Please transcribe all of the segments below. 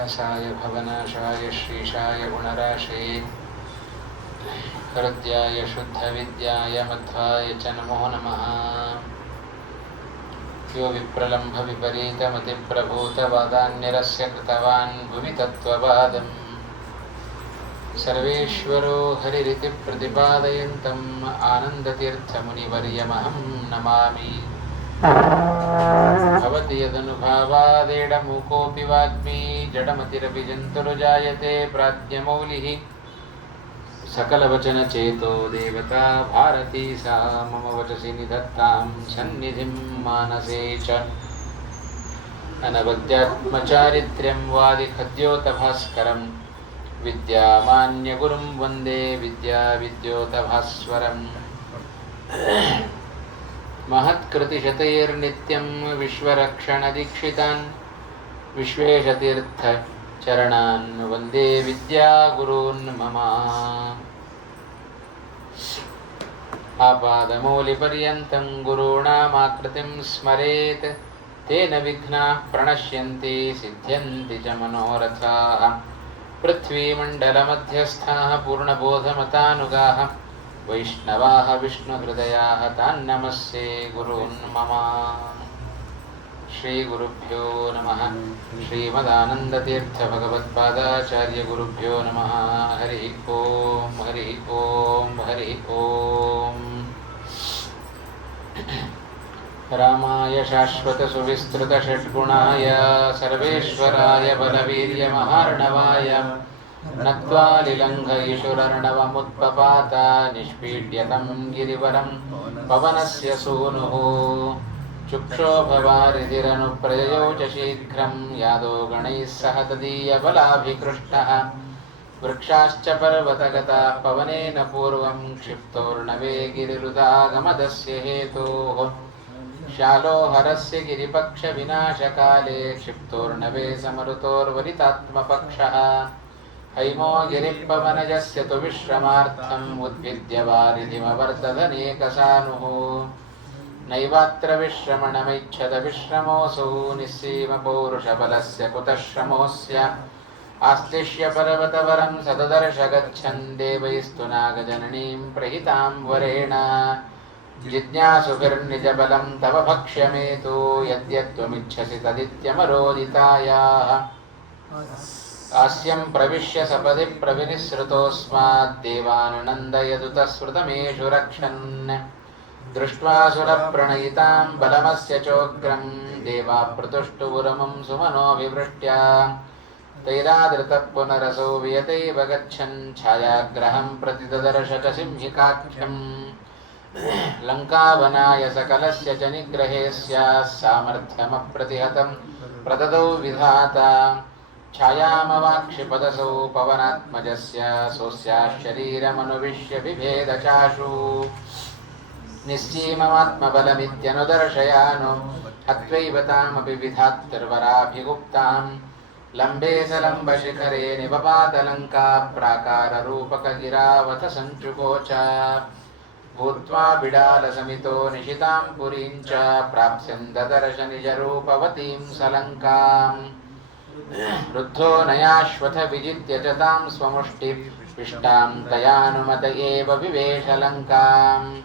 व्यासाय भवनाशाय श्रीशाय गुणराशये हृद्याय शुद्धविद्याय मध्वाय च नमो नमः। यो विप्रलम्भविपरीतमतिप्रभूतवादान्यरस्य कृतवान् भुवि तत्त्ववादम् सर्वेश्वरो हरिरिति प्रतिपादयन्तम् आनन्दतीर्थमुनिवर्यमहं नमामि। भवति यदनुभावादेडमूकोऽपि वाग्मी जडमतिरपि जन्तुर्जायते प्राज्ञमौलिः सकलवचनचेतो देवता भारती सा मम वचसि निधत्तां सन्निधिं मानसे च। अनवद्यात्मचारित्र्यं वादिखद्योतभास्करं विद्यामान्यगुरुं वन्दे विद्याविद्योतभास्वरम्। महत्कृतिशतैर्नित्यं विश्वरक्षणदीक्षितान् विश्वेशतीर्थचरणान् वन्दे विद्यागुरून् मम। आपादमौलिपर्यन्तं गुरूणामाकृतिं स्मरेत् तेन विघ्नाः प्रणश्यन्ति सिद्ध्यन्ति च मनोरथाः। पृथ्वीमण्डलमध्यस्थाः पूर्णबोधमतानुगाः वैष्णवाः विष्णुहृदयाः तान् नमस्ये गुरून् मम। श्रीगुरुभ्यो नमः। श्रीमदानन्दतीर्थभगवत्पादाचार्यगुरुभ्यो नमः। हरिः ओं हरिः ओं हरिः ओं। रामाय शाश्वतसुविस्तृतषड्गुणाय सर्वेश्वराय बलवीर्यमहार्णवाय नत्वालिलङ्घयिषुरर्णवमुत्पपात निष्पीड्यतं गिरिवरं पवनस्य सूनुः। चुक्षोभवारिधिरनुप्रययौ च शीघ्रं यादो गणैः सह तदीयबलाभिकृष्टः। वृक्षाश्च पर्वतगता पवनेन पूर्वं क्षिप्तोर्णवे गिरिरुदागमदस्य हेतोः। शालोहरस्य गिरिपक्षविनाशकाले क्षिप्तोर्णवे समरुतोर्वरितात्मपक्षः। हैमो गिरिपवनजस्य तु विश्रमार्थम् उद्भिद्य वारिधिमवर्तदनेकसानुः। नैवात्र विश्रमणमैच्छद विश्रमोऽसौ निस्सीमपौरुषबलस्य कुतः श्रमोऽस्य। आश्लिष्य पर्वतवरं सददर्श गच्छन् देवैस्तु नागजननीं प्रहितां वरेण। जिज्ञासुभिर्निजबलं तव भक्ष्यमेतु यद्यत्त्वमिच्छसि तदित्यमरोदितायाः। हास्यं प्रविश्य सपदि प्रविनिसृतोऽस्माद्देवानन्दयदुतः रक्षन्। दृष्ट्वा सुरप्रणयितां बलमस्य चोग्रं देवा प्रतुष्टुवुरमं सुमनोभिवृष्ट्या। तैरादृतः पुनरसौ वियतैव गच्छन् छायाग्रहं प्रति ददर्श च सिंहिकाख्यम्। लङ्कावनाय सकलस्य च निग्रहे स्याः सामर्थ्यमप्रतिहतं प्रददौ विधाता। छायामवाक्षिपदसौ पवनात्मजस्य सोऽस्याः शरीरमनुविश्य बिभेदचाशु। निश्चीममात्मबलमित्यनुदर्शयानो हत्वैव तामपि विधात्र्वराभिगुप्तां। लम्बे सलम्बशिखरे निपपातलङ्का प्राकाररूपकगिरावथ सञ्चुकोच। भूत्वा बिडालसमितो निशितां पुरीं च प्राप्स्यन् ददर्श निजरूपवतीं सलङ्काम्। रुद्धो नयाश्वथ विजित्य च तां स्वमुष्टिपिष्टां तयानुमत एव विवेशलङ्काम्।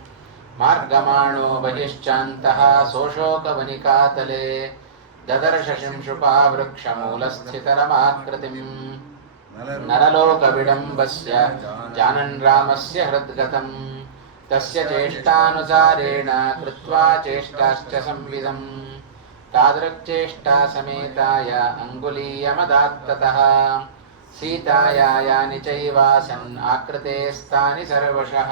मार्गमाणो बहिश्चान्तः सोशोकवनिकातले ददर्श शिंशुपावृक्षमूलस्थितरमाकृतिम्। नरलोकविडम्बस्य जानन् रामस्य हृद्गतम् तस्य चेष्टानुसारेण कृत्वा चेष्टाश्च संविदम्। तादृक्चेष्टा समेताय अङ्गुलीयमदात्ततः सीताया यानि चैवासन् आकृतेस्तानि सर्वशः।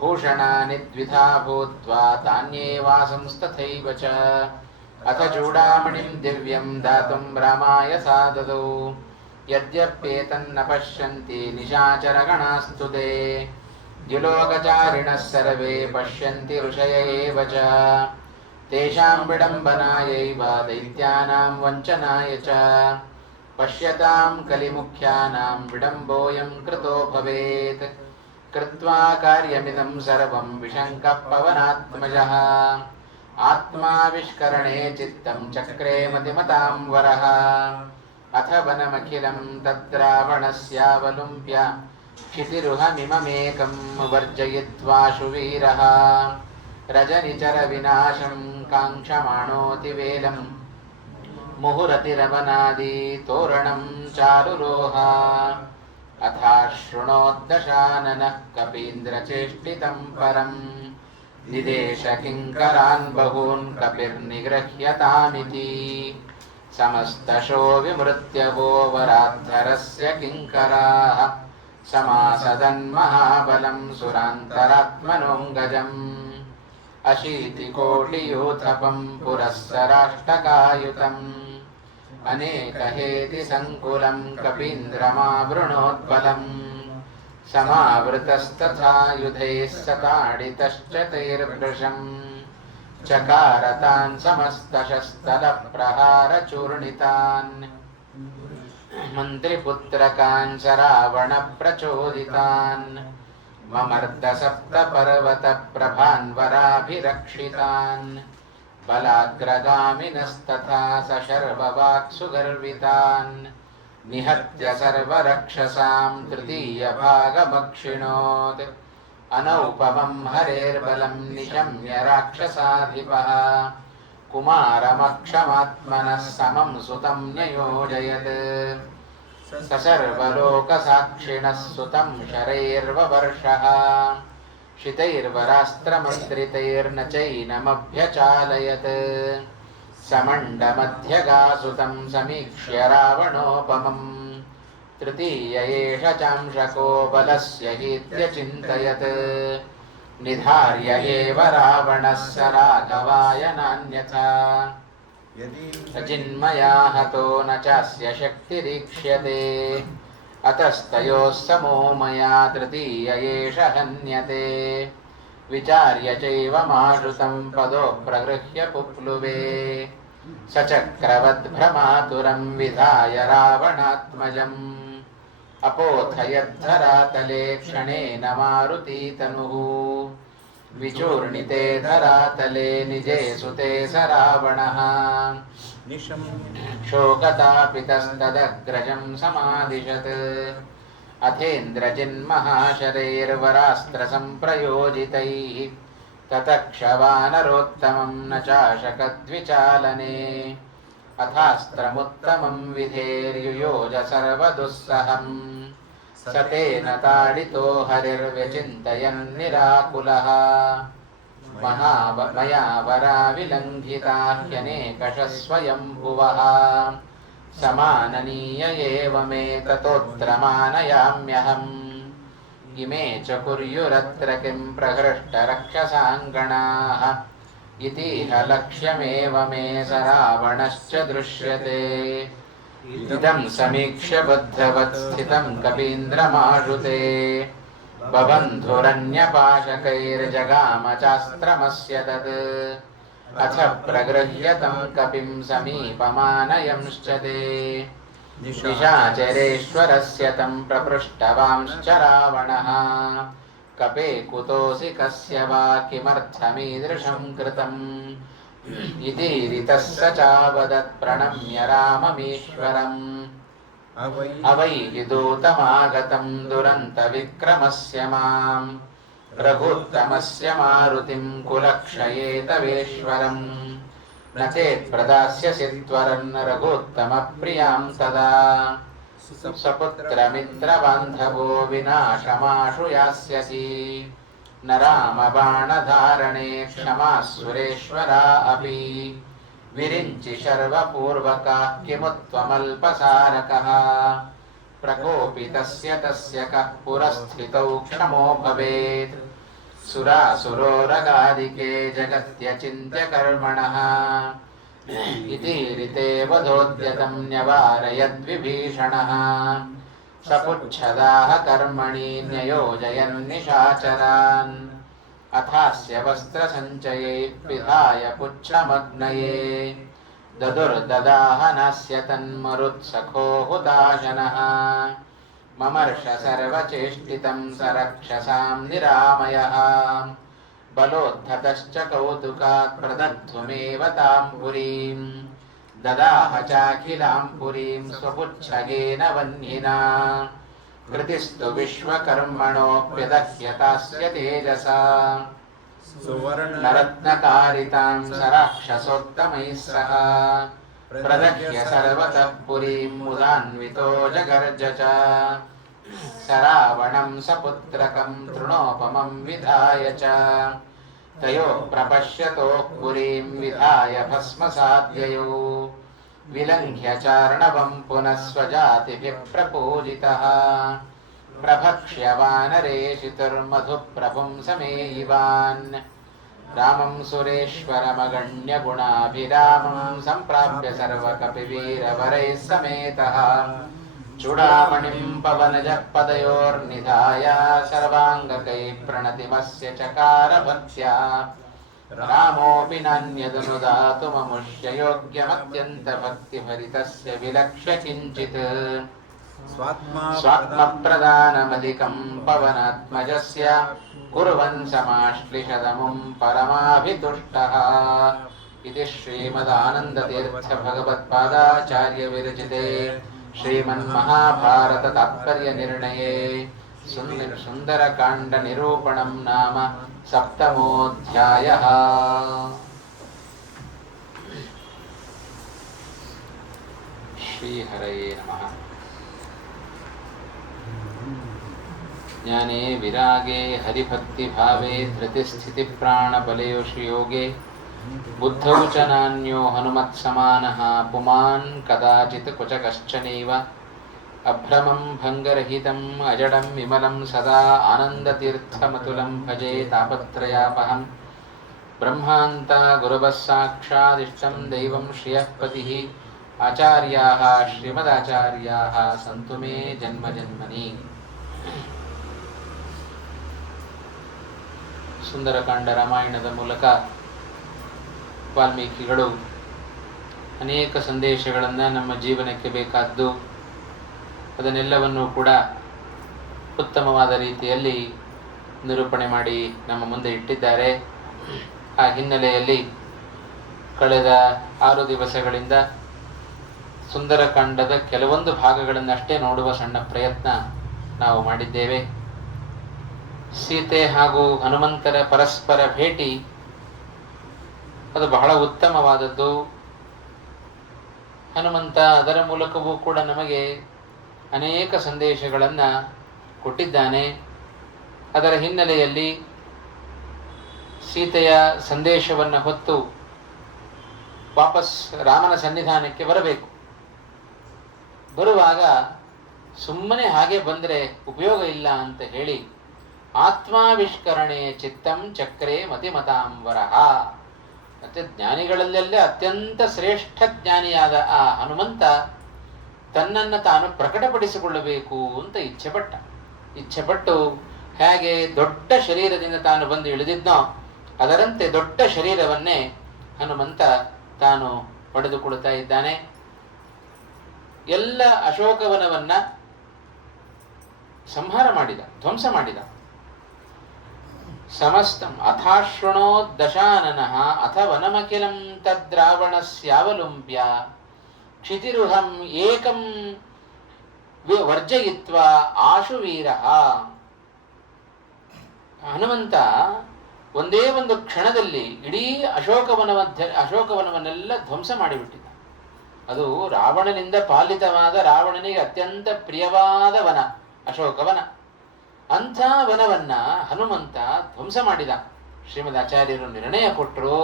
भूषणानि द्विधा भूत्वा तान्येवासंस्तथैव च। अथ चूडामणिं दिव्यं दातुं रामाय सा ददौ। यद्यप्येतन्न पश्यन्ति निशाचरगणास्तु ते। द्युलोकचारिणः सर्वे पश्यन्ति ऋषय एव च। तेषां विडम्बनायैव दैत्यानां वञ्चनाय च। पश्यतां कलिमुख्यानां विडम्बोऽयं कृतो भवेत्। कृत्वा कार्यमिदं सर्वं विशङ्कः पवनात्मजः। आत्माविष्करणे चित्तं चक्रे मतिमतां वरः। अथ वनमखिलं तद्रावणस्यावलुम्प्य क्षितिरुहमिममेकं वर्जयित्वाशु वीरः रजनिचरविनाशं काङ्क्षमाणोऽतिवेलं मुहुरतिरवनादी तोरणं चारुरोहा अथाशृणोद्दशाननः कपीन्द्रचेष्टितं परम् निदेश किङ्करान् बहून् कपिर्निगृह्यतामिति समस्तशो विमृत्य वो वराद्धरस्य किङ्कराः समासदन्महाबलं सुरान्तरात्मनोऽङ्गजम् अशीतिकोटियूथपं पुरःसराष्टकायुतम् अनेकहेतिसङ्कुलं कपीन्द्रमावृणोद्बलम् समावृतस्तथा युधैः सताडितश्च तैर्वृशम् चकारतान् समस्तशस्तलप्रहारचूर्णितान् मन्त्रिपुत्रकान् च रावणप्रचोदितान् ममर्दसप्तपर्वतप्रभान्वराभिरक्षितान् बलाग्रगामिनस्तथा सशर्ववाक्सुगर्वितान् निहत्य सर्वरक्षसां तृतीयभागमक्षिणोत् अनौपमं हरेर्बलं निशम्य राक्षसाधिपः कुमारमक्षमात्मनः समं सुतं न्ययोजयत् ससर्वलोकसाक्षिणः सुतं शरैर्ववर्षः शितैर्वरास्त्रमन्त्रितैर्न चैनमभ्यचालयत् समण्डमध्यगासुतं समीक्ष्य रावणोपमम् तृतीय एष चांशको बलस्य हीत्यचिन्तयत् निधार्य एव रावणः स राघवाय नान्यथा अचिन्मया हतो न चास्य शक्तिरीक्ष्यते अतस्तयोः समो मया तृतीय एष हन्यते विचार्य चैव मारुतं पदो प्रगृह्य पुप्लुवे सचक्रवद्भ्रमातुरं विधाय रावणात्मजम् अपोथयद्धरातले क्षणेन मारुतीतनुः विचूर्णिते धरातले निजे सुते स रावणः शोकतापितस्तदग्रजं समादिशत् अथेन्द्रजिन्महाशरैर्वरास्त्रसम्प्रयोजितैः ततक्षवानरोत्तमं न चाशकद्विचालने अथास्त्रमुत्तमं विधेर्युयोज सर्वदुस्सहम् स तेन ताडितो हरिर्व्यचिन्तयन्निराकुलः मया वराविलङ्घिता ह्यनेकशः स्वयंभुवः समाननीय एव मे ततोऽत्र मानयाम्यहम् इमे च कुर्युरत्र किं प्रहृष्टरक्षसाङ्गणाः इतीह लक्ष्यमेव मे स रावणश्च दृश्यते इदं समीक्ष्य बद्धवत् स्थितं कपीन्द्रमारुते बबन्धुरन्यपाशकैर्जगाम चास्त्रमस्य तत् अथ प्रगृह्य तं कपिं समीपमानयंश्च ते निशाचरेश्वरस्य तं प्रपृष्टवांश्च रावणः कपे कुतोऽसि कस्य वा किमर्थमीदृशं कृतम् इति ऋतः स चावदत् प्रणम्य राममीश्वरम् अवैहि दूतमागतं दुरन्तविक्रमस्य मां रघुत्तमस्य मारुतिं कुलक्षयेतवेश्वरम् न चेत् प्रदास्यसि त्वरन् रघुत्तमप्रियां तदा सपुत्रमित्रबान्धवो विनाशमाशु यास्यसि न रामबाणधारणे क्षमा सुरेश्वरा अपि विरिञ्चि शर्वपूर्वकाः किमुत्त्वमल्पसारकः प्रकोपितस्य तस्य कः पुरस्थितौ क्षमो भवेत् सुरासुरोरगादिके जगत्यचिन्त्यकर्मणः इति ऋते वधोद्यतं न्यवारयद्विभीषणः सपुच्छदाः कर्मणि न्ययोजयन्निशाचरान् अथास्य वस्त्रसञ्चये पिधाय पुच्छमग्नये ददुर्ददाहनस्य तन्मरुत्सखो हुताशनः ममर्ष सर्वचेष्टितं स रक्षसां निरामयः बलोद्धतश्च कौतुकात् प्रदद्धुमेव तां पुरीं ददाह चाखिलां पुरीं स्वपुच्छगेन वह्निना कृतिस्तु विश्वकर्मणोऽप्यदह्यतास्य तेजसा सुवर्णरत्नकारितां सराक्षसोत्तमैः सह प्रदह्य सर्वतः पुरीं मुदान्वितो जगर्ज च सरावणं सपुत्रकं तृणोपमं विधाय च तयोः प्रपश्यतोः पुरीं विधाय भस्मसाद्ययो विलङ्घ्य चार्णवं पुनः स्वजातिभिः प्रपूजितः प्रभक्ष्य वानरेषितुर्मधुप्रभुं समेयिवान् रामं सुरेश्वरमगण्यगुणाभिरामं सम्प्राप्य सर्वकपिवीरवरैः समेतः चूडामणिं पवनजः पदयोर्निधाय सर्वाङ्गकैः प्रणतिमस्य चकार भक्त्या रामोऽपि नान्यदनुदातुममुष्य योग्यमत्यन्तभक्तिभरितस्य विलक्ष्य किञ्चित् स्वात्मप्रदानमधिकं पवनात्मजस्य कुर्वन् समाश्लिषदमुं परमाभितुष्टः इति श्रीमदानन्दतीर्थभगवत्पादाचार्यविरचिते श्रीमन्महाभारततात्पर्यनिर्णये सुन्दरकाण्डनिरूपणं नाम सप्तमोऽध्यायः। श्रीहरये नमः। ज्ञाने विरागे हरिभक्तिभावे धृतिस्थितिप्राणबलयोषि योगे बुद्धौ च नान्यो हनुमत्समानः पुमान् कदाचित् क्वचकश्चनैव अभ्रमं भङ्गरहितम् अजडं विमलं सदा आनन्दतीर्थमतुलं भजे तापत्रयापहं ब्रह्मान्ता गुरवः साक्षादिष्टं दैवं श्रियः पतिः आचार्याः श्रीमदाचार्याः सन्तु मे जन्मजन्मनि। ಸುಂದರಕಾಂಡ ರಾಮಾಯಣದ ಮೂಲಕ ವಾಲ್ಮೀಕಿಗಳು ಅನೇಕ ಸಂದೇಶಗಳನ್ನು ನಮ್ಮ ಜೀವನಕ್ಕೆ ಬೇಕಾದ್ದು ಅದನ್ನೆಲ್ಲವನ್ನೂ ಕೂಡ ಉತ್ತಮವಾದ ರೀತಿಯಲ್ಲಿ ನಿರೂಪಣೆ ಮಾಡಿ ನಮ್ಮ ಮುಂದೆ ಇಟ್ಟಿದ್ದಾರೆ. ಆ ಹಿನ್ನೆಲೆಯಲ್ಲಿ ಕಳೆದ 6 ದಿವಸಗಳಿಂದ ಸುಂದರಕಾಂಡದ ಕೆಲವೊಂದು ಭಾಗಗಳನ್ನಷ್ಟೇ ನೋಡುವ ಸಣ್ಣ ಪ್ರಯತ್ನ ನಾವು ಮಾಡಿದ್ದೇವೆ. ಸೀತೆ ಹಾಗೂ ಹನುಮಂತರ ಪರಸ್ಪರ ಭೇಟಿ ಅದು ಬಹಳ ಉತ್ತಮವಾದದ್ದು. ಹನುಮಂತ ಅದರ ಮೂಲಕವೂ ಕೂಡ ನಮಗೆ ಅನೇಕ ಸಂದೇಶಗಳನ್ನು ಕೊಟ್ಟಿದ್ದಾನೆ. ಅದರ ಹಿನ್ನೆಲೆಯಲ್ಲಿ ಸೀತೆಯ ಸಂದೇಶವನ್ನು ಹೊತ್ತು ವಾಪಸ್ ರಾಮನ ಸನ್ನಿಧಾನಕ್ಕೆ ಬರಬೇಕು. ಬರುವಾಗ ಸುಮ್ಮನೆ ಹಾಗೆ ಬಂದರೆ ಉಪಯೋಗ ಇಲ್ಲ ಅಂತ ಹೇಳಿ ಆತ್ಮಾವಿಷ್ಕರಣೆ ಚಿತ್ತಂ ಚಕ್ರೆ ಮತಿಮತಾಂಬರಃ. ಮತ್ತೆ ಜ್ಞಾನಿಗಳಲ್ಲೆಲ್ಲೇ ಅತ್ಯಂತ ಶ್ರೇಷ್ಠ ಜ್ಞಾನಿಯಾದ ಆ ಹನುಮಂತ ತನ್ನನ್ನು ತಾನು ಪ್ರಕಟಪಡಿಸಿಕೊಳ್ಳಬೇಕು ಅಂತ ಇಚ್ಛೆಪಟ್ಟು ಹೇಗೆ ದೊಡ್ಡ ಶರೀರದಿಂದ ತಾನು ಬಂದು ಇಳಿದಿದ್ನೋ ಅದರಂತೆ ದೊಡ್ಡ ಶರೀರವನ್ನೇ ಹನುಮಂತ ತಾನು ಪಡೆದುಕೊಳ್ತಾ ಇದ್ದಾನೆ. ಎಲ್ಲ ಅಶೋಕವನವನ್ನ ಸಂಹಾರ ಮಾಡಿದ, ಧ್ವಂಸ ಮಾಡಿದ. ಸಮಸ್ತಂ ಅಥಾಶೃಣೋದ್ ದಶಾನನಃ ಅಥ ವನಮಖಿಲಂ ತದ್ರಾವಣಸ್ಯಾವಲುಂಬ್ಯ ಕ್ಷಿತಿರುಹಂ ಏಕಂ ವರ್ಜಯಿತ್ವಾ ಆಶುವೀರಃ. ಹನುಮಂತ ಒಂದೇ ಒಂದು ಕ್ಷಣದಲ್ಲಿ ಇಡೀ ಅಶೋಕವನವನ್ನೆಲ್ಲ ಧ್ವಂಸ ಮಾಡಿಬಿಟ್ಟಿದ್ದ. ಅದು ರಾವಣನಿಂದ ಪಾಲಿತವಾದ, ರಾವಣನಿಗೆ ಅತ್ಯಂತ ಪ್ರಿಯವಾದ ವನ ಅಶೋಕವನ. ಅಂಥ ವನವನ್ನ ಹನುಮಂತ ಧ್ವಂಸ ಮಾಡಿದ. ಶ್ರೀಮದ್ ಆಚಾರ್ಯರು ನಿರ್ಣಯ ಕೊಟ್ಟರು,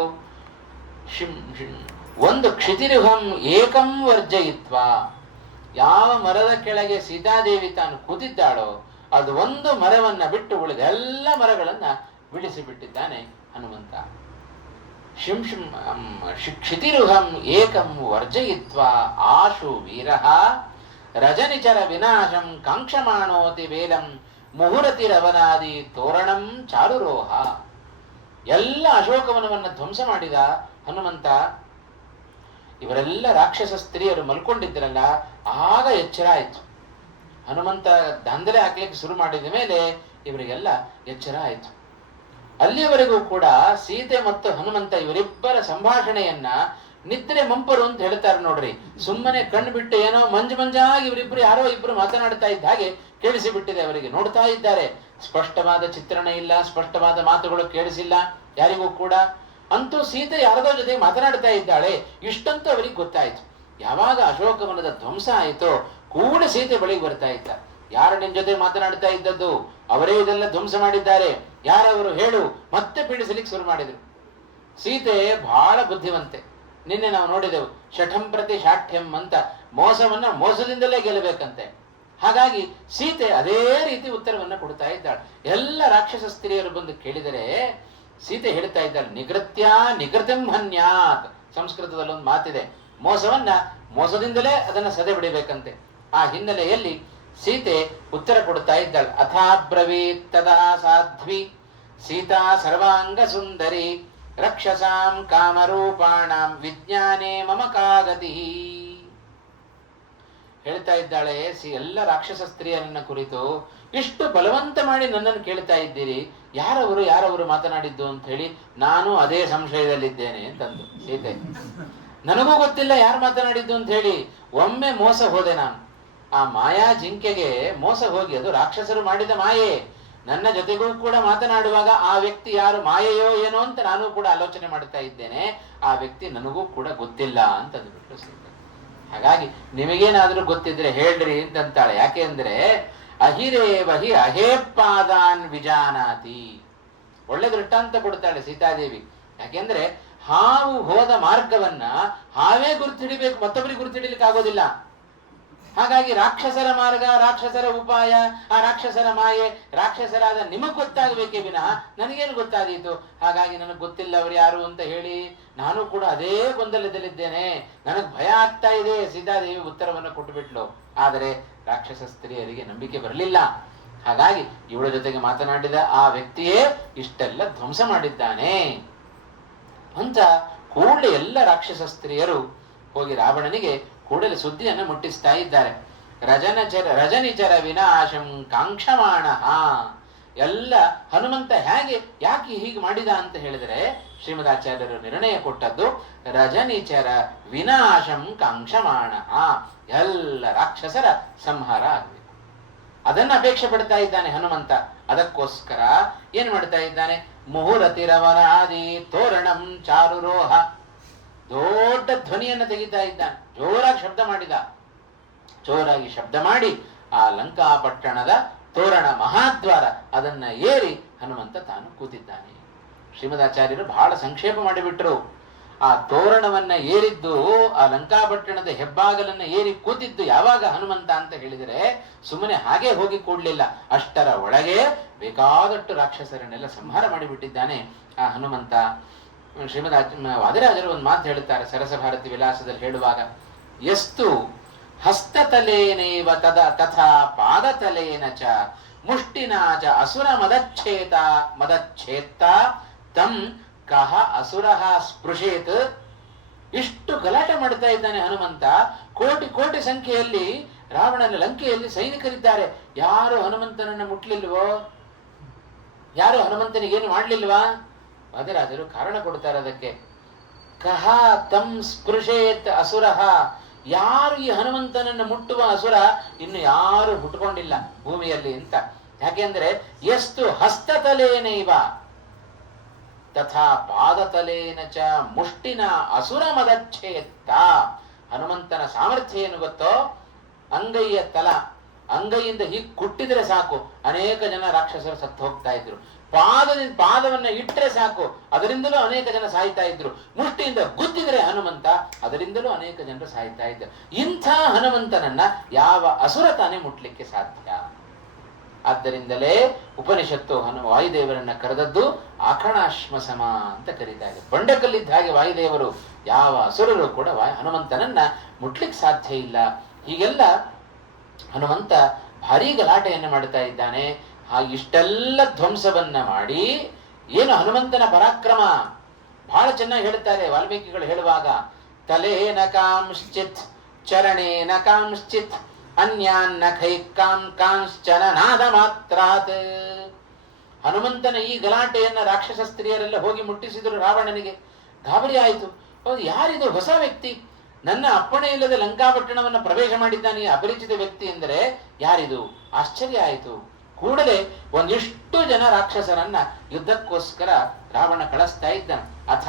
ಒಂದು ಕ್ಷಿತಿರುಹಂ ಏಕಂ ವರ್ಜಯಿತ್ವ, ಯಾವ ಮರದ ಕೆಳಗೆ ಸೀತಾದೇವಿ ತಾನು ಕೂತಿದ್ದಾಳೋ ಅದು ಒಂದು ಮರವನ್ನ ಬಿಟ್ಟು ಉಳಿದ ಎಲ್ಲ ಮರಗಳನ್ನ ಬಿಡಿಸಿಬಿಟ್ಟಿದ್ದಾನೆ ಹನುಮಂತ. ಕ್ಷಿತಿರುಹಂ ಏಕಂ ವರ್ಜಯಿತ್ವ ಆಶು ವೀರಃ ರಜನಿಚರ ವಿನಾಶಂ ಕಾಂಕ್ಷಮಾಣೋತಿ ವೇಲಂ ಮುಹುರತಿರವನಾದಿ ತೋರಣಂ ಚಾರುರೋಹ. ಎಲ್ಲ ಅಶೋಕವನವನ್ನು ಧ್ವಂಸ ಮಾಡಿದ ಹನುಮಂತ. ಇವರೆಲ್ಲ ರಾಕ್ಷಸ ಸ್ತ್ರೀಯರು ಮಲ್ಕೊಂಡಿದ್ದರಲ್ಲ, ಆಗ ಎಚ್ಚರ ಆಯಿತು. ಹನುಮಂತ ದಾಂಧಲೆ ಹಾಕ್ಲಿಕ್ಕೆ ಶುರು ಮಾಡಿದ ಮೇಲೆ ಇವರಿಗೆಲ್ಲ ಎಚ್ಚರ ಆಯಿತು. ಅಲ್ಲಿಯವರೆಗೂ ಕೂಡ ಸೀತೆ ಮತ್ತು ಹನುಮಂತ ಇವರಿಬ್ಬರ ಸಂಭಾಷಣೆಯನ್ನ ನಿದ್ರೆ ಮಂಪರು ಅಂತ ಹೇಳ್ತಾರೆ ನೋಡ್ರಿ. ಸುಮ್ಮನೆ ಕಣ್ಣು ಬಿಟ್ಟು ಏನೋ ಮಂಜಾಗಿ ಇವರಿಬ್ರು ಯಾರೋ ಇಬ್ರು ಮಾತನಾಡ್ತಾ ಇದ್ದ ಹಾಗೆ ಕೇಳಿಸಿ ಬಿಟ್ಟಿದೆ ಅವರಿಗೆ. ನೋಡ್ತಾ ಇದ್ದಾರೆ, ಸ್ಪಷ್ಟವಾದ ಚಿತ್ರಣ ಇಲ್ಲ, ಸ್ಪಷ್ಟವಾದ ಮಾತುಗಳು ಕೇಳಿಸಿಲ್ಲ ಯಾರಿಗೂ ಕೂಡ. ಅಂತೂ ಸೀತೆ ಯಾರದೋ ಜೊತೆ ಮಾತನಾಡ್ತಾ ಇದ್ದಾಳೆ, ಇಷ್ಟಂತೂ ಅವರಿಗೆ ಗೊತ್ತಾಯ್ತು. ಯಾವಾಗ ಅಶೋಕವನದ ಧ್ವಂಸ ಆಯಿತೋ ಕೂಡ ಸೀತೆ ಬಳಿಗೆ ಬರ್ತಾ ಇದ್ದ. ಯಾರು ನಿನ್ ಜೊತೆ ಮಾತನಾಡ್ತಾ ಇದ್ದದ್ದು? ಅವರೇ ಇದೆಲ್ಲ ಧ್ವಂಸ ಮಾಡಿದ್ದಾರೆ, ಯಾರವರು ಹೇಳು, ಮತ್ತೆ ಪೀಡಿಸಲಿಕ್ಕೆ ಶುರು ಮಾಡಿದ್ರು. ಸೀತೆ ಬಹಳ ಬುದ್ಧಿವಂತೆ. ನಿನ್ನೆ ನಾವು ನೋಡಿದೆವು, ಶಠಂ ಪ್ರತಿ ಶಾಠ್ಯಂ ಅಂತ, ಮೋಸವನ್ನ ಮೋಸದಿಂದಲೇ ಗೆಲ್ಲಬೇಕಂತೆ. ಹಾಗಾಗಿ ಸೀತೆ ಅದೇ ರೀತಿ ಉತ್ತರವನ್ನ ಕೊಡ್ತಾ ಇದ್ದಾಳೆ. ಎಲ್ಲ ರಾಕ್ಷಸ ಸ್ತ್ರೀಯರು ಬಂದು ಕೇಳಿದರೆ ಸೀತೆ ಹೇಳ್ತಾ ಇದ್ದಾಳೆ, ನಿಗೃತ್ಯ ನಿಗೃತಂ ಹನ್ಯಾತ್. ಸಂಸ್ಕೃತದಲ್ಲಿ ಒಂದು ಮಾತಿದೆ, ಮೋಸವನ್ನ ಮೋಸದಿಂದಲೇ ಅದನ್ನ ಸದೆ ಬಿಡಬೇಕಂತೆ. ಆ ಹಿನ್ನೆಲೆಯಲ್ಲಿ ಸೀತೆ ಉತ್ತರ ಕೊಡ್ತಾ ಇದ್ದಾಳೆ. ಅಥಾಬ್ರವೀತ್ ತದಾ ಸಾಧ್ವಿ ಸೀತಾ ಸರ್ವಾಂಗ ಸುಂದರಿ ರಕ್ಷಸಾಂ ಕಾಮರೂಪಾಣಾಂ ವಿಜ್ಞಾನೇ ಮಮ ಕಾಗತಿ. ಹೇಳ್ತಾ ಇದ್ದಾಳೆ, ಎಲ್ಲ ರಾಕ್ಷಸ ಸ್ತ್ರೀಯರನ್ನ ಕುರಿತು ಇಷ್ಟು ಬಲವಂತ ಮಾಡಿ ನನ್ನನ್ನು ಕೇಳ್ತಾ ಇದ್ದೀರಿ, ಯಾರವರು ಮಾತನಾಡಿದ್ದು ಅಂತ ಹೇಳಿ. ನಾನು ಅದೇ ಸಂಶಯದಲ್ಲಿದ್ದೇನೆ ಅಂತಂದು ಸೀತೆ. ನನಗೂ ಗೊತ್ತಿಲ್ಲ ಯಾರು ಮಾತನಾಡಿದ್ದು ಅಂತ ಹೇಳಿ. ಒಮ್ಮೆ ಮೋಸ ಹೋದೆ ನಾನು, ಆ ಮಾಯಾ ಜಿಂಕೆಗೆ ಮೋಸ ಹೋಗಿ, ಅದು ರಾಕ್ಷಸರು ಮಾಡಿದ ಮಾಯೆ. ನನ್ನ ಜೊತೆಗೂ ಕೂಡ ಮಾತನಾಡುವಾಗ ಆ ವ್ಯಕ್ತಿ ಯಾರು, ಮಾಯೆಯೋ ಏನೋ ಅಂತ ನಾನು ಕೂಡ ಆಲೋಚನೆ ಮಾಡ್ತಾ ಇದ್ದೇನೆ. ಆ ವ್ಯಕ್ತಿ ನನಗೂ ಕೂಡ ಗೊತ್ತಿಲ್ಲ ಅಂತ ಅಂದ್ಬಿಟ್ಟು ಸೀತೆ. ಹಾಗಾಗಿ ನಿಮಗೇನಾದ್ರೂ ಗೊತ್ತಿದ್ರೆ ಹೇಳ್ರಿ ಅಂತಂತಾಳೆ. ಯಾಕೆ ಅಂದ್ರೆ ಅಹಿರೇವಹಿ ಅಹೇಪಾದಾನ್ ವಿಜಾನಾತಿ. ಒಳ್ಳೆ ದೃಷ್ಟಾಂತ ಕೊಡ್ತಾಳೆ ಸೀತಾದೇವಿ. ಯಾಕೆಂದ್ರೆ ಹಾವು ಹೋದ ಮಾರ್ಗವನ್ನ ಹಾವೇ ಗುರುತಿಡಿಬೇಕು, ಮತ್ತೊಬ್ಬರಿಗೆ ಗುರುತಿಡಿಲಿಕ್ಕೆ ಆಗೋದಿಲ್ಲ. ಹಾಗಾಗಿ ರಾಕ್ಷಸರ ಮಾರ್ಗ, ರಾಕ್ಷಸರ ಉಪಾಯ, ಆ ರಾಕ್ಷಸರ ಮಾಯೆ, ರಾಕ್ಷಸರಾದ ನಿಮಗ್ ಗೊತ್ತಾಗಬೇಕೇ ವಿನಃ ನನಗೇನು ಗೊತ್ತಾದೀತು. ಹಾಗಾಗಿ ನನಗೆ ಗೊತ್ತಿಲ್ಲ ಅವರು ಯಾರು ಅಂತ ಹೇಳಿ ನಾನು ಕೂಡ ಅದೇ ಗೊಂದಲದಲ್ಲಿದ್ದೇನೆ, ನನಗ್ ಭಯ ಆಗ್ತಾ ಇದೆ. ಸೀತಾದೇವಿ ಉತ್ತರವನ್ನು ಕೊಟ್ಟುಬಿಟ್ಲು. ಆದರೆ ರಾಕ್ಷಸ ಸ್ತ್ರೀಯರಿಗೆ ನಂಬಿಕೆ ಬರಲಿಲ್ಲ. ಹಾಗಾಗಿ ಇವಳ ಜೊತೆಗೆ ಮಾತನಾಡಿದ ಆ ವ್ಯಕ್ತಿಯೇ ಇಷ್ಟೆಲ್ಲ ಧ್ವಂಸ ಮಾಡಿದ್ದಾನೆ ಅಂತ ಕೂಡಲೇ ಎಲ್ಲ ರಾಕ್ಷಸ ಸ್ತ್ರೀಯರು ಹೋಗಿ ರಾವಣನಿಗೆ ಕೂಡಲೇ ಸುದ್ದಿಯನ್ನು ಮುಟ್ಟಿಸ್ತಾ ಇದ್ದಾರೆ. ರಜನಿಚರ ವಿನಾಶಂ ಕಾಂಕ್ಷಮಾಣ. ಎಲ್ಲ ಹನುಮಂತ ಯಾಕೆ ಹೀಗೆ ಮಾಡಿದ ಅಂತ ಹೇಳಿದರೆ ಶ್ರೀಮದಾಚಾರ್ಯರು ನಿರ್ಣಯ ಕೊಟ್ಟದ್ದು ರಜನಿಚರ ವಿನಾಶಂ ಕಾಂಕ್ಷಮಾಣ. ಎಲ್ಲ ರಾಕ್ಷಸರ ಸಂಹಾರ ಆಗಬೇಕು, ಅದನ್ನ ಅಪೇಕ್ಷೆ ಪಡ್ತಾ ಇದ್ದಾನೆ ಹನುಮಂತ. ಅದಕ್ಕೋಸ್ಕರ ಏನ್ ಮಾಡ್ತಾ ಇದ್ದಾನೆ, ಮುಹುರತಿರವರಾದಿ ತೋರಣಂ ಚಾರುರೋಹ. ದೊಡ್ಡ ಧ್ವನಿಯನ್ನು ತೆಗಿತಾ ಇದ್ದಾನೆ, ಜೋರಾಗಿ ಶಬ್ದ ಮಾಡಿದ. ಜೋರಾಗಿ ಶಬ್ದ ಮಾಡಿ ಆ ಲಂಕಾಪಟ್ಟಣದ ತೋರಣ ಮಹಾದ್ವಾರ ಅದನ್ನ ಏರಿ ಹನುಮಂತ ತಾನು ಕೂತಿದ್ದಾನೆ. ಶ್ರೀಮದಾಚಾರ್ಯರು ಬಹಳ ಸಂಕ್ಷೇಪ ಮಾಡಿಬಿಟ್ರು. ಆ ತೋರಣವನ್ನ ಏರಿದ್ದು, ಆ ಲಂಕಾಪಟ್ಟಣದ ಹೆಬ್ಬಾಗಲನ್ನ ಏರಿ ಕೂತಿದ್ದು ಯಾವಾಗ ಹನುಮಂತ ಅಂತ ಹೇಳಿದರೆ ಸುಮ್ಮನೆ ಹಾಗೆ ಹೋಗಿ ಕೂಡ್ಲಿಲ್ಲ. ಅಷ್ಟರ ಒಳಗೆ ಬೇಕಾದಷ್ಟು ರಾಕ್ಷಸರನ್ನೆಲ್ಲ ಸಂಹಾರ ಮಾಡಿಬಿಟ್ಟಿದ್ದಾನೆ ಆ ಹನುಮಂತ. ವಾದಿರಾಜರು ಒಂದು ಮಾತು ಹೇಳುತ್ತಾರೆ ಸರಸಭಾರತಿ ವಿಲಾಸದಲ್ಲಿ ಹೇಳುವಾಗ, ಎಸ್ತು ಹಸ್ತತಲೇನೇವ ತಥಾ ಪಾದತಲೇನ ಚ ಮುಷ್ಟಿನಾ ಚ ಅಸುರ ಮದಚ್ಛೇತ್ತ ತಂ ಕಹ ಅಸುರಃ ಸ್ಪೃಶೇತ್. ಇಷ್ಟು ಗಲಾಟೆ ಮಾಡ್ತಾ ಇದ್ದಾನೆ ಹನುಮಂತ. ಕೋಟಿ ಸಂಖ್ಯೆಯಲ್ಲಿ ರಾವಣನ ಲಂಕೆಯಲ್ಲಿ ಸೈನಿಕರಿದ್ದಾರೆ. ಯಾರು ಹನುಮಂತನನ್ನ ಮುಟ್ಲಿಲ್ವೋ, ಯಾರು ಹನುಮಂತನಿಗೇನು ಮಾಡ್ಲಿಲ್ವಾ? ವಾದಿರಾಜರು ಕಾರಣ ಕೊಡ್ತಾರೆ ಅದಕ್ಕೆ. ಕಹ ತಂ ಸ್ಪೃಶೇತ್ ಅಸುರಃ. ಯಾರು ಈ ಹನುಮಂತನನ್ನು ಮುಟ್ಟುವ ಅಸುರ ಇನ್ನು ಯಾರು ಹುಟ್ಟುಕೊಂಡಿಲ್ಲ ಭೂಮಿಯಲ್ಲಿ ಅಂತ. ಯಾಕೆಂದ್ರೆ ಎಷ್ಟು ಹಸ್ತತಲೇನೈವ ತಥಾ ಪಾದತಲೇನ ಚ ಮುಷ್ಟಿನ ಅಸುರ ಮದಚ್ಛೇತ್ತ. ಹನುಮಂತನ ಸಾಮರ್ಥ್ಯ ಏನು ಗೊತ್ತೋ, ಅಂಗೈಯ ಅಂಗೈಯಿಂದ ಹೀಗೆ ಕುಟ್ಟಿದ್ರೆ ಸಾಕು ಅನೇಕ ಜನ ರಾಕ್ಷಸರು ಸತ್ತು ಹೋಗ್ತಾ ಇದ್ರು. ಪಾದವನ್ನ ಇಟ್ಟರೆ ಸಾಕು ಅದರಿಂದಲೂ ಅನೇಕ ಜನ ಸಾಯ್ತಾ ಇದ್ರು. ಮುಷ್ಟಿಯಿಂದ ಗುದ್ದಿದ್ರೆ ಹನುಮಂತ ಅದರಿಂದಲೂ ಅನೇಕ ಜನರು ಸಾಯ್ತಾ ಇದ್ರು. ಇಂಥ ಹನುಮಂತನನ್ನ ಯಾವ ಅಸುರ ತಾನೇ ಮುಟ್ಲಿಕ್ಕೆ ಸಾಧ್ಯ? ಆದ್ದರಿಂದಲೇ ಉಪನಿಷತ್ತು ವಾಯುದೇವರನ್ನ ಕರೆದದ್ದು ಆಕಣಾಶ್ಮ ಸಮ ಅಂತ ಕರೀತಾ ಇದೆ. ಬಂಡಕಲ್ಲಿದ್ದ ಹಾಗೆ ವಾಯುದೇವರು ಯಾವ ಅಸುರರು ಕೂಡ ಹನುಮಂತನನ್ನ ಮುಟ್ಲಿಕ್ಕೆ ಸಾಧ್ಯ ಇಲ್ಲ. ಹೀಗೆಲ್ಲ ಹನುಮಂತ ಭಾರೀ ಗಲಾಟೆಯನ್ನು ಮಾಡ್ತಾ ಇದ್ದಾನೆ. ಇಷ್ಟೆಲ್ಲ ಧ್ವಂಸವನ್ನ ಮಾಡಿ ಏನು ಹನುಮಂತನ ಪರಾಕ್ರಮ ಬಹಳ ಚೆನ್ನಾಗಿ ಹೇಳ್ತಾರೆ ವಾಲ್ಮೀಕಿಗಳು ಹೇಳುವಾಗ, ತಲೇನ ಕಾಂಶ್ಚಿತ್ ಚರಣೇನ ಕಾಂಶ್ಚಿತ್ ಅನ್ಯಾನ್ನ ಕಾಂಶ್ಚನ ನಾದ ಮಾತ್ರಾತ್. ಹನುಮಂತನ ಈ ಗಲಾಟೆಯನ್ನ ರಾಕ್ಷಸ ಸ್ತ್ರೀಯರೆಲ್ಲ ಹೋಗಿ ಮುಟ್ಟಿಸಿದರು ರಾವಣನಿಗೆ. ಗಾಬರಿ ಆಯಿತು. ಹೌದು, ಯಾರಿದು ಹೊಸ ವ್ಯಕ್ತಿ, ನನ್ನ ಅಪ್ಪಣೆ ಇಲ್ಲದೆ ಲಂಕಾಪಟ್ಟಣವನ್ನು ಪ್ರವೇಶ ಮಾಡಿದ್ದಾನೆ ಅಪರಿಚಿತ ವ್ಯಕ್ತಿ ಎಂದರೆ ಯಾರಿದು? ಆಶ್ಚರ್ಯ ಆಯಿತು. ಕೂಡಲೇ ಒಂದಿಷ್ಟು ಜನ ರಾಕ್ಷಸರನ್ನ ಯುದ್ಧಕ್ಕೋಸ್ಕರ ರಾವಣ ಕಳಿಸ್ತಾ ಇದ್ದಾನೆ. ಅಥ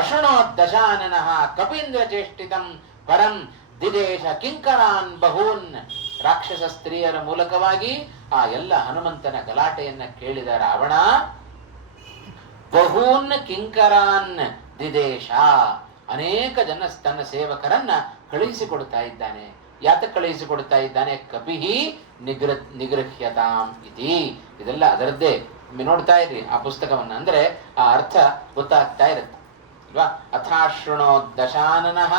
ಅಶೃಣೋತ್ ದಶಾನನಃ ಕಪೀಂದ್ರ ಚೇಷ್ಟಿತಂ ಪರಂ ದಿದೇಶ ಕಿಂಕರಾನ್ ಬಹೂನ್. ರಾಕ್ಷಸ ಸ್ತ್ರೀಯರ ಮೂಲಕವಾಗಿ ಆ ಎಲ್ಲ ಹನುಮಂತನ ಗಲಾಟೆಯನ್ನ ಕೇಳಿದ ರಾವಣ ಬಹೂನ್ ಕಿಂಕರಾನ್ ದಿದೇಶ, ಅನೇಕ ಜನ ತನ್ನ ಸೇವಕರನ್ನ ಕಳುಹಿಸಿಕೊಡ್ತಾ ಇದ್ದಾನೆ. ಯಾತಕ್ಕೆ ಕಳುಹಿಸಿಕೊಡ್ತಾ ಇದ್ದಾನೆ? ಕಪಿಹಿ ನಿಗೃಹ್ಯತಾಂ ಇತಿ. ಇದೆಲ್ಲ ಅದರದ್ದೇ. ನೋಡ್ತಾ ಇದ್ರಿ ಆ ಪುಸ್ತಕವನ್ನ, ಅಂದ್ರೆ ಆ ಅರ್ಥ ಗೊತ್ತಾಗ್ತಾ ಇರುತ್ತೆ ಅಲ್ವಾ. ಅಥಾಶೃಣೋ ದಶಾನನಃ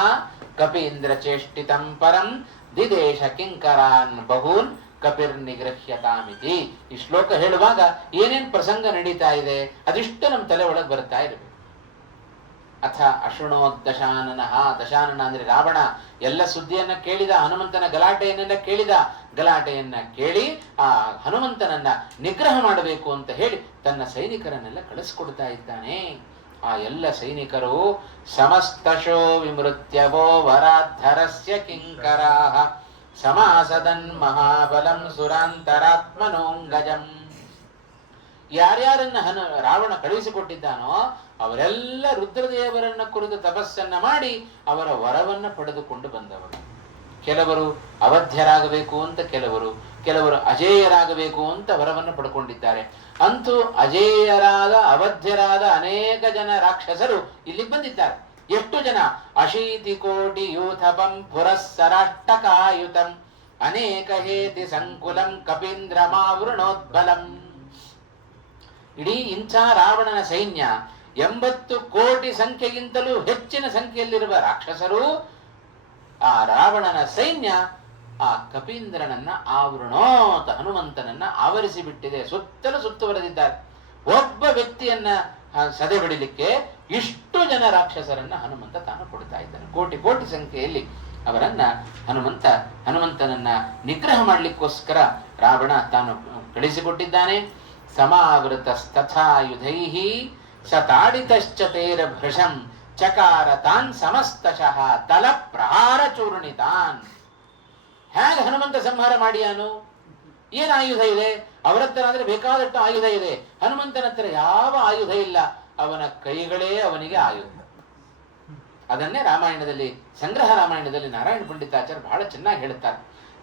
ಕಪೀಂದ್ರ ಚೇಷ್ಟಿತಂ ಪರಂ ದಿದೇಶ ಕಿಂಕರಾನ್ ಬಹೂನ್ ಕಪಿರ್ ನಿಗೃಹ್ಯತಾಮಿತಿ. ಈ ಶ್ಲೋಕ ಹೇಳುವಾಗ ಏನೇನ್ ಪ್ರಸಂಗ ನಡೀತಾ ಇದೆ ಅದಿಷ್ಟು ನಮ್ಮ ತಲೆ ಒಳಗೆ ಬರ್ತಾ ಇರಬೇಕು. ಅಥ ಅಶೃಣೋತ್ ದಶಾನನಃ, ದಶಾನನ ಅಂದ್ರೆ ರಾವಣ ಎಲ್ಲ ಸುದ್ದಿಯನ್ನ ಕೇಳಿದ, ಹನುಮಂತನ ಗಲಾಟೆಯನ್ನೆಲ್ಲ ಕೇಳಿದ. ಗಲಾಟೆಯನ್ನ ಕೇಳಿ ಆ ಹನುಮಂತನನ್ನ ನಿಗ್ರಹ ಮಾಡಬೇಕು ಅಂತ ಹೇಳಿ ತನ್ನ ಸೈನಿಕರನ್ನೆಲ್ಲ ಕಳಿಸ್ಕೊಡ್ತಾ ಇದ್ದಾನೆ. ಆ ಎಲ್ಲ ಸೈನಿಕರು ಸಮಸ್ತಶೋ ವಿಮೃತ್ಯವೋ ವರಾಧರಸ್ಯ ಕಿಂಕರಾಃ ಸಮಾಸದನ್ ಮಹಾಬಲಂ ಸುರಾಂತರಾತ್ಮನೋಂಗಜಂ. ಯಾರ್ಯಾರನ್ನ ರಾವಣ ಕಳುಹಿಸಿಕೊಟ್ಟಿದ್ದಾನೋ ಅವರೆಲ್ಲ ರುದ್ರದೇವರನ್ನ ಕುರಿತು ತಪಸ್ಸನ್ನ ಮಾಡಿ ಅವರ ವರವನ್ನ ಪಡೆದುಕೊಂಡು ಬಂದವರು. ಕೆಲವರು ಅವಧ್ಯರಾಗಬೇಕು ಅಂತ, ಕೆಲವರು ಅಜೇಯರಾಗಬೇಕು ಅಂತ ವರವನ್ನು ಪಡ್ಕೊಂಡಿದ್ದಾರೆ. ಅಂತೂ ಅಜೇಯರಾದ ಅವಧ್ಯರಾದ ಅನೇಕ ಜನ ರಾಕ್ಷಸರು ಇಲ್ಲಿಗೆ ಬಂದಿದ್ದಾರೆ. ಎಷ್ಟು ಜನ? 80 ಕೋಟಿ ಯೂಥಪಂ ಪುರಸ್ಸರಾಷ್ಟಕಾಯುತಂ ಅನೇಕ ಹೇತಿ ಸಂಕುಲಂ ಕಪೀಂದ್ರಮಾವೃಣೋದ್ಬಲಂ. ಇಡೀ ಇಂಥ ರಾವಣನ ಸೈನ್ಯ 80 ಕೋಟಿ ಸಂಖ್ಯೆಗಿಂತಲೂ ಹೆಚ್ಚಿನ ಸಂಖ್ಯೆಯಲ್ಲಿರುವ ರಾಕ್ಷಸರು, ಆ ರಾವಣನ ಸೈನ್ಯ ಆ ಕಪೀಂದ್ರನನ್ನ ಆವೃಣೋತ ಹನುಮಂತನನ್ನ ಆವರಿಸಿ ಬಿಟ್ಟಿದೆ. ಸುತ್ತಲೂ ಸುತ್ತುವರೆದಿದ್ದಾರೆ. ಒಬ್ಬ ವ್ಯಕ್ತಿಯನ್ನ ಸದೆ ಬಿಡಲಿಕ್ಕೆ ಇಷ್ಟು ಜನ ರಾಕ್ಷಸರನ್ನ ಹನುಮಂತ ತಾನು ಕೊಡ್ತಾ ಇದ್ದಾನೆ. ಕೋಟಿ ಕೋಟಿ ಸಂಖ್ಯೆಯಲ್ಲಿ ಅವರನ್ನ ಹನುಮಂತನನ್ನ ನಿಗ್ರಹ ಮಾಡಲಿಕ್ಕೋಸ್ಕರ ರಾವಣ ತಾನು ಕಳಿಸಿಕೊಟ್ಟಿದ್ದಾನೆ. ಸಮಾವೃತಸ್ತಥಾಯುಧೈಃ ಸತಾಡಿತಶ್ಚ ತೇರಭೃಶಂ ಚಕಾರ ತಾನ್ ಸಮಸ್ತಶಃ ತಲ ಪ್ರಹಾರ ಚೂರ್ಣಿತಾನ್. ಹೇಗೆ ಹನುಮಂತ ಸಂಹಾರ ಮಾಡಿಯಾನು? ಏನ್ ಆಯುಧ ಇದೆ ಅವರ ಹತ್ರ? ಅಂದ್ರೆ ಬೇಕಾದಷ್ಟು ಆಯುಧ ಇದೆ. ಹನುಮಂತನ ಹತ್ರ ಯಾವ ಆಯುಧ ಇಲ್ಲ. ಅವನ ಕೈಗಳೇ ಅವನಿಗೆ ಆಯುಧ. ಅದನ್ನೇ ರಾಮಾಯಣದಲ್ಲಿ, ಸಂಗ್ರಹ ರಾಮಾಯಣದಲ್ಲಿ ನಾರಾಯಣ ಪಂಡಿತಾಚಾರ್ಯ ಬಹಳ ಚೆನ್ನಾಗಿ ಹೇಳುತ್ತಾರೆ.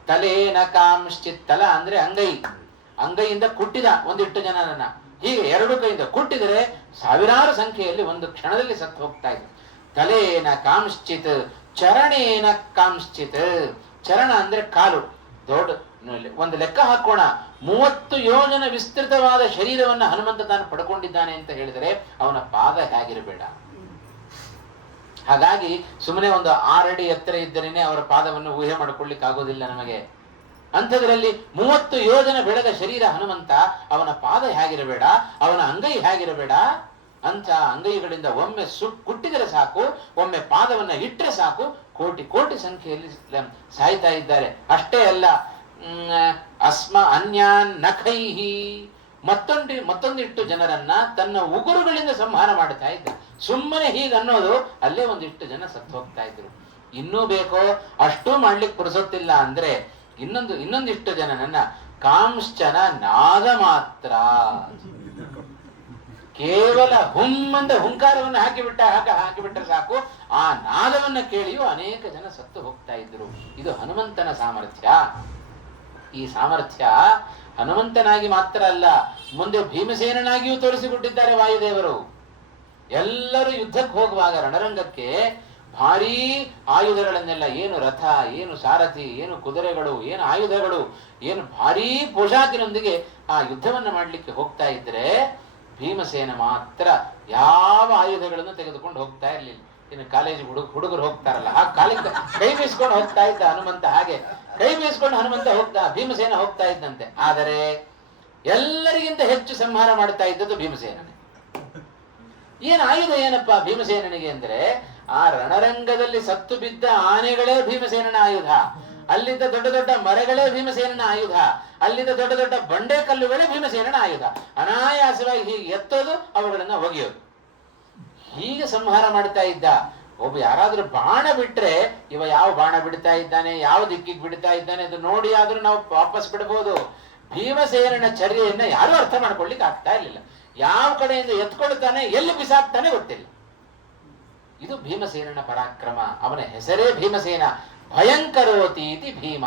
ತಲೇನ ಕಾಂಶ್ಚಿತ್, ತಲ ಅಂದ್ರೆ ಅಂಗೈ, ಅಂಗೈಯಿಂದ ಕುಟ್ಟಿದ ಒಂದಿಷ್ಟು ಜನರನ್ನ. ಹೀಗೆ ಎರಡು ಕೈಯಿಂದ ಕುಟ್ಟಿದರೆ ಸಾವಿರಾರು ಸಂಖ್ಯೆಯಲ್ಲಿ ಒಂದು ಕ್ಷಣದಲ್ಲಿ ಸತ್ತು ಹೋಗ್ತಾ ಇದ್ರು. ತಲೇನ ಕಾಂಶ್ಚಿತ್ ಚರಣೇನ ಕಾಂಶ್ಚಿತ್. ಚರಣ ಅಂದ್ರೆ ಕಾಲು. ದೊಡ್ಡ ಒಂದು ಲೆಕ್ಕ ಹಾಕೋಣ, 30 ಯೋಜನ ವಿಸ್ತೃತವಾದ ಶರೀರವನ್ನ ಹನುಮಂತ ತಾನು ಪಡ್ಕೊಂಡಿದ್ದಾನೆ ಅಂತ ಹೇಳಿದರೆ ಅವನ ಪಾದ ಹೇಗಿರಬೇಡ. ಹಾಗಾಗಿ ಸುಮ್ಮನೆ ಒಂದು 6 ಅಡಿ ಎತ್ತರ ಇದ್ದರೇನೆ ಅವರ ಪಾದವನ್ನು ಊಹೆ ಮಾಡಿಕೊಳ್ಳಿಕ್ಕೆ ಆಗೋದಿಲ್ಲ ನಮಗೆ. ಅಂಥದ್ರಲ್ಲಿ 30 ಯೋಜನ ಬೆಳೆದ ಶರೀರ ಹನುಮಂತ, ಅವನ ಪಾದ ಹೇಗಿರಬೇಡ, ಅವನ ಅಂಗೈ ಹೇಗಿರಬೇಡ. ಅಂತ ಅಂಗೈಗಳಿಂದ ಒಮ್ಮೆ ಕುಟ್ಟಿದರೆ ಸಾಕು, ಒಮ್ಮೆ ಪಾದವನ್ನ ಇಟ್ಟರೆ ಸಾಕು, ಕೋಟಿ ಕೋಟಿ ಸಂಖ್ಯೆಯಲ್ಲಿ ಸಾಯ್ತಾ ಇದ್ದಾರೆ. ಅಷ್ಟೇ ಅಲ್ಲ, ಅನ್ಯಾನ್ ನಖೈಹಿ, ಮತ್ತೊಂದಿಷ್ಟು ಜನರನ್ನ ತನ್ನ ಉಗುರುಗಳಿಂದ ಸಂಹಾರ ಮಾಡ್ತಾ ಇದ್ದ. ಸುಮ್ಮನೆ ಹೀಗನ್ನೋದು, ಅಲ್ಲೇ ಒಂದಿಷ್ಟು ಜನ ಸತ್ತು ಹೋಗ್ತಾ ಇದ್ರು. ಇನ್ನೂ ಬೇಕೋ ಅಷ್ಟೂ ಮಾಡ್ಲಿಕ್ಕೆ ಪುರುಸೊತ್ತಿಲ್ಲ ಅಂದ್ರೆ ಇನ್ನೊಂದಿಷ್ಟು ಜನನನ್ನ ಕಾಂಶ್ಚನ ನಾದ ಮಾತ್ರ, ಕೇವಲ ಹುಮ್ಮಂದ ಹುಂಕಾರವನ್ನು ಹಾಕಿಬಿಟ್ರೆ ಸಾಕು, ಆ ನಾದವನ್ನ ಕೇಳಿಯೂ ಅನೇಕ ಜನ ಸತ್ತು ಹೋಗ್ತಾ ಇದ್ರು. ಇದು ಹನುಮಂತನ ಸಾಮರ್ಥ್ಯ. ಈ ಸಾಮರ್ಥ್ಯ ಹನುಮಂತನಾಗಿ ಮಾತ್ರ ಅಲ್ಲ, ಮುಂದೆ ಭೀಮಸೇನನಾಗಿಯೂ ತೋರಿಸಿಕೊಟ್ಟಿದ್ದಾರೆ ವಾಯುದೇವರು. ಎಲ್ಲರೂ ಯುದ್ಧಕ್ಕೆ ಹೋಗುವಾಗ ರಣರಂಗಕ್ಕೆ ಭಾರೀ ಆಯುಧಗಳನ್ನೆಲ್ಲ, ಏನು ರಥ, ಏನು ಸಾರಥಿ, ಏನು ಕುದುರೆಗಳು, ಏನು ಆಯುಧಗಳು, ಏನು ಭಾರೀ ಪೋಷಾಕಿನೊಂದಿಗೆ ಆ ಯುದ್ಧವನ್ನ ಮಾಡ್ಲಿಕ್ಕೆ ಹೋಗ್ತಾ ಇದ್ರೆ ಭೀಮಸೇನ ಮಾತ್ರ ಯಾವ ಆಯುಧಗಳನ್ನು ತೆಗೆದುಕೊಂಡು ಹೋಗ್ತಾ ಇರ್ಲಿಲ್ಲ. ಇನ್ನು ಕಾಲೇಜ್ ಹುಡುಗರು ಹೋಗ್ತಾರಲ್ಲ, ಆ ಕೈ ಬೀಸ್ಕೊಂಡು ಹೋಗ್ತಾ ಇದ್ದ ಹನುಮಂತ. ಹಾಗೆ ಕೈ ಬೀಸ್ಕೊಂಡು ಹನುಮಂತ ಭೀಮಸೇನ ಹೋಗ್ತಾ ಇದ್ದಂತೆ. ಆದರೆ ಎಲ್ಲರಿಗಿಂತ ಹೆಚ್ಚು ಸಂಹಾರ ಮಾಡ್ತಾ ಇದ್ದದ್ದು ಭೀಮಸೇನನೇ. ಏನು ಆಯುಧ ಏನಪ್ಪ ಭೀಮಸೇನನಿಗೆ ಅಂದ್ರೆ, ಆ ರಣರಂಗದಲ್ಲಿ ಸತ್ತು ಬಿದ್ದ ಆನೆಗಳೇ ಭೀಮಸೇನನ ಆಯುಧ, ಅಲ್ಲಿದ್ದ ದೊಡ್ಡ ದೊಡ್ಡ ಮರಗಳೇ ಭೀಮಸೇನನ ಆಯುಧ, ಅಲ್ಲಿದ್ದ ದೊಡ್ಡ ದೊಡ್ಡ ಬಂಡೆ ಕಲ್ಲುಗಳೇ ಭೀಮಸೇನನ ಆಯುಧ. ಅನಾಯಾಸವಾಗಿ ಹೀಗೆ ಎತ್ತೋದು, ಅವುಗಳನ್ನ ಒಗೆಯೋದು, ಹೀಗೆ ಸಂಹಾರ ಮಾಡ್ತಾ ಇದ್ದ. ಒಬ್ಬ ಯಾರಾದ್ರೂ ಬಾಣ ಬಿಟ್ರೆ ಇವ ಯಾವ ಬಾಣ ಬಿಡ್ತಾ ಇದ್ದಾನೆ, ಯಾವ ದಿಕ್ಕಿಗೆ ಬಿಡ್ತಾ ಇದ್ದಾನೆ ಅದು ನೋಡಿ ಆದ್ರೂ ನಾವು ವಾಪಸ್ ಬಿಡಬಹುದು. ಭೀಮಸೇನನ ಚರ್ಯೆಯನ್ನ ಯಾರು ಅರ್ಥ ಮಾಡ್ಕೊಳ್ಲಿಕ್ಕೆ ಆಗ್ತಾ ಇರ್ಲಿಲ್ಲ. ಯಾವ ಕಡೆಯಿಂದ ಎತ್ಕೊಳ್ತಾನೆ, ಎಲ್ಲಿ ಬಿಸಾಕ್ತಾನೆ ಗೊತ್ತಿಲ್ಲ. ಇದು ಭೀಮಸೇನನ ಪರಾಕ್ರಮ. ಅವನ ಹೆಸರೇ ಭೀಮಸೇನ. ಭಯಂಕರೋತಿ ಇತಿ ಭೀಮ.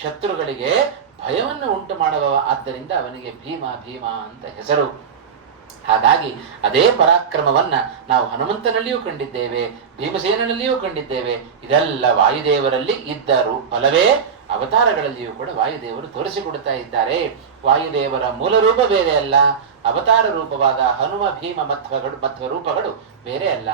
ಶತ್ರುಗಳಿಗೆ ಭಯವನ್ನು ಉಂಟು ಮಾಡುವವ, ಆದ್ದರಿಂದ ಅವನಿಗೆ ಭೀಮ ಭೀಮ ಅಂತ ಹೆಸರು. ಹಾಗಾಗಿ ಅದೇ ಪರಾಕ್ರಮವನ್ನ ನಾವು ಹನುಮಂತನಲ್ಲಿಯೂ ಕಂಡಿದ್ದೇವೆ, ಭೀಮಸೇನನಲ್ಲಿಯೂ ಕಂಡಿದ್ದೇವೆ. ಇದೆಲ್ಲ ವಾಯುದೇವರಲ್ಲಿ ಇದ್ದರು ಫಲವೇ ಅವತಾರಗಳಲ್ಲಿಯೂ ಕೂಡ ವಾಯುದೇವರು ತೋರಿಸಿಕೊಡುತ್ತಾ ಇದ್ದಾರೆ. ವಾಯುದೇವರ ಮೂಲ ರೂಪ ಬೇರೆ ಅಲ್ಲ, ಅವತಾರ ರೂಪವಾದ ಹನುಮ ಭೀಮ ಮಧ್ವ ರೂಪಗಳು ಬೇರೆ ಅಲ್ಲ.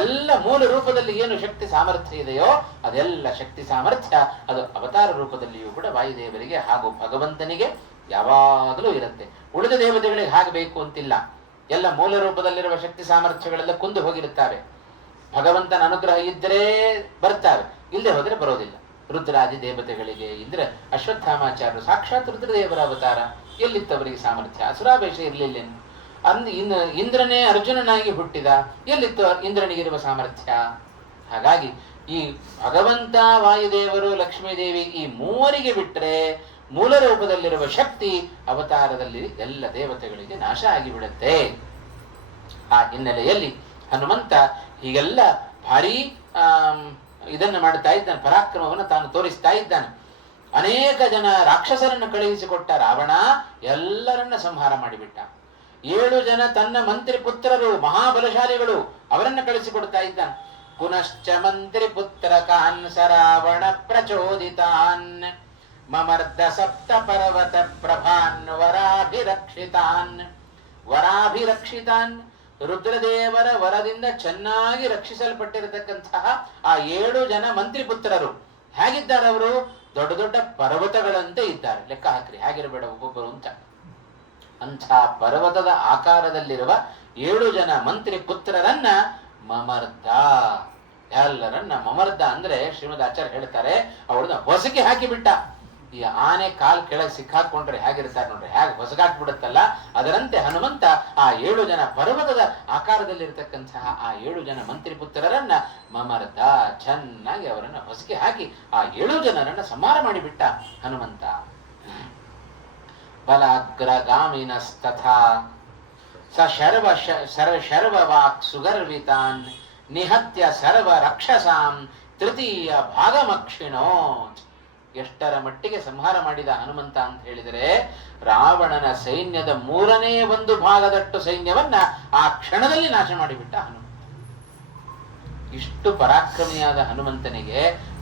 ಎಲ್ಲ ಮೂಲ ರೂಪದಲ್ಲಿ ಏನು ಶಕ್ತಿ ಸಾಮರ್ಥ್ಯ ಇದೆಯೋ ಅದೆಲ್ಲ ಶಕ್ತಿ ಸಾಮರ್ಥ್ಯ ಅದು ಅವತಾರ ರೂಪದಲ್ಲಿಯೂ ಕೂಡ ವಾಯುದೇವರಿಗೆ ಹಾಗೂ ಭಗವಂತನಿಗೆ ಯಾವಾಗಲೂ ಇರುತ್ತೆ. ಉಳಿದ ದೇವತೆಗಳಿಗೆ ಹಾಗಬೇಕು ಅಂತಿಲ್ಲ. ಎಲ್ಲ ಮೂಲ ರೂಪದಲ್ಲಿರುವ ಶಕ್ತಿ ಸಾಮರ್ಥ್ಯಗಳೆಲ್ಲ ಕುಂದು ಹೋಗಿರುತ್ತವೆ. ಭಗವಂತನ ಅನುಗ್ರಹ ಇದ್ದರೆ ಬರ್ತಾವೆ, ಇಲ್ಲದೆ ಹೋದರೆ ಬರೋದಿಲ್ಲ. ರುದ್ರಾದಿ ದೇವತೆಗಳಿಗೆ ಇಂದ್ರ ಅಶ್ವತ್ಥಾಮಾಚಾರ್ಯರು ಸಾಕ್ಷಾತ್ ರುದ್ರದೇವರ ಅವತಾರ, ಎಲ್ಲಿತ್ತವರಿಗೆ ಸಾಮರ್ಥ್ಯ? ಅಸುರಾವೇಶ ಇರಲಿಲ್ಲ. ಇಂದ್ರನೇ ಅರ್ಜುನನಾಗಿ ಹುಟ್ಟಿದ, ಎಲ್ಲಿತ್ತು ಇಂದ್ರನಿಗಿರುವ ಸಾಮರ್ಥ್ಯ? ಹಾಗಾಗಿ ಈ ಭಗವಂತ, ವಾಯುದೇವರು, ಲಕ್ಷ್ಮೀದೇವಿ ಈ ಮೂವರಿಗೆ ಬಿಟ್ಟರೆ ಮೂಲ ರೂಪದಲ್ಲಿರುವ ಶಕ್ತಿ ಅವತಾರದಲ್ಲಿ ಎಲ್ಲ ದೇವತೆಗಳಿಗೆ ನಾಶ ಆಗಿಬಿಡುತ್ತೆ. ಆ ಹಿನ್ನೆಲೆಯಲ್ಲಿ ಹನುಮಂತ ಹೀಗೆಲ್ಲ ಭಾರಿ ಇದನ್ನು ಮಾಡ್ತಾ ಇದ್ದಾನೆ, ಪರಾಕ್ರಮವನ್ನು ತಾನು ತೋರಿಸ್ತಾ ಇದ್ದಾನೆ. ಅನೇಕ ಜನ ರಾಕ್ಷಸರನ್ನು ಕಳುಹಿಸಿಕೊಟ್ಟ ರಾವಣ ಎಲ್ಲರನ್ನ ಸಂಹಾರ ಮಾಡಿಬಿಟ್ಟ. 7 ಜನ ತನ್ನ ಮಂತ್ರಿ ಪುತ್ರರು ಮಹಾಬಲಶಾಲಿಗಳು, ಅವರನ್ನ ಕಳಿಸಿಕೊಡ್ತಾ ಇದ್ದಾನೆ. ಪುನಶ್ಚ ಮಂತ್ರಿ ಪುತ್ರ ಕಾನ್ ಸರಾವಣ ಪ್ರಚೋದಿತಾನ್ ಮಮರ್ಧ ಸಪ್ತ ಪರ್ವತ ಪ್ರಭಾನ್ ವರಾಭಿರಕ್ಷಿತಾನ್ ರುದ್ರದೇವರ ವರದಿಂದ ಚೆನ್ನಾಗಿ ರಕ್ಷಿಸಲ್ಪಟ್ಟಿರತಕ್ಕಂತಹ ಆ 7 ಜನ ಮಂತ್ರಿ ಪುತ್ರರು ಹೇಗಿದ್ದಾರೆ? ಅವರು ದೊಡ್ಡ ದೊಡ್ಡ ಪರ್ವತಗಳಂತೆ ಇದ್ದಾರೆ. ಲೆಕ್ಕ ಹಾಕ್ರಿ ಹೇಗಿರಬೇಡ ಒಬ್ಬೊಬ್ಬರು ಅಂತ. ಅಂಥ ಪರ್ವತದ ಆಕಾರದಲ್ಲಿರುವ 7 ಜನ ಮಂತ್ರಿ ಪುತ್ರರನ್ನ ಮಮರ್ಧ, ಎಲ್ಲರನ್ನ ಮಮರ್ಧ ಅಂದ್ರೆ ಶ್ರೀಮದ್ ಆಚಾರ್ಯ ಹೇಳ್ತಾರೆ ಅವ್ರನ್ನ ಹೊಸಕಿ ಹಾಕಿಬಿಟ್ಟ. ಈ ಆನೆ ಕಾಲ್ ಕೆಳಗೆ ಸಿಕ್ಕಾಕೊಂಡ್ರೆ ಹೇಗಿರ್ತಾರೆ ನೋಡ್ರಿ, ಹೇಗೆ ಹೊಸಗಾಕ್ಬಿಡುತ್ತಲ್ಲ, ಅದರಂತೆ ಹನುಮಂತ ಆ 7 ಜನ ಪರ್ವತದ ಆಕಾರದಲ್ಲಿರ್ತಕ್ಕಂತಹ ಆ 7 ಜನ ಮಂತ್ರಿ ಪುತ್ರರನ್ನ ಮಮರ್ಧ ಚೆನ್ನಾಗಿ ಅವರನ್ನ ಹೊಸಕಿ ಹಾಕಿ ಆ 7 ಜನರನ್ನ ಸಂಹಾರ ಮಾಡಿಬಿಟ್ಟ ಹನುಮಂತ. ಬಲಾಗ್ರಗಾಮಿನಸ್ತಥಾ ಸ ಶರ್ವ ವಾಕ್ ಸುಗರ್ವಿತಾನ್ ನಿಹತ್ಯ ಸರ್ವ ರಕ್ಷಸಾಂ ತೃತೀಯ ಭಾಗಮಕ್ಷಿಣೋ. ಎಷ್ಟರ ಮಟ್ಟಿಗೆ ಸಂಹಾರ ಮಾಡಿದ ಹನುಮಂತ ಅಂತ ಹೇಳಿದರೆ, ರಾವಣನ ಸೈನ್ಯದ 3ನೇ 1 ಭಾಗದಷ್ಟು ಸೈನ್ಯವನ್ನ ಆ ಕ್ಷಣದಲ್ಲಿ ನಾಶ ಮಾಡಿಬಿಟ್ಟ ಹನುಮಂತ. ಇಷ್ಟು ಪರಾಕ್ರಮಿಯಾದ ಹನುಮಂತನಿಗೆ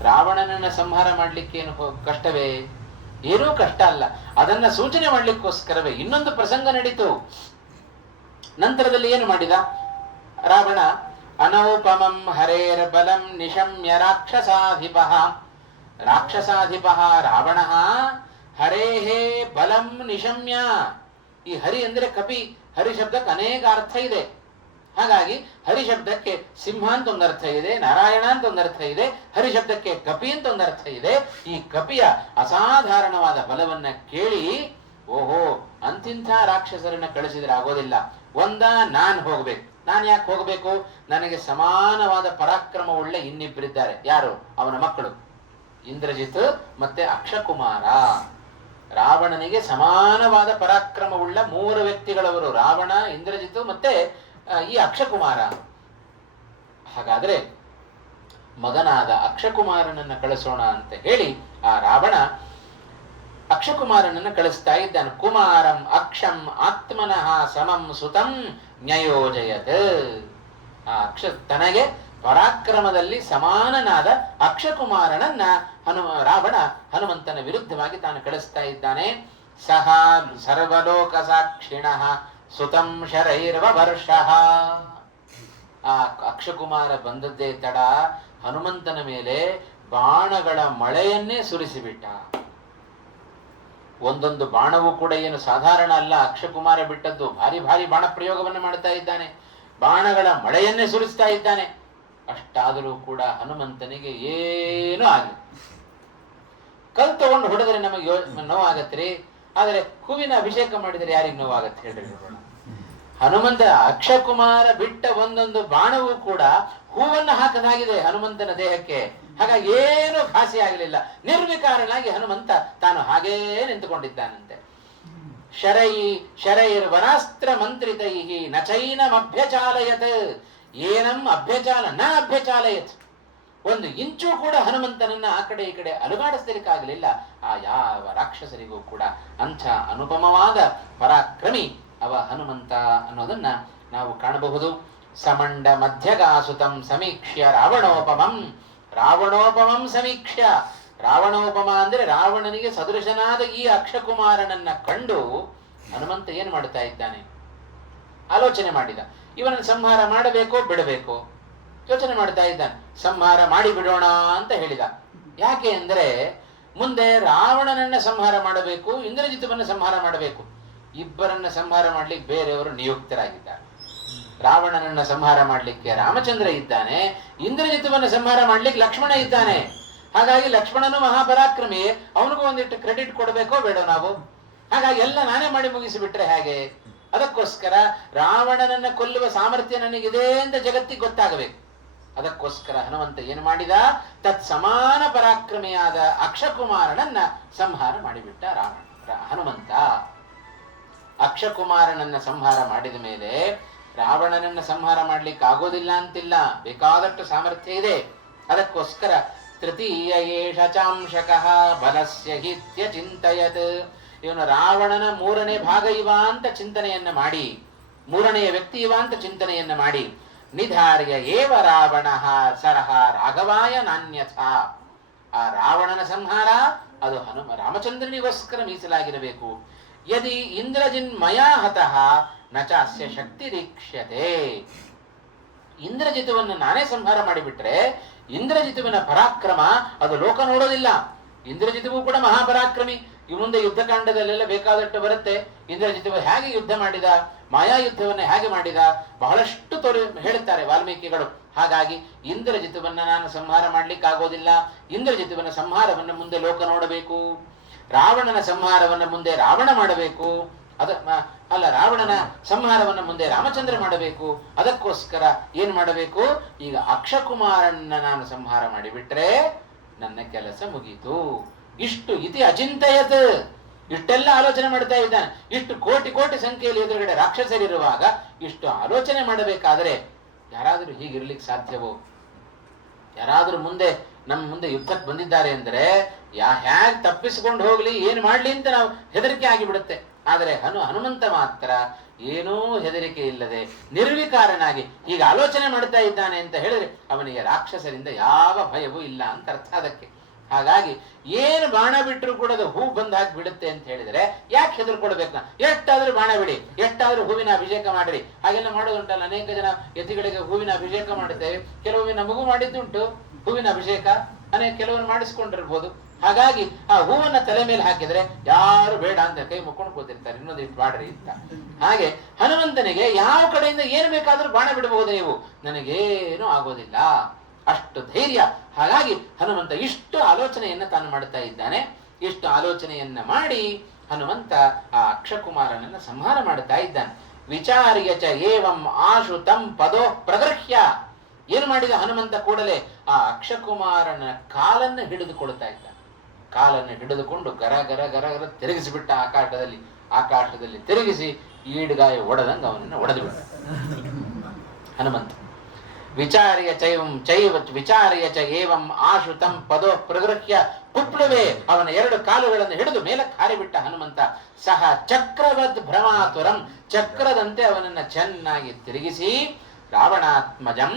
ರಾವಣನನ್ನ ಸಂಹಾರ ಮಾಡ್ಲಿಕ್ಕೇನು ಕಷ್ಟವೇ? ಏನೂ ಕಷ್ಟ ಅಲ್ಲ. ಅದನ್ನ ಸೂಚನೆ ಮಾಡ್ಲಿಕ್ಕೋಸ್ಕರವೇ ಇನ್ನೊಂದು ಪ್ರಸಂಗ ನಡೀತು. ನಂತರದಲ್ಲಿ ಏನು ಮಾಡಿದ ರಾವಣ? ಅನೌಪಮಂ ಹರೇರ್ ಬಲಂ ನಿಶಮ್ಯ ರಾಕ್ಷಸಾಧಿಪ ರಾವಣ ಹರೇಹೇ ಬಲಂ ನಿಶಮ್ಯ. ಈ ಹರಿ ಅಂದ್ರೆ ಕಪಿ. ಹರಿ ಶಬ್ದಕ್ಕೆ ಅನೇಕ ಅರ್ಥ ಇದೆ. ಹಾಗಾಗಿ ಹರಿ ಶಬ್ದಕ್ಕೆ ಸಿಂಹ ಅಂತ ಒಂದು ಅರ್ಥ ಇದೆ, ನಾರಾಯಣ ಅಂತ ಒಂದು ಅರ್ಥ ಇದೆ, ಹರಿ ಶಬ್ದಕ್ಕೆ ಕಪಿ ಅಂತ ಒಂದು ಅರ್ಥ ಇದೆ. ಈ ಕಪಿಯ ಅಸಾಧಾರಣವಾದ ಬಲವನ್ನ ಕೇಳಿ, ಓಹೋ, ಅಂತಿಂಥ ರಾಕ್ಷಸರನ್ನ ಕಳಿಸಿದ್ರೆ ಆಗೋದಿಲ್ಲ, ನಾನ್ ಹೋಗ್ಬೇಕು. ನಾನ್ ಯಾಕೆ ಹೋಗ್ಬೇಕು? ನನಗೆ ಸಮಾನವಾದ ಪರಾಕ್ರಮ ಉಳ್ಳ ಇನ್ನಿಬ್ಬರಿದ್ದಾರೆ. ಯಾರು? ಅವನ ಮಕ್ಕಳು ಇಂದ್ರಜಿತ್ ಮತ್ತೆ ಅಕ್ಷಕುಮಾರ. ರಾವಣನಿಗೆ ಸಮಾನವಾದ ಪರಾಕ್ರಮವುಳ್ಳ 3 ವ್ಯಕ್ತಿಗಳವರು, ರಾವಣ, ಇಂದ್ರಜಿತ್ ಮತ್ತೆ ಈ ಅಕ್ಷಕುಮಾರ. ಹಾಗಾದ್ರೆ ಮಗನಾದ ಅಕ್ಷಕುಮಾರನನ್ನ ಕಳಿಸೋಣ ಅಂತ ಹೇಳಿ ಆ ರಾವಣ ಅಕ್ಷಕುಮಾರನನ್ನ ಕಳಿಸ್ತಾ ಇದ್ದಾನೆ. ಕುಮಾರಂ ಅಕ್ಷಂ ಆತ್ಮನಃ ಸಮಂ ಸುತಂ ನ್ಯಯೋಜಯತ್. ತನಗೆ ಪರಾಕ್ರಮದಲ್ಲಿ ಸಮಾನನಾದ ಅಕ್ಷಕುಮಾರನನ್ನ ರಾವಣ ಹನುಮಂತನ ವಿರುದ್ಧವಾಗಿ ತಾನು ಕಳಿಸ್ತಾ ಇದ್ದಾನೆ. ಸಹ ಸರ್ವಲೋಕ ಸಾಕ್ಷಿಣಃ ಸುತಂ ಶರೈರ್ವ ವರ್ಷಃ. ಆ ಅಕ್ಷಕುಮಾರ ಬಂದದ್ದೇ ತಡ, ಹನುಮಂತನ ಮೇಲೆ ಬಾಣಗಳ ಮಳೆಯನ್ನೇ ಸುರಿಸಿಬಿಟ್ಟ. ಒಂದೊಂದು ಬಾಣವೂ ಕೂಡ ಏನು ಸಾಧಾರಣ ಅಲ್ಲ. ಅಕ್ಷಕುಮಾರ ಬಿಟ್ಟದ್ದು ಭಾರಿ ಭಾರಿ ಬಾಣ ಪ್ರಯೋಗವನ್ನು ಮಾಡ್ತಾ ಇದ್ದಾನೆ, ಬಾಣಗಳ ಮಳೆಯನ್ನೇ ಸುರಿಸ್ತಾ ಇದ್ದಾನೆ. ಅಷ್ಟಾದರೂ ಕೂಡ ಹನುಮಂತನಿಗೆ ಏನೂ ಆಗಲಿ. ಕಲ್ ತಗೊಂಡು ಹೊಡೆದ್ರೆ ನಮಗೆ ನೋವಾಗತ್ರಿ, ಆದರೆ ಹೂವಿನ ಅಭಿಷೇಕ ಮಾಡಿದರೆ ಯಾರಿಗೆ ನೋವಾಗತ್ತೆ ಹೇಳ್ರಿ ನೋಡೋಣ. ಹನುಮಂತ ಅಕ್ಷಕುಮಾರ ಬಿಟ್ಟ ಒಂದೊಂದು ಬಾಣವೂ ಕೂಡ ಹೂವನ್ನು ಹಾಕದಾಗಿದೆ ಹನುಮಂತನ ದೇಹಕ್ಕೆ. ಹಾಗಾಗಿ ಏನು ಘಾಸಿ ಆಗಲಿಲ್ಲ. ನಿರ್ವಿಕಾರನಾಗಿ ಹನುಮಂತ ತಾನು ಹಾಗೇ ನಿಂತುಕೊಂಡಿದ್ದಾನಂತೆ. ಶರೈರ್ ವರಾಸ್ತ್ರ ಮಂತ್ರಿತೈ ನಚೈನಮಭ್ಯಚಾಲಯತ್ ಏನಂ ಅಭ್ಯಚಾಲ ನ ಅಭ್ಯಚಾಲಯತ್. ಒಂದು ಇಂಚು ಕೂಡ ಹನುಮಂತನನ್ನ ಆ ಕಡೆ ಈ ಕಡೆ ಅಲುಗಾಡಿಸ್ಲಿಕ್ಕಾಗಲಿಲ್ಲ ಆ ಯಾವ ರಾಕ್ಷಸರಿಗೂ ಕೂಡ. ಅಂಥ ಅನುಪಮವಾದ ಪರಾಕ್ರಮಿ ಅವ ಹನುಮಂತ ಅನ್ನೋದನ್ನ ನಾವು ಕಾಣಬಹುದು. ಸಮಂಡ ಮಧ್ಯಗಾಸುತಂ ಸಮೀಕ್ಷ್ಯ ರಾವಣೋಪಮಂ ಸಮೀಕ್ಷ್ಯ. ರಾವಣೋಪಮ ಅಂದ್ರೆ ರಾವಣನಿಗೆ ಸದೃಶನಾದ ಈ ಅಕ್ಷಕುಮಾರನನ್ನ ಕಂಡು ಹನುಮಂತ ಏನು ಮಾಡುತ್ತಾ ಇದ್ದಾನೆ, ಆಲೋಚನೆ ಮಾಡಿದ. ಇವನನ್ನು ಸಂಹಾರ ಮಾಡಬೇಕೋ ಬಿಡಬೇಕೋ ಯೋಚನೆ ಮಾಡ್ತಾ ಇದ್ದಾನೆ. ಸಂಹಾರ ಮಾಡಿ ಬಿಡೋಣ ಅಂತ ಹೇಳಿದ. ಯಾಕೆ ಅಂದ್ರೆ ಮುಂದೆ ರಾವಣನನ್ನ ಸಂಹಾರ ಮಾಡಬೇಕು, ಇಂದ್ರಜಿತುವನ್ನ ಸಂಹಾರ ಮಾಡಬೇಕು. ಇಬ್ಬರನ್ನ ಸಂಹಾರ ಮಾಡ್ಲಿಕ್ಕೆ ಬೇರೆಯವರು ನಿಯುಕ್ತರಾಗಿದ್ದಾರೆ. ರಾವಣನನ್ನ ಸಂಹಾರ ಮಾಡ್ಲಿಕ್ಕೆ ರಾಮಚಂದ್ರ ಇದ್ದಾನೆ, ಇಂದ್ರಜಿತುವನ್ನ ಸಂಹಾರ ಮಾಡ್ಲಿಕ್ಕೆ ಲಕ್ಷ್ಮಣ ಇದ್ದಾನೆ. ಹಾಗಾಗಿ ಲಕ್ಷ್ಮಣನು ಮಹಾಪರಾಕ್ರಮಿ, ಅವನಿಗೂ ಒಂದಿಟ್ಟು ಕ್ರೆಡಿಟ್ ಕೊಡಬೇಕೋ ಬೇಡೋ ನಾವು? ಹಾಗಾಗಿ ಎಲ್ಲ ನಾನೇ ಮಾಡಿ ಮುಗಿಸಿಬಿಟ್ರೆ ಹೇಗೆ? ಅದಕ್ಕೋಸ್ಕರ ರಾವಣನನ್ನ ಕೊಲ್ಲುವ ಸಾಮರ್ಥ್ಯ ನನಗಿದೆ ಅಂತ ಜಗತ್ತಿಗೆ ಗೊತ್ತಾಗಬೇಕು. ಅದಕ್ಕೋಸ್ಕರ ಹನುಮಂತ ಏನು ಮಾಡಿದ, ತತ್ ಸಮಾನ ಪರಾಕ್ರಮಿಯಾದ ಅಕ್ಷಕುಮಾರನನ್ನ ಸಂಹಾರ ಮಾಡಿಬಿಟ್ಟ ಹನುಮಂತ. ಅಕ್ಷಕುಮಾರನನ್ನ ಸಂಹಾರ ಮಾಡಿದ ಮೇಲೆ ರಾವಣನನ್ನ ಸಂಹಾರ ಮಾಡ್ಲಿಕ್ಕೆ ಆಗೋದಿಲ್ಲ ಅಂತಿಲ್ಲ, ಬೇಕಾದಷ್ಟು ಸಾಮರ್ಥ್ಯ ಇದೆ. ಅದಕ್ಕೋಸ್ಕರ ತೃತೀಯ ಏಷ ಚಾಂಶಕಃ ಬಲಸ್ಯ ಹಿತ್ಯ ಚಿಂತಯತ್. ಇವನು ರಾವಣನ ಮೂರನೇ ಭಾಗ ಇವ ಅಂತ ಚಿಂತನೆಯನ್ನ ಮಾಡಿ, ಮೂರನೆಯ ವ್ಯಕ್ತಿ ಇವ ಅಂತ ಚಿಂತನೆಯನ್ನ ಮಾಡಿ, ನಿಧಾರ್ಯ ಏವ ರಾವಣ ಸರಹ ರಾಘವಾಯ ನಾನ್ಯಥ. ಆ ರಾವಣನ ಸಂಹಾರ ಅದು ರಾಮಚಂದ್ರನಿಗೋಸ್ಕರ ಮೀಸಲಾಗಿರಬೇಕು. ಯದಿ ಇಂದ್ರಜಿನ್ ಮಯಾ ಹತಃ ನಚಾಸ್ಯ ಶಕ್ತಿ ರೀಕ್ಷ್ಯತೆ. ಇಂದ್ರಜಿತುವನ್ನು ನಾನೇ ಸಂಹಾರ ಮಾಡಿಬಿಟ್ರೆ ಇಂದ್ರಜಿತುವಿನ ಪರಾಕ್ರಮ ಅದು ಲೋಕ ನೋಡೋದಿಲ್ಲ. ಇಂದ್ರಜಿತುವು ಕೂಡ ಮಹಾಪರಾಕ್ರಮಿ. ಈ ಮುಂದೆ ಯುದ್ಧಕಾಂಡದಲ್ಲೆಲ್ಲ ಬೇಕಾದಷ್ಟು ಬರುತ್ತೆ. ಇಂದ್ರಜಿತುವು ಹೇಗೆ ಯುದ್ಧ ಮಾಡಿದ, ಮಾಯಾ ಯುದ್ಧವನ್ನ ಹೇಗೆ ಮಾಡಿದ, ಬಹಳಷ್ಟು ಹೇಳುತ್ತಾರೆ ವಾಲ್ಮೀಕಿಗಳು. ಹಾಗಾಗಿ ಇಂದ್ರಜಿತುವನ್ನ ನಾನು ಸಂಹಾರ ಮಾಡ್ಲಿಕ್ಕೆ ಆಗೋದಿಲ್ಲ. ಇಂದ್ರಜಿತುವಿನ ಸಂಹಾರವನ್ನು ಮುಂದೆ ಲೋಕ ನೋಡಬೇಕು. ರಾವಣನ ಸಂಹಾರವನ್ನು ಮುಂದೆ ರಾವಣ ಮಾಡಬೇಕು. ರಾವಣನ ಸಂಹಾರವನ್ನು ಮುಂದೆ ರಾಮಚಂದ್ರ ಮಾಡಬೇಕು. ಅದಕ್ಕೋಸ್ಕರ ಏನ್ ಮಾಡಬೇಕು, ಈಗ ಅಕ್ಷಕುಮಾರನ್ನ ನಾನು ಸಂಹಾರ ಮಾಡಿಬಿಟ್ರೆ ನನ್ನ ಕೆಲಸ ಮುಗೀತು. ಇಷ್ಟು ಇತಿ ಅಚಿಂತಯತ್. ಇಷ್ಟೆಲ್ಲ ಆಲೋಚನೆ ಮಾಡ್ತಾ ಇದ್ದಾನೆ. ಇಷ್ಟು ಕೋಟಿ ಕೋಟಿ ಸಂಖ್ಯೆಯಲ್ಲಿ ಎದುರುಗಡೆ ರಾಕ್ಷಸರಿರುವಾಗ ಇಷ್ಟು ಆಲೋಚನೆ ಮಾಡಬೇಕಾದ್ರೆ ಯಾರಾದರೂ ಹೀಗಿರ್ಲಿಕ್ಕೆ ಸಾಧ್ಯವೋ? ಯಾರಾದರೂ ಮುಂದೆ ನಮ್ಮ ಮುಂದೆ ಯುದ್ಧಕ್ಕೆ ಬಂದಿದ್ದಾರೆ ಅಂದ್ರೆ ಹೇಗೆ ತಪ್ಪಿಸಿಕೊಂಡು ಹೋಗ್ಲಿ, ಏನ್ ಮಾಡ್ಲಿ ಅಂತ ನಾವು ಹೆದರಿಕೆ ಆಗಿಬಿಡುತ್ತೆ. ಆದರೆ ಹನುಮಂತ ಮಾತ್ರ ಏನೂ ಹೆದರಿಕೆ ಇಲ್ಲದೆ ನಿರ್ವಿಕಾರನಾಗಿ ಈಗ ಆಲೋಚನೆ ಮಾಡ್ತಾ ಇದ್ದಾನೆ ಅಂತ ಹೇಳಿದ್ರೆ ಅವನಿಗೆ ರಾಕ್ಷಸರಿಂದ ಯಾವ ಭಯವೂ ಇಲ್ಲ ಅಂತ ಅರ್ಥ ಅದಕ್ಕೆ. ಹಾಗಾಗಿ ಏನು ಬಾಣ ಬಿಟ್ಟರು ಕೂಡ ಅದು ಹೂ ಬಂದು ಹಾಕಿ ಬಿಡುತ್ತೆ ಅಂತ ಹೇಳಿದ್ರೆ ಯಾಕೆ ಹೆದರ್ಕೊಡ್ಬೇಕು? ಎಷ್ಟಾದ್ರೂ ಬಾಣ ಬಿಡಿ, ಎಷ್ಟಾದ್ರೂ ಹೂವಿನ ಅಭಿಷೇಕ ಮಾಡಿರಿ. ಹಾಗೆಲ್ಲ ಮಾಡೋದುಂಟಲ್ಲ, ಅನೇಕ ಜನ ಯತಿಗಳಿಗೆ ಹೂವಿನ ಅಭಿಷೇಕ ಮಾಡುತ್ತೇವೆ. ಕೆಲವೊಮ್ಮೆ ನಮಗೂ ಮಾಡಿದ್ದುಂಟು ಹೂವಿನ ಅಭಿಷೇಕ, ಕೆಲವರು ಮಾಡಿಸ್ಕೊಂಡಿರ್ಬೋದು. ಹಾಗಾಗಿ ಆ ಹೂವನ್ನ ತಲೆ ಮೇಲೆ ಹಾಕಿದ್ರೆ ಯಾರು ಬೇಡ ಅಂತ ಕೈ ಮುಕ್ಕೊಂಡು ಕೂತಿರ್ತಾರೆ, ಇನ್ನೊಂದಿಷ್ಟು ಬಾಡ್ರಿ ಅಂತ. ಹಾಗೆ ಹನುಮಂತನಿಗೆ ಯಾವ ಕಡೆಯಿಂದ ಏನು ಬೇಕಾದ್ರೂ ಬಾಣ ಬಿಡಬಹುದು ನೀವು, ನನಗೇನು ಆಗೋದಿಲ್ಲ, ಅಷ್ಟು ಧೈರ್ಯ. ಹಾಗಾಗಿ ಹನುಮಂತ ಇಷ್ಟು ಆಲೋಚನೆಯನ್ನ ತಾನು ಮಾಡ್ತಾ ಇದ್ದಾನೆ. ಇಷ್ಟು ಆಲೋಚನೆಯನ್ನ ಮಾಡಿ ಹನುಮಂತ ಆ ಅಕ್ಷಕುಮಾರನನ್ನ ಸಂಹಾರ ಮಾಡ್ತಾ ಇದ್ದಾನೆ. ವಿಚಾರ್ಯ ಚ ಏವಂ ಆಶು ತಂ ಪದೋ ಪ್ರಗೃಹ್ಯ. ಏನು ಮಾಡಿದ ಹನುಮಂತ ಕೂಡಲೇ ಆ ಅಕ್ಷಕುಮಾರನ ಕಾಲನ್ನು ಹಿಡಿದುಕೊಳ್ತಾ ಇದ್ದಾನೆ. ಕಾಲನ್ನು ಹಿಡಿದುಕೊಂಡು ಗರ ಗರ ಗರ ಗರ ತಿರುಗಿಸಿಬಿಟ್ಟ. ಆಕಾಶದಲ್ಲಿ ತಿರುಗಿಸಿ ಈಡ್ಗಾಯ ಒಡೆದಂಗ ಅವನನ್ನು ಒಡೆದು ಬಿಟ್ಟ ಹನುಮಂತ. ವಿಚಾರ್ಯ ಚ ಏವಂ ಆಶು ತಂ ಪದೋ ಪ್ರಗೃಹ್ಯ ಕುಪ್ಲುವೆ. ಅವನ ಎರಡು ಕಾಲುಗಳನ್ನು ಹಿಡಿದು ಮೇಲಕ್ಕೆ ಹಾರಿಬಿಟ್ಟ ಹನುಮಂತ. ಸಹ ಚಕ್ರವದ್ ಭ್ರಮಾತುರಂ. ಚಕ್ರದಂತೆ ಅವನನ್ನ ಚೆನ್ನಾಗಿ ತಿರುಗಿಸಿ ರಾವಣಾತ್ಮಜಂ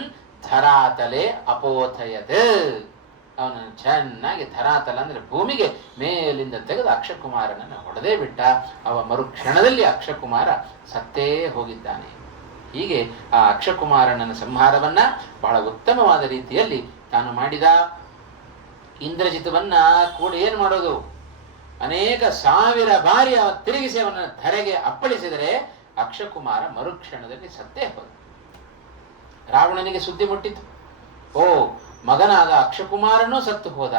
ಧರಾತಲೆ ಅಪೋಥಯತ್. ಅವನನ್ನು ಚೆನ್ನಾಗಿ ಧರಾತಲ ಅಂದ್ರೆ ಭೂಮಿಗೆ ಮೇಲಿಂದ ತೆಗೆದು ಅಕ್ಷಕುಮಾರನನ್ನು ಹೊಡೆದೇ ಬಿಟ್ಟ. ಅವ ಮರುಕ್ಷಣದಲ್ಲಿ ಅಕ್ಷಕುಮಾರ ಸತ್ತೇ ಹೋಗಿದ್ದಾನೆ. ಹೀಗೆ ಆ ಅಕ್ಷಕುಮಾರನ ಸಂಹಾರವನ್ನ ಬಹಳ ಉತ್ತಮವಾದ ರೀತಿಯಲ್ಲಿ ತಾನು ಮಾಡಿದ. ಇಂದ್ರಜಿತವನ್ನ ಕೂಡ ಏನು ಮಾಡೋದು, ಅನೇಕ ಸಾವಿರ ಬಾರಿ ತಿರುಗಿಸಿ ಅವನ ಧರೆಗೆ ಅಪ್ಪಳಿಸಿದರೆ ಅಕ್ಷಕುಮಾರ ಮರುಕ್ಷಣದಲ್ಲಿ ಸತ್ತೇ ಹೋದ. ರಾವಣನಿಗೆ ಸುದ್ದಿ ಮುಟ್ಟಿತು, ಓ ಮಗನಾದ ಅಕ್ಷಕುಮಾರನೂ ಸತ್ತು ಹೋದ.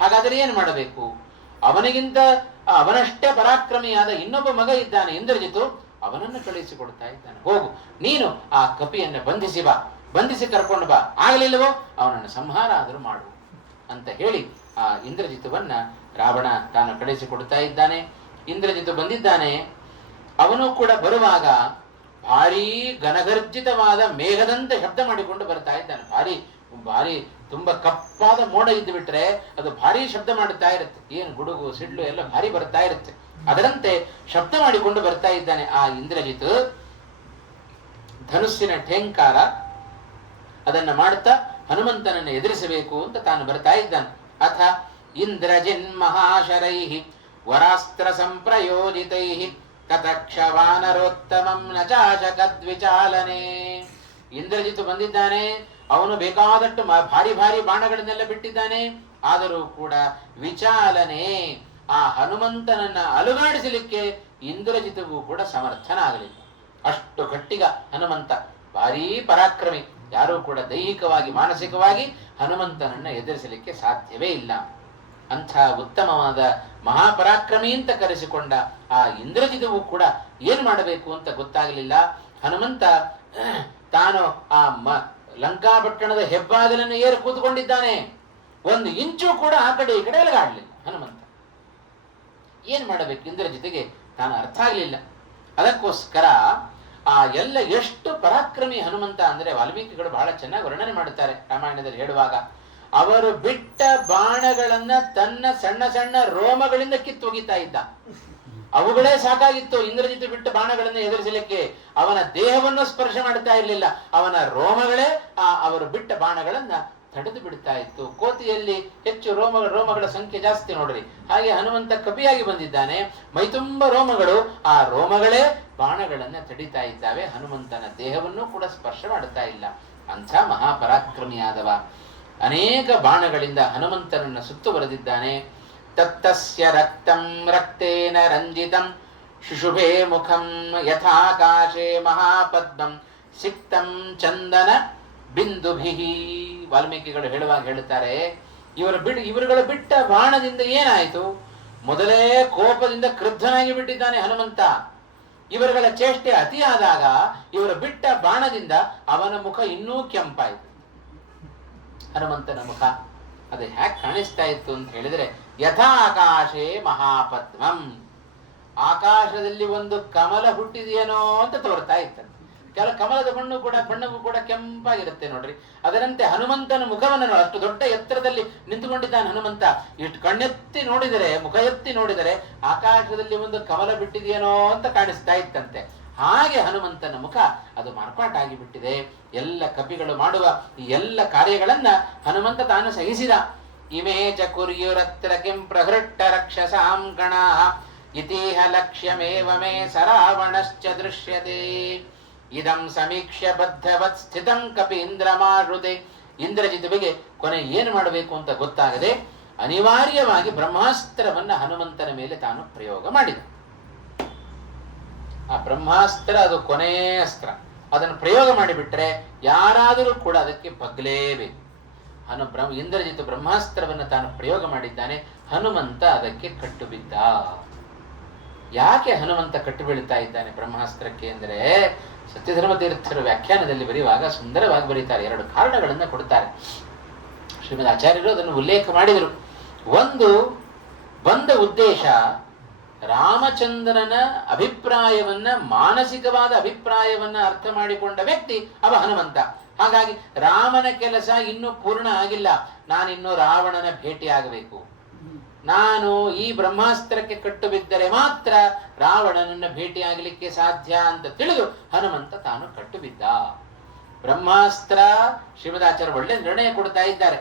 ಹಾಗಾದರೆ ಏನು ಮಾಡಬೇಕು? ಅವನಿಗಿಂತ ಅವನಷ್ಟೇ ಪರಾಕ್ರಮಿಯಾದ ಇನ್ನೊಬ್ಬ ಮಗ ಇದ್ದಾನೆ ಇಂದ್ರಜಿತು, ಅವನನ್ನು ಕಳಿಸಿಕೊಡ್ತಾ ಇದ್ದಾನೆ. ಹೋಗು, ನೀನು ಆ ಕಪಿಯನ್ನು ಬಂಧಿಸಿ ಕರ್ಕೊಂಡು ಬಾ, ಆಗಲಿಲ್ಲವೋ ಅವನನ್ನು ಸಂಹಾರ ಆದರೂ ಮಾಡು ಅಂತ ಹೇಳಿ ಆ ಇಂದ್ರಜಿತುವನ್ನ ರಾವಣ ತಾನು ಕಳಿಸಿಕೊಡ್ತಾ ಇದ್ದಾನೆ. ಇಂದ್ರಜಿತು ಬಂದಿದ್ದಾನೆ. ಅವನು ಕೂಡ ಬರುವಾಗ ಭಾರೀ ಘನಗರ್ಜಿತವಾದ ಮೇಘದಂತೆ ಶಬ್ದ ಮಾಡಿಕೊಂಡು ಬರ್ತಾ ಇದ್ದಾನೆ. ಭಾರಿ ತುಂಬಾ ಕಪ್ಪಾದ ಮೋಡ ಇದ್ದು ಬಿಟ್ರೆ ಅದು ಭಾರಿ ಶಬ್ದ ಮಾಡುತ್ತಾ ಇರುತ್ತೆ. ಏನು ಗುಡುಗು ಸಿಡ್ಲು ಎಲ್ಲ ಭಾರಿ ಬರ್ತಾ ಇರುತ್ತೆ. ಅದರಂತೆ ಶಬ್ದ ಮಾಡಿಕೊಂಡು ಬರ್ತಾ ಇದ್ದಾನೆ ಆ ಇಂದ್ರಜಿತ್. ಧನುಸ್ಸಿನ ಠೇಂಕಾರ ಅದನ್ನ ಮಾಡುತ್ತಾ ಹನುಮಂತನನ್ನು ಎದುರಿಸಬೇಕು ಅಂತ ತಾನು ಬರ್ತಾ ಇದ್ದಾನೆ. ಅಥ ಇಂದ್ರಜಿನ್ ಮಹಾಶರೈ ವರಾಸ್ತ್ರ ಸಂಪ್ರಯೋಜಿತೈ ಕತಕ್ಷವಾನರೋತ್ತಮಂ ನ ಚಾಶಕದ್ವಿಚಾಲನೆ. ಇಂದ್ರಜಿತು ಬಂದಿದ್ದಾನೆ. ಅವನು ಬೇಕಾದಷ್ಟು ಭಾರಿ ಬಾಣಗಳನ್ನೆಲ್ಲ ಬಿಟ್ಟಿದ್ದಾನೆ. ಆದರೂ ಕೂಡ ವಿಚಾಲನೆ, ಆ ಹನುಮಂತನನ್ನ ಅಲುಗಾಡಿಸಲಿಕ್ಕೆ ಇಂದ್ರಜಿತಗೂ ಕೂಡ ಸಮರ್ಥನಾಗಲಿಲ್ಲ. ಅಷ್ಟು ಗಟ್ಟಿಗ ಹನುಮಂತ, ಭಾರೀ ಪರಾಕ್ರಮಿ. ಯಾರೂ ಕೂಡ ದೈಹಿಕವಾಗಿ ಮಾನಸಿಕವಾಗಿ ಹನುಮಂತನನ್ನ ಎದುರಿಸಲಿಕ್ಕೆ ಸಾಧ್ಯವೇ ಇಲ್ಲ. ಅಂಥ ಉತ್ತಮವಾದ ಮಹಾಪರಾಕ್ರಮಿ ಅಂತ ಕರೆಸಿಕೊಂಡ ಆ ಇಂದ್ರಜಿತವು ಕೂಡ ಏನ್ ಮಾಡಬೇಕು ಅಂತ ಗೊತ್ತಾಗಲಿಲ್ಲ. ಹನುಮಂತ ತಾನು ಆ ಲಂಕಾಪಟ್ಟಣದ ಹೆಬ್ಬಾಗಿಲನ್ನು ಏರಿ ಕೂತ್ಕೊಂಡಿದ್ದಾನೆ. ಒಂದು ಇಂಚು ಕೂಡ ಆ ಕಡೆ ಈ ಕಡೆ ಎಲಗಾಡ್ಲಿಲ್ಲ ಹನುಮಂತ. ಏನ್ ಮಾಡಬೇಕು ಇಂದ್ರಜಿತಿಗೆ ತಾನು ಅರ್ಥ ಆಗ್ಲಿಲ್ಲ. ಅದಕ್ಕೋಸ್ಕರ ಆ ಎಲ್ಲ ಎಷ್ಟು ಪರಾಕ್ರಮಿ ಹನುಮಂತ ಅಂದ್ರೆ ವಾಲ್ಮೀಕಿಗಳು ಬಹಳ ಚೆನ್ನಾಗಿ ವರ್ಣನೆ ಮಾಡುತ್ತಾರೆ ರಾಮಾಯಣದಲ್ಲಿ ಹೇಳುವಾಗ. ಅವರು ಬಿಟ್ಟ ಬಾಣಗಳನ್ನ ತನ್ನ ಸಣ್ಣ ಸಣ್ಣ ರೋಮಗಳಿಂದ ಕಿತ್ತೊಗಿತಾ ಇದ್ದ. ಅವುಗಳೇ ಸಾಕಾಗಿತ್ತು ಇಂದ್ರಜಿತ್ ಬಿಟ್ಟ ಬಾಣಗಳನ್ನು ಎದುರಿಸಲಿಕ್ಕೆ. ಅವನ ದೇಹವನ್ನು ಸ್ಪರ್ಶ ಮಾಡುತ್ತಾ ಇರಲಿಲ್ಲ, ಅವನ ರೋಮಗಳೇ ಅವರು ಬಿಟ್ಟ ಬಾಣಗಳನ್ನ ತಡೆದು ಬಿಡ್ತಾ ಇತ್ತು. ಕೋತಿಯಲ್ಲಿ ಹೆಚ್ಚು ರೋಮಗಳ ಸಂಖ್ಯೆ ಜಾಸ್ತಿ ನೋಡ್ರಿ. ಹಾಗೆ ಹನುಮಂತ ಕಪಿಯಾಗಿ ಬಂದಿದ್ದಾನೆ, ಮೈತುಂಬ ರೋಮಗಳು. ಆ ರೋಮಗಳೇ ಬಾಣಗಳನ್ನ ತಡಿತಾ ಇದ್ದಾವೆ, ಹನುಮಂತನ ದೇಹವನ್ನು ಕೂಡ ಸ್ಪರ್ಶ ಮಾಡುತ್ತಾ ಇಲ್ಲ. ಅಂಥ ಮಹಾಪರಾಕ್ರಮಿಯಾದವ ಅನೇಕ ಬಾಣಗಳಿಂದ ಹನುಮಂತನನ್ನು ಸುತ್ತುವರೆದಿದ್ದಾನೆ. ತತ್ತಸ್ಯ ರಕ್ತಂ ರಕ್ತೇನ ರಂಜಿತಂ ಶುಶುಭೆ ಮುಖಂ ಯಥಾಕಾಶೆ ಮಹಾಪದ್ಮಂ ಸಿಕ್ತಂ ಚಂದನ ಬಿಂದುಭಿಹಿ. ವಾಲ್ಮೀಕಿಗಳು ಹೇಳುವಾಗ ಹೇಳುತ್ತಾರೆ, ಇವರುಗಳು ಬಿಟ್ಟ ಬಾಣದಿಂದ ಏನಾಯಿತು? ಮೊದಲೇ ಕೋಪದಿಂದ ಕ್ರುದ್ಧನಾಗಿ ಬಿಟ್ಟಿದ್ದಾನೆ ಹನುಮಂತ. ಇವರುಗಳ ಚೇಷ್ಟೆ ಅತಿಯಾದಾಗ ಇವರು ಬಿಟ್ಟ ಬಾಣದಿಂದ ಅವನ ಮುಖ ಇನ್ನೂ ಕೆಂಪಾಯಿತು. ಹನುಮಂತನ ಮುಖ ಅದು ಹ್ಯಾಕ್ ಕಾಣಿಸ್ತಾ ಇತ್ತು ಅಂತ ಹೇಳಿದ್ರೆ, ಯಥಾಕಾಶೆ ಮಹಾಪದ್ಮಂ, ಆಕಾಶದಲ್ಲಿ ಒಂದು ಕಮಲ ಹುಟ್ಟಿದೆಯೇನೋ ಅಂತ ತೋರ್ತಾ ಇತ್ತಂತೆ. ಕೆಲ ಕಮಲದ ಬಣ್ಣವೂ ಕೂಡ ಕೆಂಪಾಗಿರುತ್ತೆ ನೋಡ್ರಿ. ಅದರಂತೆ ಹನುಮಂತನ ಮುಖವನ್ನು ಅಷ್ಟು ದೊಡ್ಡ ಎತ್ತರದಲ್ಲಿ ನಿಂತುಕೊಂಡಿದ್ದಾನೆ ಹನುಮಂತ. ಇಷ್ಟು ಕಣ್ಣೆತ್ತಿ ನೋಡಿದರೆ, ಮುಖ ಎತ್ತಿ ನೋಡಿದರೆ ಆಕಾಶದಲ್ಲಿ ಒಂದು ಕಮಲ ಬಿಟ್ಟಿದೆಯೇನೋ ಅಂತ ಕಾಣಿಸ್ತಾ ಇತ್ತಂತೆ. ಹಾಗೆ ಹನುಮಂತನ ಮುಖ ಅದು ಮಾರ್ಪಾಟಾಗಿ ಬಿಟ್ಟಿದೆ. ಎಲ್ಲ ಕಪಿಗಳು ಮಾಡುವ ಈ ಎಲ್ಲ ಕಾರ್ಯಗಳನ್ನ ಹನುಮಂತ ತಾನು ಸಹಿಸಿದ. ಇಮೇ ಚ ಕುರ್ಯುರತ್ರ ಕಿಂ ಪ್ರಹೃಷ್ಟ ರಕ್ಷಸಾಂ ಗಣಾಃ ಇತೀಹ ಲಕ್ಷ್ಯಮೇವ ಮೇ ಸರಾವಣಶ್ಚ ದೃಶ್ಯತೆ ಇದಂ ಸಮೀಕ್ಷ್ಯ ಬದ್ಧವತ್ ಸ್ಥಿತಂ ಕಪೀಂದ್ರಮಾರುತೆ. ಇಂದ್ರಜಿತುವಿಗೆ ಕೊನೆ ಏನು ಮಾಡಬೇಕು ಅಂತ ಗೊತ್ತಾಗದೆ ಅನಿವಾರ್ಯವಾಗಿ ಬ್ರಹ್ಮಾಸ್ತ್ರವನ್ನ ಹನುಮಂತನ ಮೇಲೆ ತಾನು ಪ್ರಯೋಗ ಮಾಡಿದ. ಆ ಬ್ರಹ್ಮಾಸ್ತ್ರ ಅದು ಕೊನೆಯ ಅಸ್ತ್ರ. ಅದನ್ನು ಪ್ರಯೋಗ ಮಾಡಿಬಿಟ್ರೆ ಯಾರಾದರೂ ಕೂಡ ಅದಕ್ಕೆ ಬಗ್ಲೇಬೇಕು. ಇಂದ್ರಜಿತು ಬ್ರಹ್ಮಾಸ್ತ್ರವನ್ನು ತಾನು ಪ್ರಯೋಗ ಮಾಡಿದ್ದಾನೆ. ಹನುಮಂತ ಅದಕ್ಕೆ ಕಟ್ಟು ಬಿದ್ದ. ಯಾಕೆ ಹನುಮಂತ ಕಟ್ಟು ಬೀಳ್ತಾ ಇದ್ದಾನೆ ಬ್ರಹ್ಮಾಸ್ತ್ರಕ್ಕೆ ಅಂದರೆ, ಸತ್ಯಧರ್ಮ ತೀರ್ಥರು ವ್ಯಾಖ್ಯಾನದಲ್ಲಿ ಬರೆಯುವಾಗ ಸುಂದರವಾಗಿ ಬರೀತಾರೆ. 2 ಕಾರಣಗಳನ್ನು ಕೊಡ್ತಾರೆ. ಶ್ರೀಮದ್ ಆಚಾರ್ಯರು ಅದನ್ನು ಉಲ್ಲೇಖ ಮಾಡಿದರು. ಒಂದು ಬಂದ ಉದ್ದೇಶ ರಾಮಚಂದ್ರನ ಅಭಿಪ್ರಾಯವನ್ನ, ಮಾನಸಿಕವಾದ ಅಭಿಪ್ರಾಯವನ್ನ ಅರ್ಥ ಮಾಡಿಕೊಂಡ ವ್ಯಕ್ತಿ ಅವ ಹನುಮಂತ. ಹಾಗಾಗಿ ರಾಮನ ಕೆಲಸ ಇನ್ನೂ ಪೂರ್ಣ ಆಗಿಲ್ಲ, ನಾನಿನ್ನೂ ರಾವಣನ ಭೇಟಿಯಾಗಬೇಕು, ನಾನು ಈ ಬ್ರಹ್ಮಾಸ್ತ್ರಕ್ಕೆ ಕಟ್ಟು ಬಿದ್ದರೆ ಮಾತ್ರ ರಾವಣನನ್ನ ಭೇಟಿಯಾಗಲಿಕ್ಕೆ ಸಾಧ್ಯ ಅಂತ ತಿಳಿದು ಹನುಮಂತ ತಾನು ಕಟ್ಟು ಬಿದ್ದ. ಬ್ರಹ್ಮಾಸ್ತ್ರ ಶ್ರೀಮದಾಚಾರ್ಯ ಒಳ್ಳೆ ನಿರ್ಣಯ ಕೊಡ್ತಾ ಇದ್ದಾರೆ.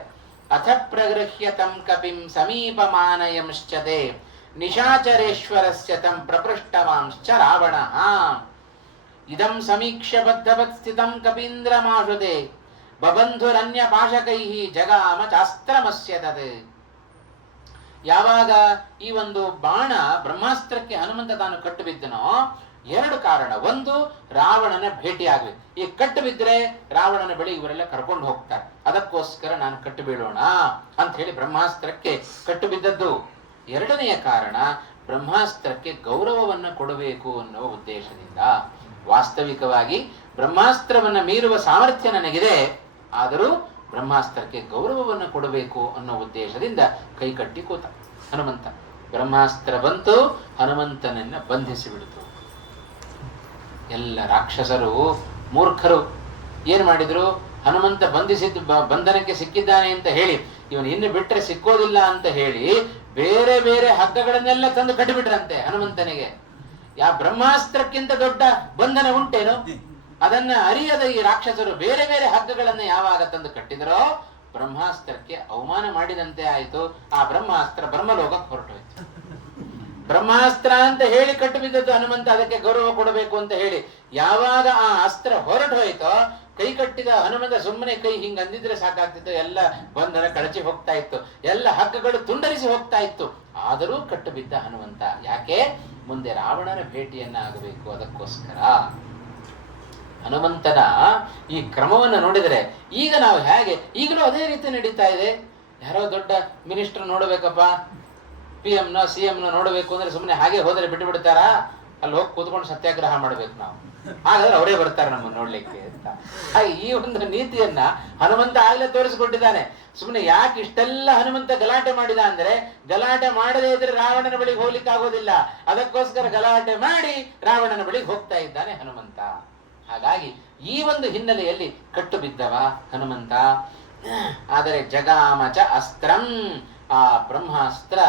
ಅಥ ಪ್ರಗೃಹ್ಯ ತಂ ಕಪಿಂ ಸಮೀಪಮಾನಯಂಶ್ಚತೆ ನಿಶಾಚರೇಶ್ವರಸ್ಯ ತಂ ಪ್ರಪೃಷ್ಟವಾಂಶ್ಚ ರಾವಣಃ ಇದಂ ಸಮೀಕ್ಷ್ಯ ಬದ್ಧವತ್ ಸ್ಥಿತಂ ಕಪೀಂದ್ರಮಾಶುತೆ ಬಬಂಧುರನ್ಯ ಪಾಶಕೈಃ ಜಗಾಮ ಚಾಸ್ತ್ರಮಸ್ಯ ತತ್. ಯಾವಾಗ ಈ ಒಂದು ಬಾಣ ಬ್ರಹ್ಮಾಸ್ತ್ರಕ್ಕೆ ಹನುಮಂತ ತಾನು ಕಟ್ಟು ಬಿದ್ದನೋ 2 ಕಾರಣ. ಒಂದು, ರಾವಣನ ಭೇಟಿ ಆಗ್ಬೇಕು. ಈ ಕಟ್ಟು ಬಿದ್ದರೆ ರಾವಣನ ಬಳಿ ಇವರೆಲ್ಲ ಕರ್ಕೊಂಡು ಹೋಗ್ತಾರೆ. ಅದಕ್ಕೋಸ್ಕರ ನಾನು ಕಟ್ಟು ಬೀಳೋಣ ಅಂತ ಹೇಳಿ ಬ್ರಹ್ಮಾಸ್ತ್ರಕ್ಕೆ ಕಟ್ಟು ಬಿದ್ದದ್ದು. 2ನೆಯ ಕಾರಣ, ಬ್ರಹ್ಮಾಸ್ತ್ರಕ್ಕೆ ಗೌರವವನ್ನು ಕೊಡಬೇಕು ಅನ್ನುವ ಉದ್ದೇಶದಿಂದ. ವಾಸ್ತವಿಕವಾಗಿ ಬ್ರಹ್ಮಾಸ್ತ್ರವನ್ನು ಮೀರುವ ಸಾಮರ್ಥ್ಯ ನನಗಿದೆ, ಆದರೂ ಬ್ರಹ್ಮಾಸ್ತ್ರಕ್ಕೆ ಗೌರವವನ್ನು ಕೊಡಬೇಕು ಅನ್ನೋ ಉದ್ದೇಶದಿಂದ ಕೈಕಟ್ಟಿ ಕೂತ ಹನುಮಂತ. ಬ್ರಹ್ಮಾಸ್ತ್ರ ಬಂತು, ಹನುಮಂತನನ್ನ ಬಂಧಿಸಿಬಿಡಿತು. ಎಲ್ಲ ರಾಕ್ಷಸರು ಮೂರ್ಖರು ಏನ್ ಮಾಡಿದ್ರು, ಹನುಮಂತ ಬಂಧನಕ್ಕೆ ಸಿಕ್ಕಿದ್ದಾನೆ ಅಂತ ಹೇಳಿ ಇವನು ಇನ್ನು ಬಿಟ್ಟರೆ ಸಿಕ್ಕೋದಿಲ್ಲ ಅಂತ ಹೇಳಿ ಬೇರೆ ಬೇರೆ ಹಗ್ಗಗಳನ್ನೆಲ್ಲ ತಂದು ಕಟ್ಟಿಬಿಟ್ರಂತೆ ಹನುಮಂತನಿಗೆ. ಬ್ರಹ್ಮಾಸ್ತ್ರಕ್ಕಿಂತ ದೊಡ್ಡ ಬಂಧನ ಉಂಟೇನು? ಅದನ್ನ ಅರಿಯದ ಈ ರಾಕ್ಷಸರು ಬೇರೆ ಬೇರೆ ಹಗ್ಗಗಳನ್ನ ಯಾವಾಗ ತಂದು ಕಟ್ಟಿದರೋ ಬ್ರಹ್ಮಾಸ್ತ್ರಕ್ಕೆ ಅವಮಾನ ಮಾಡಿದಂತೆ ಆಯಿತು. ಆ ಬ್ರಹ್ಮಾಸ್ತ್ರ ಬ್ರಹ್ಮಲೋಕಕ್ಕೆ ಹೊರಟೋಯ್ತು. ಬ್ರಹ್ಮಾಸ್ತ್ರ ಅಂತ ಹೇಳಿ ಕಟ್ಟು ಬಿದ್ದದ್ದು ಹನುಮಂತ, ಅದಕ್ಕೆ ಗೌರವ ಕೊಡಬೇಕು ಅಂತ ಹೇಳಿ ಯಾವಾಗ ಆ ಅಸ್ತ್ರ ಹೊರಟು ಹೋಯ್ತೋ, ಕೈ ಕಟ್ಟಿದ ಹನುಮಂತ ಸುಮ್ಮನೆ ಕೈ ಹಿಂಗ ಅಂದಿದ್ರೆ ಸಾಕಾಗ್ತಿತ್ತು, ಎಲ್ಲ ಬಂಧನ ಕಳಚಿ ಹೋಗ್ತಾ ಇತ್ತು, ಎಲ್ಲ ಹಗ್ಗಗಳು ತುಂಡರಿಸಿ ಹೋಗ್ತಾ ಇತ್ತು. ಆದರೂ ಕಟ್ಟು ಬಿದ್ದ ಹನುಮಂತ. ಯಾಕೆ? ಮುಂದೆ ರಾವಣನ ಭೇಟಿಯನ್ನ ಆಗಬೇಕು, ಅದಕ್ಕೋಸ್ಕರ. ಹನುಮಂತನ ಈ ಕ್ರಮವನ್ನು ನೋಡಿದರೆ ಈಗ ನಾವು ಹೇಗೆ, ಈಗಲೂ ಅದೇ ರೀತಿ ನಡೀತಾ ಇದೆ. ಯಾರೋ ದೊಡ್ಡ ಮಿನಿಸ್ಟರ್ ನೋಡಬೇಕಪ್ಪ, PM ನೋ CM ನೋ ನೋಡಬೇಕು ಅಂದ್ರೆ ಸುಮ್ಮನೆ ಹಾಗೆ ಹೋದರೆ ಬಿಟ್ಟು ಬಿಡ್ತಾರಾ? ಅಲ್ಲಿ ಹೋಗಿ ಕೂತ್ಕೊಂಡು ಸತ್ಯಾಗ್ರಹ ಮಾಡ್ಬೇಕು ನಾವು, ಹಾಗಾದ್ರೆ ಅವರೇ ಬರ್ತಾರೆ ನಮ್ಮನ್ನು ನೋಡ್ಲಿಕ್ಕೆ ಅಂತ. ಹಾಗೆ ಈ ಒಂದು ನೀತಿಯನ್ನ ಹನುಮಂತ ಆಗ್ಲೇ ತೋರಿಸಿಕೊಟ್ಟಿದ್ದಾನೆ. ಸುಮ್ಮನೆ ಯಾಕೆ ಇಷ್ಟೆಲ್ಲ ಹನುಮಂತ ಗಲಾಟೆ ಮಾಡಿದ ಅಂದ್ರೆ, ಗಲಾಟೆ ಮಾಡದೇ ಇದ್ರೆ ರಾವಣನ ಬಳಿಗೆ ಹೋಗ್ಲಿಕ್ಕೆ ಆಗೋದಿಲ್ಲ, ಅದಕ್ಕೋಸ್ಕರ ಗಲಾಟೆ ಮಾಡಿ ರಾವಣನ ಬಳಿಗೆ ಹೋಗ್ತಾ ಇದ್ದಾನೆ ಹನುಮಂತ. ಹಾಗಾಗಿ ಈ ಒಂದು ಹಿನ್ನೆಲೆಯಲ್ಲಿ ಕಟ್ಟು ಬಿದ್ದವ ಹನುಮಂತ. ಆದರೆ ಜಗಾಮಚ ಅಸ್ತ್ರಂ, ಆ ಬ್ರಹ್ಮಾಸ್ತ್ರ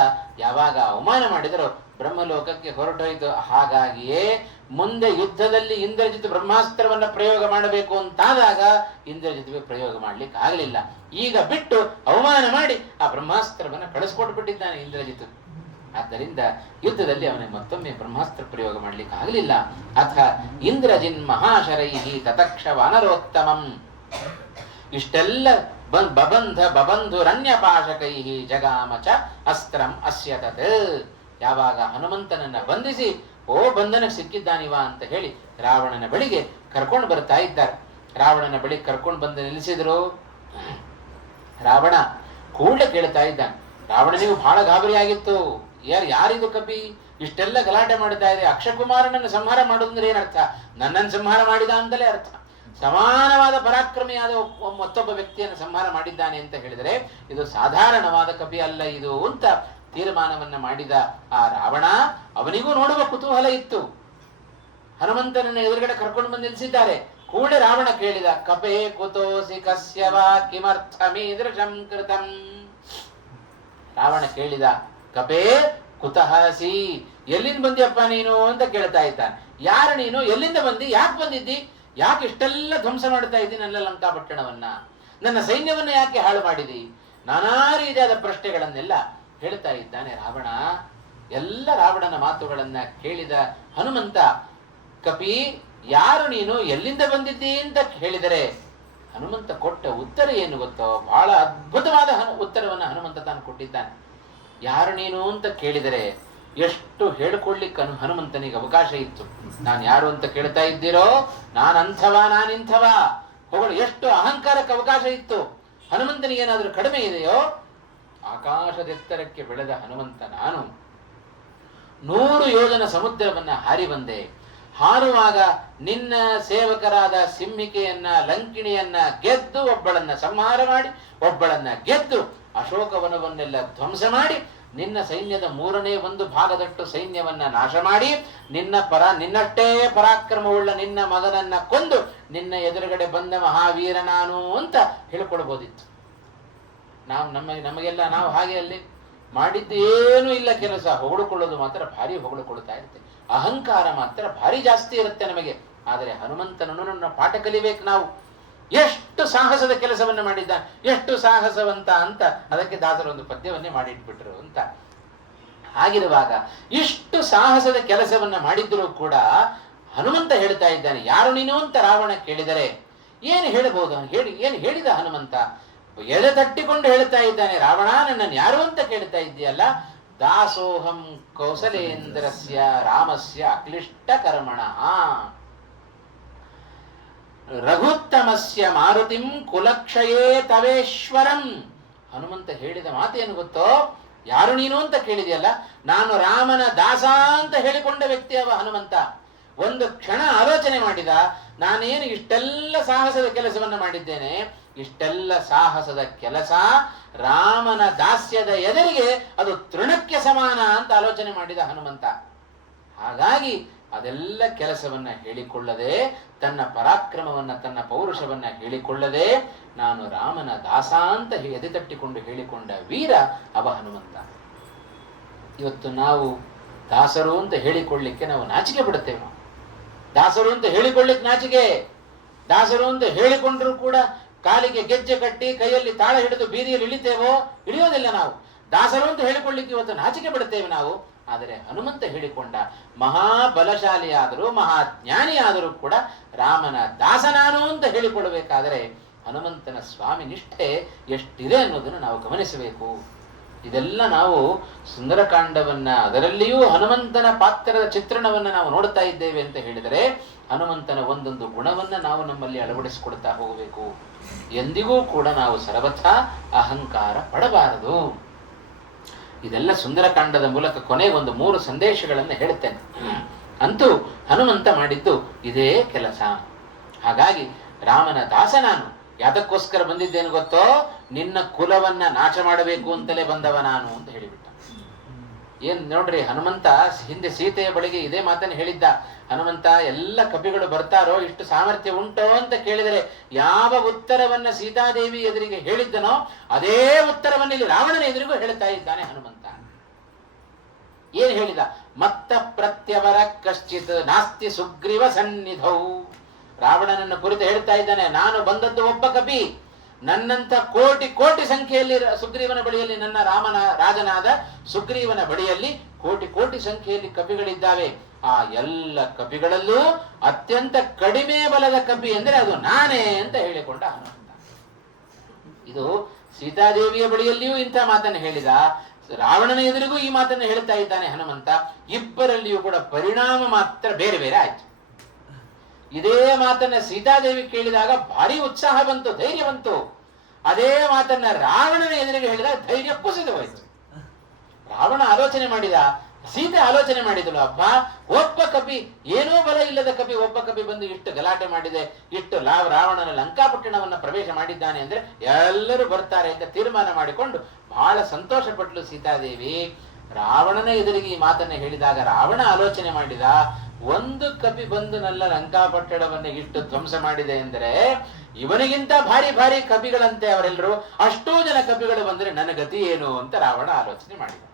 ಯಾವಾಗ ಅವಮಾನ ಮಾಡಿದರೋ ಬ್ರಹ್ಮಲೋಕಕ್ಕೆ ಹೊರಟೋಯ್ತು. ಹಾಗಾಗಿಯೇ ಮುಂದೆ ಯುದ್ಧದಲ್ಲಿ ಇಂದ್ರಜಿತ್ ಬ್ರಹ್ಮಾಸ್ತ್ರವನ್ನ ಪ್ರಯೋಗ ಮಾಡಬೇಕು ಅಂತಾದಾಗ ಇಂದ್ರಜಿತ್ಗೆ ಪ್ರಯೋಗ ಮಾಡ್ಲಿಕ್ಕೆ ಆಗಲಿಲ್ಲ. ಈಗ ಬಿಟ್ಟು ಅವಮಾನ ಮಾಡಿ ಆ ಬ್ರಹ್ಮಾಸ್ತ್ರವನ್ನ ಕಳಿಸ್ಕೊಟ್ಬಿಟ್ಟಿದ್ದಾನೆ ಇಂದ್ರಜಿತ್. ಆದ್ದರಿಂದ ಯುದ್ಧದಲ್ಲಿ ಅವನಿಗೆ ಮತ್ತೊಮ್ಮೆ ಬ್ರಹ್ಮಾಸ್ತ್ರ ಪ್ರಯೋಗ ಮಾಡ್ಲಿಕ್ಕೆ ಆಗಲಿಲ್ಲ. ಅಥ ಇಂದ್ರಜಿನ್ ಮಹಾಶರೈಹಿ ತತಕ್ಷ ವಾನರೋತ್ತಮಂ. ಇಷ್ಟೆಲ್ಲ ಬಬಂಧುರನ್ಯಪಾಶಕೈಹಿ ಜಗಾಮಚ ಅಸ್ತ್ರಂ ಅಸ್ಯ ತತ್. ಯಾವಾಗ ಹನುಮಂತನನ್ನ ಬಂಧಿಸಿ ಬಂಧನಕ್ಕೆ ಸಿಕ್ಕಿದ್ದಾನಿವ ಅಂತ ಹೇಳಿ ರಾವಣನ ಬಳಿಗೆ ಕರ್ಕೊಂಡು ಬರ್ತಾ ಇದ್ದಾರೆ. ರಾವಣನ ಬಳಿ ಕರ್ಕೊಂಡು ಬಂದು ನಿಲ್ಲಿಸಿದ್ರು. ರಾವಣ ಕೂಡಲೇ ಕೇಳ್ತಾ ಇದ್ದಾನೆ. ರಾವಣನಿಗೂ ಬಹಳ ಗಾಬರಿ ಆಗಿತ್ತು. ಯಾರಿದು ಕಪಿ, ಇಷ್ಟೆಲ್ಲ ಗಲಾಟೆ ಮಾಡ್ತಾ ಇದೆ, ಅಕ್ಷಕುಮಾರನನ್ನು ಸಂಹಾರ ಮಾಡುವುದಂದ್ರೆ ಏನರ್ಥ? ನನ್ನನ್ನು ಸಂಹಾರ ಮಾಡಿದ ಅಂತಲೇ ಅರ್ಥ. ಸಮಾನವಾದ ಪರಾಕ್ರಮಿಯಾದ ಮತ್ತೊಬ್ಬ ವ್ಯಕ್ತಿಯನ್ನು ಸಂಹಾರ ಮಾಡಿದ್ದಾನೆ ಅಂತ ಹೇಳಿದರೆ ಇದು ಸಾಧಾರಣವಾದ ಕಪಿ ಅಲ್ಲ ಇದು ಅಂತ ತೀರ್ಮಾನವನ್ನ ಮಾಡಿದ ಆ ರಾವಣ. ಅವನಿಗೂ ನೋಡುವ ಕುತೂಹಲ ಇತ್ತು. ಹನುಮಂತನನ್ನು ಎದುರುಗಡೆ ಕರ್ಕೊಂಡು ಬಂದು ನಿಲ್ಲಿಸಿದ್ದಾರೆ. ಕೂಡಲೇ ರಾವಣ ಕೇಳಿದ, ಕಪೇ ಕುತೋಸಿ ಕಸ್ಯವಾ ಕಿಮರ್ಥಮೀದೃಶಂ ಕೃತಂ. ರಾವಣ ಕೇಳಿದ, ಕಪೇ ಕುತಹಸಿ, ಎಲ್ಲಿಂದ ಬಂದಿಯಪ್ಪ ನೀನು ಅಂತ ಕೇಳ್ತಾ ಇದ್ದಾನೆ. ಯಾರು ನೀನು, ಎಲ್ಲಿಂದ ಬಂದಿ, ಯಾಕೆ ಬಂದಿದ್ದಿ, ಯಾಕೆ ಇಷ್ಟೆಲ್ಲ ಧ್ವಂಸ ಮಾಡ್ತಾ ಇದ್ದೀನಿ ನನ್ನ ಲಂಕಾಪಟ್ಟಣವನ್ನ, ನನ್ನ ಸೈನ್ಯವನ್ನ ಯಾಕೆ ಹಾಳು ಮಾಡಿದಿ, ನಾನಾ ರೀತಿಯಾದ ಪ್ರಶ್ನೆಗಳನ್ನೆಲ್ಲ ಹೇಳ್ತಾ ಇದ್ದಾನೆ ರಾವಣ. ಎಲ್ಲ ರಾವಣನ ಮಾತುಗಳನ್ನ ಕೇಳಿದ ಹನುಮಂತ, ಕಪಿ ಯಾರು ನೀನು, ಎಲ್ಲಿಂದ ಬಂದಿದ್ದಿ ಅಂತ ಹೇಳಿದರೆ ಹನುಮಂತ ಕೊಟ್ಟ ಉತ್ತರ ಏನು ಗೊತ್ತೋ, ಬಹಳ ಅದ್ಭುತವಾದ ಉತ್ತರವನ್ನು ಹನುಮಂತ ತಾನು ಕೊಟ್ಟಿದ್ದಾನೆ. ಯಾರು ನೀನು ಅಂತ ಕೇಳಿದರೆ ಎಷ್ಟು ಹೇಳ್ಕೊಳ್ಲಿಕ್ಕೆ ಹನುಮಂತನಿಗೆ ಅವಕಾಶ ಇತ್ತು. ನಾನು ಯಾರು ಅಂತ ಕೇಳ್ತಾ ಇದ್ದೀರೋ, ನಾನಿಂಥವ ಹೊಗಳು ಎಷ್ಟು ಅಹಂಕಾರಕ್ಕೆ ಅವಕಾಶ ಇತ್ತು. ಹನುಮಂತನಿಗೆ ಏನಾದರೂ ಕಡಿಮೆ ಇದೆಯೋ? ಆಕಾಶದೆತ್ತರಕ್ಕೆ ಬೆಳೆದ ಹನುಮಂತ ನಾನು 100 ಯೋಜನ ಸಮುದ್ರವನ್ನ ಹಾರಿ ಬಂದೆ. ಹಾರುವಾಗ ನಿನ್ನ ಸೇವಕರಾದ ಸಿಂಹಿಕೆಯನ್ನ ಲಂಕಿಣಿಯನ್ನ ಗೆದ್ದು ಒಬ್ಬಳನ್ನ ಸಂಹಾರ ಮಾಡಿ ಒಬ್ಬಳನ್ನ ಗೆದ್ದು ಅಶೋಕವನವನ್ನೆಲ್ಲ ಧ್ವಂಸ ಮಾಡಿ ನಿನ್ನ ಸೈನ್ಯದ 1/3 ಭಾಗದಷ್ಟು ಸೈನ್ಯವನ್ನ ನಾಶ ಮಾಡಿ ನಿನ್ನಷ್ಟೇ ಪರಾಕ್ರಮವುಳ್ಳ ನಿನ್ನ ಮಗನನ್ನ ಕೊಂದು ನಿನ್ನ ಎದುರುಗಡೆ ಬಂದ ಮಹಾವೀರ ನಾನು ಅಂತ ಹೇಳ್ಕೊಳ್ಬೋದಿತ್ತು. ನಮಗೆಲ್ಲ ನಾವು ಹಾಗೆ ಅಲ್ಲಿ ಮಾಡಿದ್ದು ಏನೂ ಇಲ್ಲ ಕೆಲಸ, ಹೊಗಳಿಕೊಳ್ಳೋದು ಮಾತ್ರ ಭಾರಿ ಹೊಗಳಿಕೊಳ್ತಾ ಇರುತ್ತೆ. ಅಹಂಕಾರ ಮಾತ್ರ ಭಾರಿ ಜಾಸ್ತಿ ಇರುತ್ತೆ ನಮಗೆ. ಆದರೆ ಹನುಮಂತನನ್ನು ಪಾಠ ಕಲಿಬೇಕು ನಾವು. ಎಷ್ಟು ಸಾಹಸದ ಕೆಲಸವನ್ನ ಮಾಡಿದ್ದ, ಎಷ್ಟು ಸಾಹಸವಂತ ಅಂತ ಅದಕ್ಕೆ ದಾಸರು ಒಂದು ಪದ್ಯವನ್ನೇ ಮಾಡಿಟ್ಬಿಟ್ರು ಅಂತ. ಹಾಗಿರುವಾಗ ಇಷ್ಟು ಸಾಹಸದ ಕೆಲಸವನ್ನ ಮಾಡಿದ್ರು ಕೂಡ ಹನುಮಂತ ಹೇಳ್ತಾ ಇದ್ದಾನೆ, ಯಾರು ನೀನು ಅಂತ ರಾವಣ ಕೇಳಿದರೆ ಏನು ಹೇಳಬಹುದು? ಏನು ಹೇಳಿದ ಹನುಮಂತ? ಎದೆ ತಟ್ಟಿಕೊಂಡು ಹೇಳ್ತಾ ಇದ್ದಾನೆ, ರಾವಣ ನನ್ನನ್ನು ಯಾರು ಅಂತ ಕೇಳ್ತಾ ಇದ್ದೀಯಲ್ಲ, ದಾಸೋಹಂ ಕೌಸಲೇಂದ್ರಸ್ಯ ರಾಮಸ್ಯ ಅಕ್ಲಿಷ್ಟ ಕರ್ಮಣಃ ರಘುತ್ತಮಸ್ಯ ಮಾರುತಿಂ ಕುಲಕ್ಷಯೇ ತವೇಶ್ವರಂ. ಹನುಮಂತ ಹೇಳಿದ ಮಾತೇನು ಗೊತ್ತೋ, ಯಾರು ನೀನು ಅಂತ ಕೇಳಿದೆಯಲ್ಲ, ನಾನು ರಾಮನ ದಾಸ ಅಂತ ಹೇಳಿಕೊಂಡ ವ್ಯಕ್ತಿ ಅವ ಹನುಮಂತ. ಒಂದು ಕ್ಷಣ ಆಲೋಚನೆ ಮಾಡಿದ, ನಾನೇನು ಇಷ್ಟೆಲ್ಲ ಸಾಹಸದ ಕೆಲಸವನ್ನ ಮಾಡಿದ್ದೇನೆ, ಇಷ್ಟೆಲ್ಲ ಸಾಹಸದ ಕೆಲಸ ರಾಮನ ದಾಸ್ಯದ ಎದುರಿಗೆ ಅದು ತೃಣಕ್ಕೆ ಸಮಾನ ಅಂತ ಆಲೋಚನೆ ಮಾಡಿದ ಹನುಮಂತ. ಹಾಗಾಗಿ ಅದೆಲ್ಲ ಕೆಲಸವನ್ನ ಹೇಳಿಕೊಳ್ಳದೆ, ತನ್ನ ಪರಾಕ್ರಮವನ್ನ ತನ್ನ ಪೌರುಷವನ್ನ ಹೇಳಿಕೊಳ್ಳದೆ, ನಾನು ರಾಮನ ದಾಸ ಅಂತ ಎದೆತಟ್ಟಿಕೊಂಡು ಹೇಳಿಕೊಂಡ ವೀರ ಅವ ಹನುಮಂತ. ಇವತ್ತು ನಾವು ದಾಸರು ಅಂತ ಹೇಳಿಕೊಳ್ಳಿಕ್ಕೆ ನಾವು ನಾಚಿಕೆ ಪಡುತ್ತೇವೆ. ದಾಸರು ಅಂತ ಹೇಳಿಕೊಳ್ಳಿಕ್ಕೆ ನಾಚಿಕೆ. ದಾಸರು ಅಂತ ಹೇಳಿಕೊಂಡ್ರು ಕೂಡ ಕಾಲಿಗೆ ಗೆಜ್ಜೆ ಕಟ್ಟಿ ಕೈಯಲ್ಲಿ ತಾಳ ಹಿಡಿದು ಬೀದಿಯಲ್ಲಿ ಇಳಿತೇವೋ? ಇಳಿಯೋದಿಲ್ಲ ನಾವು. ದಾಸರು ಅಂತ ಹೇಳಿಕೊಳ್ಳಿಕ್ಕೆ ಇವತ್ತು ನಾಚಿಕೆ ಪಡುತ್ತೇವೆ ನಾವು. ಆದರೆ ಹನುಮಂತ ಹೇಳಿಕೊಂಡ ಮಹಾಬಲಶಾಲಿಯಾದರೂ ಮಹಾಜ್ಞಾನಿಯಾದರೂ ಕೂಡ ರಾಮನ ದಾಸನಾನು ಅಂತ ಹೇಳಿಕೊಳ್ಳಬೇಕಾದರೆ ಹನುಮಂತನ ಸ್ವಾಮಿ ನಿಷ್ಠೆ ಎಷ್ಟಿದೆ ಅನ್ನೋದನ್ನು ನಾವು ಗಮನಿಸಬೇಕು. ಇದೆಲ್ಲ ನಾವು ಸುಂದರಕಾಂಡವನ್ನ, ಅದರಲ್ಲಿಯೂ ಹನುಮಂತನ ಪಾತ್ರದ ಚಿತ್ರಣವನ್ನ ನಾವು ನೋಡ್ತಾ ಇದ್ದೇವೆ ಅಂತ ಹೇಳಿದರೆ ಹನುಮಂತನ ಒಂದೊಂದು ಗುಣವನ್ನ ನಾವು ನಮ್ಮಲ್ಲಿ ಅಳವಡಿಸಿಕೊಡ್ತಾ ಹೋಗಬೇಕು. ಎಂದಿಗೂ ಕೂಡ ನಾವು ಸರ್ವಥಾ ಅಹಂಕಾರ ಪಡಬಾರದು. ಇದೆಲ್ಲ ಸುಂದರಕಾಂಡದ ಮೂಲಕ ಕೊನೆಗೆ ಒಂದು 3 ಸಂದೇಶಗಳನ್ನು ಹೇಳುತ್ತೇನೆ. ಅಂತೂ ಹನುಮಂತ ಮಾಡಿದ್ದು ಇದೇ ಕೆಲಸ. ಹಾಗಾಗಿ ರಾಮನ ದಾಸ ನಾನು. ಯಾತಕ್ಕೋಸ್ಕರ ಬಂದಿದ್ದೇನು ಗೊತ್ತೋ? ನಿನ್ನ ಕುಲವನ್ನ ನಾಶ ಮಾಡಬೇಕು ಅಂತಲೇ ಬಂದವ ನಾನು ಅಂತ ಹೇಳಿಬಿಟ್ಟ. ಏನ್ ನೋಡ್ರಿ, ಹನುಮಂತ ಹಿಂದೆ ಸೀತೆಯ ಬಳಿಗೆ ಇದೇ ಮಾತನ್ನು ಹೇಳಿದ್ದ. ಹನುಮಂತ, ಎಲ್ಲ ಕಪಿಗಳು ಬರ್ತಾರೋ, ಇಷ್ಟು ಸಾಮರ್ಥ್ಯ ಉಂಟೋ ಅಂತ ಕೇಳಿದರೆ ಯಾವ ಉತ್ತರವನ್ನ ಸೀತಾದೇವಿ ಎದುರಿಗೆ ಹೇಳಿದ್ದನೋ ಅದೇ ಉತ್ತರವನ್ನ ಇಲ್ಲಿ ರಾವಣನ ಎದುರಿಗೂ ಹೇಳ್ತಾ ಇದ್ದಾನೆ ಹನುಮಂತ. ಏನ್ ಹೇಳಿದ? ಮತ್ತ ಪ್ರತ್ಯವರ ಕಶ್ಚಿತ್ ನಾಸ್ತಿ ಸುಗ್ರೀವ ಸನ್ನಿಧೌ. ರಾವಣನನ್ನು ಕುರಿತು ಹೇಳ್ತಾ ಇದ್ದಾನೆ, ನಾನು ಬಂದದ್ದು ಒಬ್ಬ ಕಪಿ, ನನ್ನಂತ ಕೋಟಿ ಕೋಟಿ ಸಂಖ್ಯೆಯಲ್ಲಿ ಸುಗ್ರೀವನ ಬಳಿಯಲ್ಲಿ, ನನ್ನ ರಾಮನ ರಾಜನಾದ ಸುಗ್ರೀವನ ಬಳಿಯಲ್ಲಿ ಕೋಟಿ ಕೋಟಿ ಸಂಖ್ಯೆಯಲ್ಲಿ ಕಪಿಗಳಿದ್ದಾವೆ. ಆ ಎಲ್ಲ ಕಪಿಗಳಲ್ಲೂ ಅತ್ಯಂತ ಕಡಿಮೆ ಬಲದ ಕಪಿ ಎಂದರೆ ಅದು ನಾನೇ ಅಂತ ಹೇಳಿಕೊಂಡ ಹನುಮಂತ. ಇದು ಸೀತಾದೇವಿಯ ಬಳಿಯಲ್ಲಿಯೂ ಇಂಥ ಮಾತನ್ನು ಹೇಳಿದ, ರಾವಣನ ಎದುರಿಗೂ ಈ ಮಾತನ್ನು ಹೇಳ್ತಾ ಇದ್ದಾನೆ ಹನುಮಂತ. ಇಬ್ಬರಲ್ಲಿಯೂ ಕೂಡ ಪರಿಣಾಮ ಮಾತ್ರ ಬೇರೆ ಬೇರೆ ಆಯ್ತು. ಇದೇ ಮಾತನ್ನ ಸೀತಾದೇವಿ ಕೇಳಿದಾಗ ಭಾರಿ ಉತ್ಸಾಹ ಬಂತು, ಧೈರ್ಯ ಬಂತು. ಅದೇ ಮಾತನ್ನ ರಾವಣನ ಎದುರಿಗೆ ಹೇಳಿದಾಗ ಧೈರ್ಯ ಕುಸಿದು ಹೋಯಿತು. ರಾವಣ ಆಲೋಚನೆ ಮಾಡಿದ, ಸೀತೆ ಆಲೋಚನೆ ಮಾಡಿದಳು, ಅಪ್ಪ ಒಬ್ಬ ಕಪಿ, ಏನೂ ಬಲ ಇಲ್ಲದ ಕಪಿ, ಒಬ್ಬ ಕಪಿ ಬಂದು ಇಷ್ಟು ಗಲಾಟೆ ಮಾಡಿದೆ, ಇಷ್ಟು ರಾವಣನ ಲಂಕಾಪಟ್ಟಣವನ್ನ ಪ್ರವೇಶ ಮಾಡಿದ್ದಾನೆ ಅಂದ್ರೆ ಎಲ್ಲರೂ ಬರ್ತಾರೆ ಅಂತ ತೀರ್ಮಾನ ಮಾಡಿಕೊಂಡು ಬಹಳ ಸಂತೋಷ ಪಟ್ಲು ಸೀತಾದೇವಿ. ರಾವಣನ ಎದುರಿಗೆ ಈ ಮಾತನ್ನ ಹೇಳಿದಾಗ ರಾವಣ ಆಲೋಚನೆ ಮಾಡಿದ, ಒಂದು ಕಪಿ ಬಂದು ನನ್ನ ಲಂಕಾಪಟ್ಟಣವನ್ನ ಇಷ್ಟು ಧ್ವಂಸ ಮಾಡಿದೆ ಎಂದರೆ ಇವನಿಗಿಂತ ಭಾರಿ ಭಾರಿ ಕಪಿಗಳಂತೆ ಅವರೆಲ್ಲರೂ, ಅಷ್ಟೂ ಜನ ಕಪಿಗಳು ಬಂದರೆ ನನ್ನ ಗತಿ ಏನು ಅಂತ ರಾವಣ ಆಲೋಚನೆ ಮಾಡಿದ.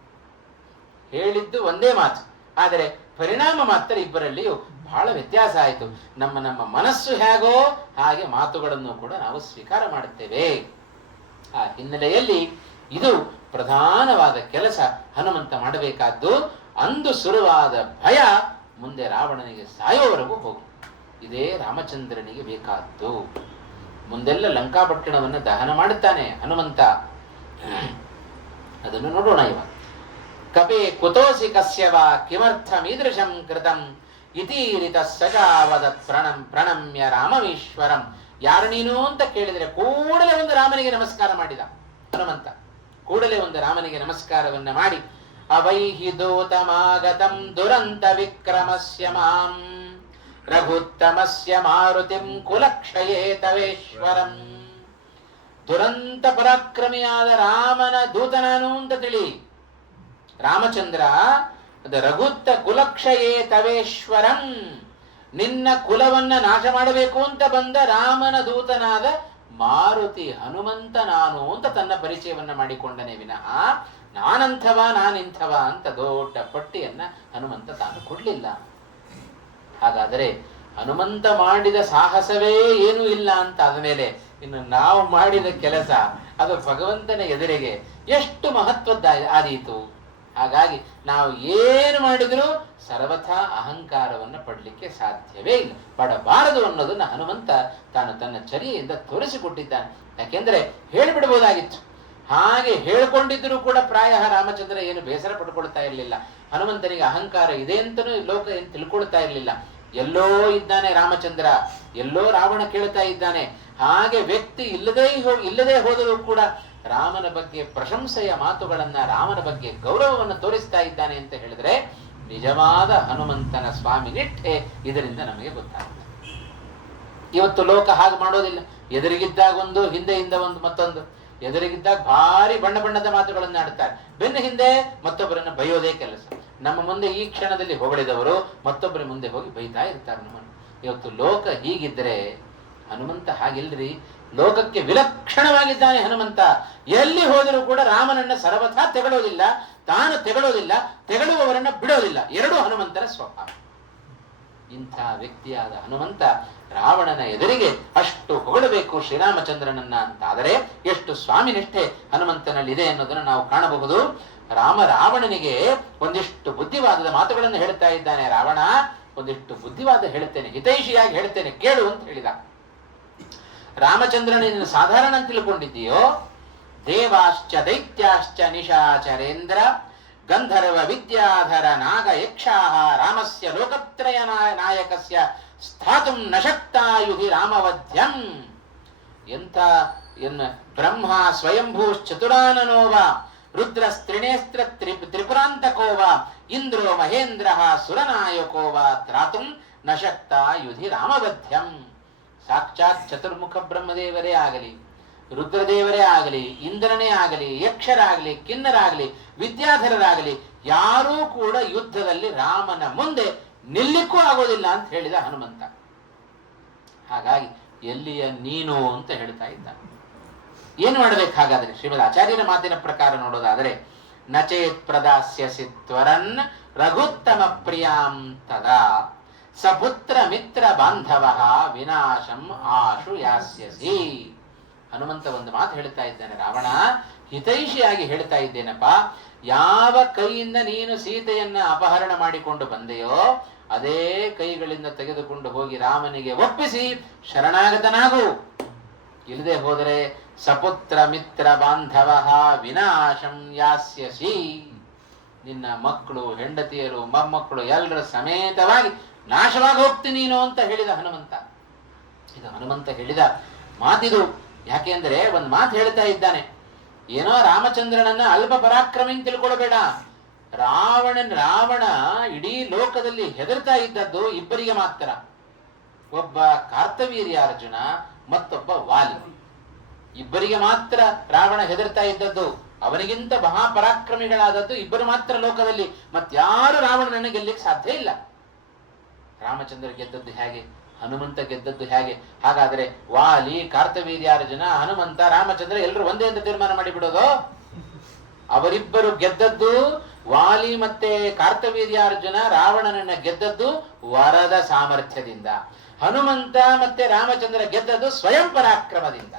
ಹೇಳಿದ್ದು ಒಂದೇ ಮಾತು, ಆದರೆ ಪರಿಣಾಮ ಮಾತ್ರ ಇಬ್ಬರಲ್ಲಿಯೂ ಬಹಳ ವ್ಯತ್ಯಾಸ ಆಯಿತು. ನಮ್ಮ ನಮ್ಮ ಮನಸ್ಸು ಹೇಗೋ ಹಾಗೆ ಮಾತುಗಳನ್ನು ಕೂಡ ನಾವು ಸ್ವೀಕಾರ ಮಾಡುತ್ತೇವೆ. ಆ ಹಿನ್ನೆಲೆಯಲ್ಲಿ ಇದು ಪ್ರಧಾನವಾದ ಕೆಲಸ ಹನುಮಂತ ಮಾಡಬೇಕಾದ್ದು. ಅಂದು ಶುರುವಾದ ಭಯ ಮುಂದೆ ರಾವಣನಿಗೆ ಸಾಯೋವರೆಗೂ ಹೋಗು. ಇದೇ ರಾಮಚಂದ್ರನಿಗೆ ಬೇಕಾದ್ದು. ಮುಂದೆಲ್ಲ ಲಂಕಾಪಟ್ಟಣವನ್ನು ದಹನ ಮಾಡುತ್ತಾನೆ ಹನುಮಂತ. ಅದನ್ನು ನೋಡೋಣ ಇವಾಗ. ಕಪೆ ಕುತೋಸಿ ಕಸ್ಯವ ಕಿಮರ್ಥಮೀದೃಶಂ ಕೃತಂ ಇತೀರಿತ ಸಜಾವದ ಪ್ರಣಮ್ಯ ರಾಮವೀಶ್ವರಂ. ಯಾರು ನೀನು ಅಂತ ಕೇಳಿದರೆ ಕೂಡಲೇ ಒಂದು ರಾಮನಿಗೆ ನಮಸ್ಕಾರ ಮಾಡಿದ ಹನುಮಂತ. ಕೂಡಲೇ ಒಂದು ರಾಮನಿಗೆ ನಮಸ್ಕಾರವನ್ನ ಮಾಡಿ, ಅವೈಹಿ ದೂತಮಾಗತಂ ದುರಂತ ವಿಕ್ರಮಸ್ಯ ಮಾಂ ರಘುತ್ತಮಸ್ಯ ಮಾರುತಿಂ ಕುಲಕ್ಷಯೇ ತವೇಶ್ವರಂ. ದುರಂತ ಪರಾಕ್ರಮಿಯಾದ ರಾಮನ ದೂತನಾನು ಅಂತ ತಿಳಿ. ರಾಮಚಂದ್ರ ರಘುತ್ತ ಕುಲಕ್ಷಯೇ ತವೇಶ್ವರಂ, ನಿನ್ನ ಕುಲವನ್ನ ನಾಶ ಮಾಡಬೇಕು ಅಂತ ಬಂದ ರಾಮನ ದೂತನಾದ ಮಾರುತಿ ಹನುಮಂತ ನಾನು ಅಂತ ತನ್ನ ಪರಿಚಯವನ್ನ ಮಾಡಿಕೊಂಡನೇ ವಿನಃ ನಾನಿಂಥವ ಅಂತ ದೊಡ್ಡ ಪಟ್ಟಿಯನ್ನ ಹನುಮಂತ ತಾನು ಕೊಡ್ಲಿಲ್ಲ. ಹಾಗಾದರೆ ಹನುಮಂತ ಮಾಡಿದ ಸಾಹಸವೇ ಏನೂ ಇಲ್ಲ ಅಂತ ಆದಮೇಲೆ ಇನ್ನು ನಾವು ಮಾಡಿದ ಕೆಲಸ ಅದು ಭಗವಂತನ ಎದುರಿಗೆ ಎಷ್ಟು ಮಹತ್ವದ ಆದೀತು. ಹಾಗಾಗಿ ನಾವು ಏನು ಮಾಡಿದರೂ ಸರ್ವಥಾ ಅಹಂಕಾರವನ್ನು ಪಡಲಿಕ್ಕೆ ಸಾಧ್ಯವೇ ಇಲ್ಲ, ಪಡಬಾರದು ಅನ್ನೋದನ್ನ ಹನುಮಂತ ತಾನು ತನ್ನ ಚರ್ಯೆಯಿಂದ ತೋರಿಸಿಕೊಟ್ಟಿದ್ದಾನೆ. ಯಾಕೆಂದ್ರೆ ಹೇಳಿಬಿಡಬಹುದಾಗಿತ್ತು. ಹಾಗೆ ಹೇಳ್ಕೊಂಡಿದ್ರು ಕೂಡ ಪ್ರಾಯ ರಾಮಚಂದ್ರ ಏನು ಬೇಸರ ಪಡ್ಕೊಳ್ತಾ ಇರಲಿಲ್ಲ. ಹನುಮಂತನಿಗೆ ಅಹಂಕಾರ ಇದೆ ಅಂತನೂ ಲೋಕ ಏನು ತಿಳ್ಕೊಳ್ತಾ ಇರಲಿಲ್ಲ. ಎಲ್ಲೋ ಇದ್ದಾನೆ ರಾಮಚಂದ್ರ, ಎಲ್ಲೋ ರಾವಣ ಕೇಳ್ತಾ ಇದ್ದಾನೆ. ಹಾಗೆ ವ್ಯಕ್ತಿ ಇಲ್ಲದೇ ಹೋದರೂ ಕೂಡ ರಾಮನ ಬಗ್ಗೆ ಪ್ರಶಂಸೆಯ ಮಾತುಗಳನ್ನ, ರಾಮನ ಬಗ್ಗೆ ಗೌರವವನ್ನು ತೋರಿಸ್ತಾ ಇದ್ದಾನೆ ಅಂತ ಹೇಳಿದ್ರೆ ನಿಜವಾದ ಹನುಮಂತನ ಸ್ವಾಮಿ ನಿಷ್ಠೆ ಇದರಿಂದ ನಮಗೆ ಗೊತ್ತಾಗುತ್ತೆ. ಇವತ್ತು ಲೋಕ ಹಾಗೆ ಮಾಡೋದಿಲ್ಲ. ಎದುರಿಗಿದ್ದಾಗ ಒಂದು, ಹಿಂದೆಯಿಂದ ಒಂದು, ಮತ್ತೊಂದು. ಎದುರಿಗಿದ್ದಾಗ ಭಾರಿ ಬಣ್ಣ ಬಣ್ಣದ ಮಾತುಗಳನ್ನು ಆಡ್ತಾರೆ, ಬೆನ್ನ ಹಿಂದೆ ಮತ್ತೊಬ್ಬರನ್ನ ಬೈಯೋದೇ ಕೆಲಸ. ನಮ್ಮ ಮುಂದೆ ಈ ಕ್ಷಣದಲ್ಲಿ ಹೊಗಳಿದವರು ಮತ್ತೊಬ್ಬರ ಮುಂದೆ ಹೋಗಿ ಬೈತಾ ಇರ್ತಾರೆ ನಮ್ಮನ್ನು. ಇವತ್ತು ಲೋಕ ಹೀಗಿದ್ರೆ ಹನುಮಂತ ಹಾಗಿಲ್ರಿ. ಲೋಕಕ್ಕೆ ವಿಲಕ್ಷಣವಾಗಿದ್ದಾನೆ ಹನುಮಂತ. ಎಲ್ಲಿ ಹೋದರೂ ಕೂಡ ರಾಮನನ್ನ ಸರ್ವಥಾ ತೆಗಳೋದಿಲ್ಲ, ತಾನು ತೆಗಳೋದಿಲ್ಲ, ತೆಗಳುವವರನ್ನ ಬಿಡೋದಿಲ್ಲ. ಎರಡೂ ಹನುಮಂತನ ಸ್ವಭಾವ. ಇಂಥ ವ್ಯಕ್ತಿಯಾದ ಹನುಮಂತ ರಾವಣನ ಎದುರಿಗೆ ಅಷ್ಟು ಹೊಗಳಬೇಕು ಶ್ರೀರಾಮಚಂದ್ರನನ್ನ ಅಂತ ಆದರೆ ಎಷ್ಟು ಸ್ವಾಮಿ ನಿಷ್ಠೆ ಹನುಮಂತನಲ್ಲಿದೆ ಅನ್ನೋದನ್ನು ನಾವು ಕಾಣಬಹುದು. ರಾವಣನಿಗೆ ಒಂದಿಷ್ಟು ಬುದ್ಧಿವಾದದ ಮಾತುಗಳನ್ನು ಹೇಳ್ತಾ ಇದ್ದಾನೆ. ರಾವಣ, ಒಂದಿಷ್ಟು ಬುದ್ಧಿವಾದ ಹೇಳ್ತೇನೆ, ಹಿತೈಷಿಯಾಗಿ ಹೇಳ್ತೇನೆ, ಕೇಳು ಅಂತ ಹೇಳಿದ. ರಾಮಚಂದ್ರನ ಸಾಧಾರಣ ತಿಳ್ಕೊಂಡಿದ್ದೀಯೋ? ದೇವಾಶ್ಚ ದೈತ್ಯಾಶ್ಚ ನಿಶಾಚರೇಂದ್ರ ಗಂಧರ್ವ ವಿದ್ಯಾಧರ ನಾಗ ಯಕ್ಷಾಹ ರಾಮಸ್ಯ ಲೋಕತ್ರಯ ನಾಯಕಸ್ಯ ಸ್ಥಾತುಂ ನಶಕ್ತಾಯುಹಿ ರಾಮವಧ್ಯಂ. ಎಂಥ ಬ್ರಹ್ಮ ಸ್ವಯಂಭೂಶ್ಚತುರಾನನೋವ ರುದ್ರಸ್ತ್ರಿನೇಸ್ತ್ರ ತ್ರಿಪುರಾಂತಕೋವ ಇಂದ್ರೋ ಮಹೇಂದ್ರ ಸುರನಾಯಕೋವ ತ್ರಾತುಂ ನಶಕ್ತಾಯುಧಿ ರಾಮವಧ್ಯಂ. ಸಾಕ್ಷಾತ್ ಚತುರ್ಮುಖ ಬ್ರಹ್ಮದೇವರೇ ಆಗಲಿ, ರುದ್ರದೇವರೇ ಆಗಲಿ, ಇಂದ್ರನೇ ಆಗಲಿ, ಯಕ್ಷರಾಗಲಿ, ಕಿನ್ನರಾಗಲಿ, ವಿದ್ಯಾಧರರಾಗಲಿ ಯಾರೂ ಕೂಡ ಯುದ್ಧದಲ್ಲಿ ರಾಮನ ಮುಂದೆ ನಿಲ್ಲಿಕ್ಕೂ ಆಗೋದಿಲ್ಲ ಅಂತ ಹೇಳಿದ ಹನುಮಂತ. ಹಾಗಾಗಿ ಎಲ್ಲಿಯ ನೀನು ಅಂತ ಹೇಳ್ತಾ ಇದ್ದ. ಏನು ಮಾಡಬೇಕು ಹಾಗಾದ್ರೆ? ಶ್ರೀಮದ್ ಆಚಾರ್ಯರ ಮಾತಿನ ಪ್ರಕಾರ ನೋಡೋದಾದರೆ, ನಚೇತ್ ಪ್ರದಾಸ್ಯಸಿ ತ್ವರನ್ ರಘುತ್ತಮ ಪ್ರಿಯಾಂ ತದಾ ಸಪುತ್ರ ಮಿತ್ರ ಬಾಂಧವ ವಿನಾಶಂ ಆಶು ಯಾಸ್ಯಸಿ. ಹನುಮಂತ ಒಂದು ಮಾತು ಹೇಳ್ತಾ ಇದ್ದಾನೆ. ರಾವಣ, ಹಿತೈಷಿಯಾಗಿ ಹೇಳ್ತಾ ಇದ್ದೇನಪ್ಪ, ಯಾವ ಕೈಯಿಂದ ನೀನು ಸೀತೆಯನ್ನ ಅಪಹರಣ ಮಾಡಿಕೊಂಡು ಬಂದೆಯೋ ಅದೇ ಕೈಗಳಿಂದ ತೆಗೆದುಕೊಂಡು ಹೋಗಿ ರಾಮನಿಗೆ ಒಪ್ಪಿಸಿ ಶರಣಾಗತನಾಗು. ಇಲ್ಲದೆ ಹೋದರೆ ಸಪುತ್ರ ಮಿತ್ರ ಬಾಂಧವ ವಿನಾಶಂ ಯಾಸ್ಯಸಿ. ನಿನ್ನ ಮಕ್ಕಳು, ಹೆಂಡತಿಯರು, ಮೊಮ್ಮಕ್ಕಳು ಎಲ್ಲರ ಸಮೇತವಾಗಿ ನಾಶವಾಗಿ ಹೋಗ್ತೀನಿ ನೀನು ಅಂತ ಹೇಳಿದ ಹನುಮಂತ. ಇದು ಹನುಮಂತ ಹೇಳಿದ ಮಾತಿದು. ಯಾಕೆ ಅಂದ್ರೆ ಒಂದು ಮಾತು ಹೇಳ್ತಾ ಇದ್ದಾನೆ. ಏನೋ ರಾಮಚಂದ್ರನನ್ನ ಅಲ್ಪ ಪರಾಕ್ರಮಿ ಅಂತ ತಿಳ್ಕೊಳ್ಬೇಡ. ರಾವಣ ಇಡೀ ಲೋಕದಲ್ಲಿ ಹೆದರ್ತಾ ಇದ್ದದ್ದು ಇಬ್ಬರಿಗೆ ಮಾತ್ರ. ಒಬ್ಬ ಕಾರ್ತವೀರ್ಯಾರ್ಜುನ, ಮತ್ತೊಬ್ಬ ವಾಲಿ. ಇಬ್ಬರಿಗೆ ಮಾತ್ರ ರಾವಣ ಹೆದರ್ತಾ ಇದ್ದದ್ದು. ಅವನಿಗಿಂತ ಮಹಾಪರಾಕ್ರಮಿಗಳಾದದ್ದು ಇಬ್ಬರು ಮಾತ್ರ ಲೋಕದಲ್ಲಿ. ಮತ್ಯಾರು ರಾವಣನನ್ನು ಗೆಲ್ಲಿಕ್ಕೆ ಸಾಧ್ಯ ಇಲ್ಲ. ರಾಮಚಂದ್ರ ಗೆದ್ದದ್ದು ಹೇಗೆ? ಹನುಮಂತ ಗೆದ್ದದ್ದು ಹೇಗೆ? ಹಾಗಾದ್ರೆ ವಾಲಿ, ಕಾರ್ತವೀರ್ಯಾರ್ಜುನ, ಹನುಮಂತ, ರಾಮಚಂದ್ರ ಎಲ್ಲರೂ ಒಂದೇ ಅಂತ ತೀರ್ಮಾನ ಮಾಡಿಬಿಡೋದು? ಅವರಿಬ್ಬರು ಗೆದ್ದದ್ದು, ವಾಲಿ ಮತ್ತೆ ಕಾರ್ತವೀರ್ಯಾರ್ಜುನ ರಾವಣನನ್ನ ಗೆದ್ದದ್ದು ವರದ ಸಾಮರ್ಥ್ಯದಿಂದ. ಹನುಮಂತ ಮತ್ತೆ ರಾಮಚಂದ್ರ ಗೆದ್ದದ್ದು ಸ್ವಯಂ ಪರಾಕ್ರಮದಿಂದ.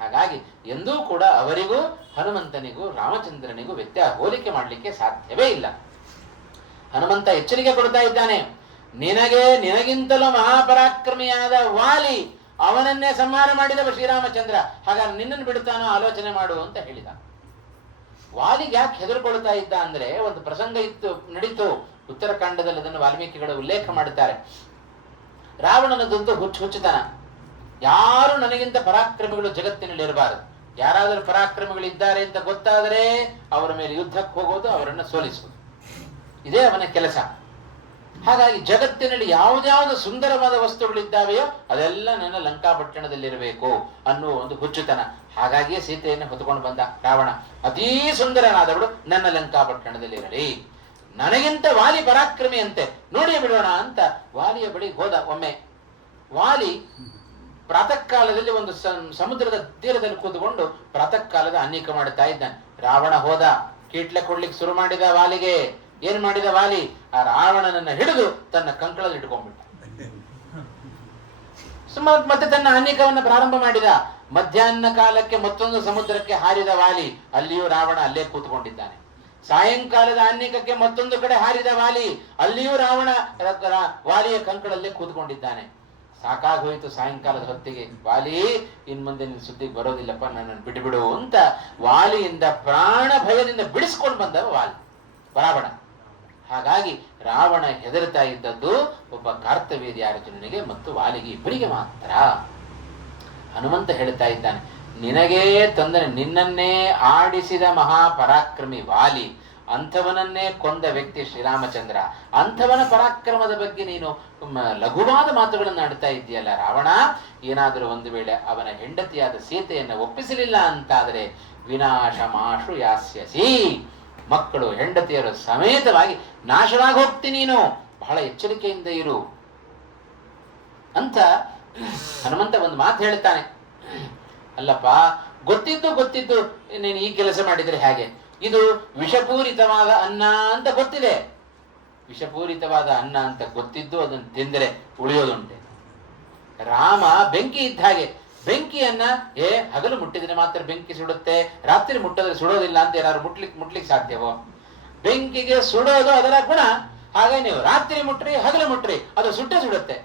ಹಾಗಾಗಿ ಎಂದೂ ಕೂಡ ಅವರಿಗೂ ಹನುಮಂತನಿಗೂ ರಾಮಚಂದ್ರನಿಗೂ ವ್ಯತ್ಯಾಸ ಹೋಲಿಕೆ ಮಾಡಲಿಕ್ಕೆ ಸಾಧ್ಯವೇ ಇಲ್ಲ. ಹನುಮಂತ ಎಚ್ಚರಿಕೆ ಕೊಡ್ತಾ ಇದ್ದಾನೆ. ನಿನಗಿಂತಲೂ ಮಹಾಪರಾಕ್ರಮಿಯಾದ ವಾಲಿ, ಅವನನ್ನೇ ಸಂಹಾರ ಮಾಡಿದವ ಶ್ರೀರಾಮಚಂದ್ರ. ಹಾಗಾಗಿ ನಿನ್ನನ್ನು ಬಿಡುತ್ತಾನೋ ಆಲೋಚನೆ ಮಾಡು ಅಂತ ಹೇಳಿದ. ವಾಲಿಗೆ ಯಾಕೆ ಹೆದರ್ಕೊಳ್ತಾ ಇದ್ದ ಅಂದ್ರೆ, ಒಂದು ಪ್ರಸಂಗ ನಡೀತು ಉತ್ತರಾಖಂಡದಲ್ಲಿ. ಅದನ್ನು ವಾಲ್ಮೀಕಿಗಳು ಉಲ್ಲೇಖ ಮಾಡುತ್ತಾರೆ. ರಾವಣನದಂತೂ ಹುಚ್ಚುತನ. ಯಾರು ನನಗಿಂತ ಪರಾಕ್ರಮಿಗಳು ಜಗತ್ತಿನಲ್ಲಿ ಇರಬಾರದು. ಯಾರಾದರೂ ಪರಾಕ್ರಮಿಗಳಿದ್ದಾರೆ ಅಂತ ಗೊತ್ತಾದರೆ ಅವರ ಮೇಲೆ ಯುದ್ಧಕ್ಕೆ ಹೋಗೋದು, ಅವರನ್ನು ಸೋಲಿಸುವುದು, ಇದೇ ಅವನ ಕೆಲಸ. ಹಾಗಾಗಿ ಜಗತ್ತಿನಲ್ಲಿ ಯಾವುದ್ಯಾವುದು ಸುಂದರವಾದ ವಸ್ತುಗಳಿದ್ದಾವೆಯೋ ಅದೆಲ್ಲ ನನ್ನ ಲಂಕಾಪಟ್ಟಣದಲ್ಲಿರಬೇಕು ಅನ್ನುವ ಒಂದು ಹುಚ್ಚುತನ. ಹಾಗಾಗಿಯೇ ಸೀತೆಯನ್ನು ಹೊತ್ಕೊಂಡು ಬಂದ ರಾವಣ. ಅತೀ ಸುಂದರನಾದವಳು ನನ್ನ ಲಂಕಾಪಟ್ಟಣದಲ್ಲಿರಲಿ, ನನಗಿಂತ ವಾಲಿ ಪರಾಕ್ರಮಿ ಅಂತೆ, ನೋಡಿ ಬಿಡೋಣ ಅಂತ ವಾಲಿಯ ಬಳಿ ಹೋದ. ಒಮ್ಮೆ ವಾಲಿ ಪ್ರಾತಃ ಕಾಲದಲ್ಲಿ ಒಂದು ಸಮುದ್ರದ ತೀರದಲ್ಲಿ ಕೂತ್ಕೊಂಡು ಪ್ರಾತಃ ಕಾಲದ ಅನೇಕ ಮಾಡುತ್ತಾ ಇದ್ದಾನೆ. ರಾವಣ ಹೋದ, ಕೀಟ್ಲೆ ಕೊಡ್ಲಿಕ್ಕೆ ಶುರು ಮಾಡಿದ ವಾಲಿಗೆ. ಏನ್ ಮಾಡಿದ ವಾಲಿ? ಆ ರಾವಣನನ್ನ ಹಿಡಿದು ತನ್ನ ಕಂಕಳದಲ್ಲಿ ಇಟ್ಕೊಂಡ್ಬಿಟ್ಟ. ಮತ್ತೆ ತನ್ನ ಅನೇಕವನ್ನ ಪ್ರಾರಂಭ ಮಾಡಿದ. ಮಧ್ಯಾಹ್ನ ಕಾಲಕ್ಕೆ ಮತ್ತೊಂದು ಸಮುದ್ರಕ್ಕೆ ಹಾರಿದ ವಾಲಿ, ಅಲ್ಲಿಯೂ ರಾವಣ ಅಲ್ಲೇ ಕೂತ್ಕೊಂಡಿದ್ದಾನೆ. ಸಾಯಂಕಾಲದ ಅನೇಕಕ್ಕೆ ಮತ್ತೊಂದು ಕಡೆ ಹಾರಿದ ವಾಲಿ, ಅಲ್ಲಿಯೂ ರಾವಣ ವಾಲಿಯ ಕಂಕಳಲ್ಲೇ ಕೂತ್ಕೊಂಡಿದ್ದಾನೆ. ಸಾಕಾಗೋಯ್ತು ಸಾಯಂಕಾಲದ ಹೊತ್ತಿಗೆ. ವಾಲಿ, ಇನ್ ಮುಂದೆ ನಿನ್ ಸುದ್ದಿಗೆ ಬರೋದಿಲ್ಲಪ್ಪ, ನನ್ನನ್ನು ಬಿಡುಬಿಡು ಅಂತ ವಾಲಿಯಿಂದ ಪ್ರಾಣ ಭಯದಿಂದ ಬಿಡಿಸ್ಕೊಂಡು ಬಂದವ ರಾವಣ. ಹಾಗಾಗಿ ರಾವಣ ಹೆದರ್ತಾ ಇದ್ದದ್ದು ಒಬ್ಬ ಕಾರ್ತವೀರ್ಯಾರ್ಜುನನಿಗೆ ಮತ್ತು ವಾಲಿಗೆ, ಇಬ್ಬರಿಗೆ ಮಾತ್ರ. ಹನುಮಂತ ಹೇಳ್ತಾ ಇದ್ದಾನೆ, ನಿನಗೇ ತೊಂದರೆ, ನಿನ್ನನ್ನೇ ಆಡಿಸಿದ ಮಹಾಪರಾಕ್ರಮಿ ವಾಲಿ, ಅಂಥವನನ್ನೇ ಕೊಂದ ವ್ಯಕ್ತಿ ಶ್ರೀರಾಮಚಂದ್ರ, ಅಂಥವನ ಪರಾಕ್ರಮದ ಬಗ್ಗೆ ನೀನು ಲಘುವಾದ ಮಾತುಗಳನ್ನು ಆಡ್ತಾ ಇದ್ದೀಯಲ್ಲ ರಾವಣ. ಏನಾದರೂ ಒಂದು ವೇಳೆ ಅವನ ಹೆಂಡತಿಯಾದ ಸೀತೆಯನ್ನು ಒಪ್ಪಿಸಲಿಲ್ಲ ಅಂತಾದರೆ ವಿನಾಶ ಮಾಶು ಯಾಸ್ಯಸಿ, ಮಕ್ಕಳು ಹೆಂಡತಿಯರು ಸಮೇತವಾಗಿ ನಾಶವಾಗಿ ಹೋಗ್ತಿ ನೀನು, ಬಹಳ ಎಚ್ಚರಿಕೆಯಿಂದ ಇರು ಅಂತ ಹನುಮಂತ ಒಂದು ಮಾತು ಹೇಳ್ತಾನೆ. ಅಲ್ಲಪ್ಪ, ಗೊತ್ತಿದ್ದು ನೀನು ಈ ಕೆಲಸ ಮಾಡಿದರೆ ಹೇಗೆ? ಇದು ವಿಷಪೂರಿತವಾದ ಅನ್ನ ಅಂತ ಗೊತ್ತಿದೆ, ವಿಷಪೂರಿತವಾದ ಅನ್ನ ಅಂತ ಗೊತ್ತಿದ್ದು ಅದನ್ನು ತಿಂದರೆ ಉಳಿಯೋದುಂಟೆ. ರಾಮ ಬೆಂಕಿ ಇದ್ದ ಹಾಗೆ, ಬೆಂಕಿಯನ್ನ ಹಗಲು ಮುಟ್ಟಿದ್ರೆ ಮಾತ್ರ ಬೆಂಕಿ ಸುಡುತ್ತೆ, ರಾತ್ರಿ ಮುಟ್ಟಿದ್ರೆ ಸುಡೋದಿಲ್ಲ ಅಂತ ಯಾರು ಮುಟ್ಲಿಕ್ಕೆ ಸಾಧ್ಯವೋ? ಬೆಂಕಿಗೆ ಸುಡೋದು ಅದರ ಗುಣ. ಹಾಗೆ ನೀವು ರಾತ್ರಿ ಮುಟ್ರಿ ಹಗಲು ಮುಟ್ರಿ ಅದು ಸುಡುತ್ತೆ.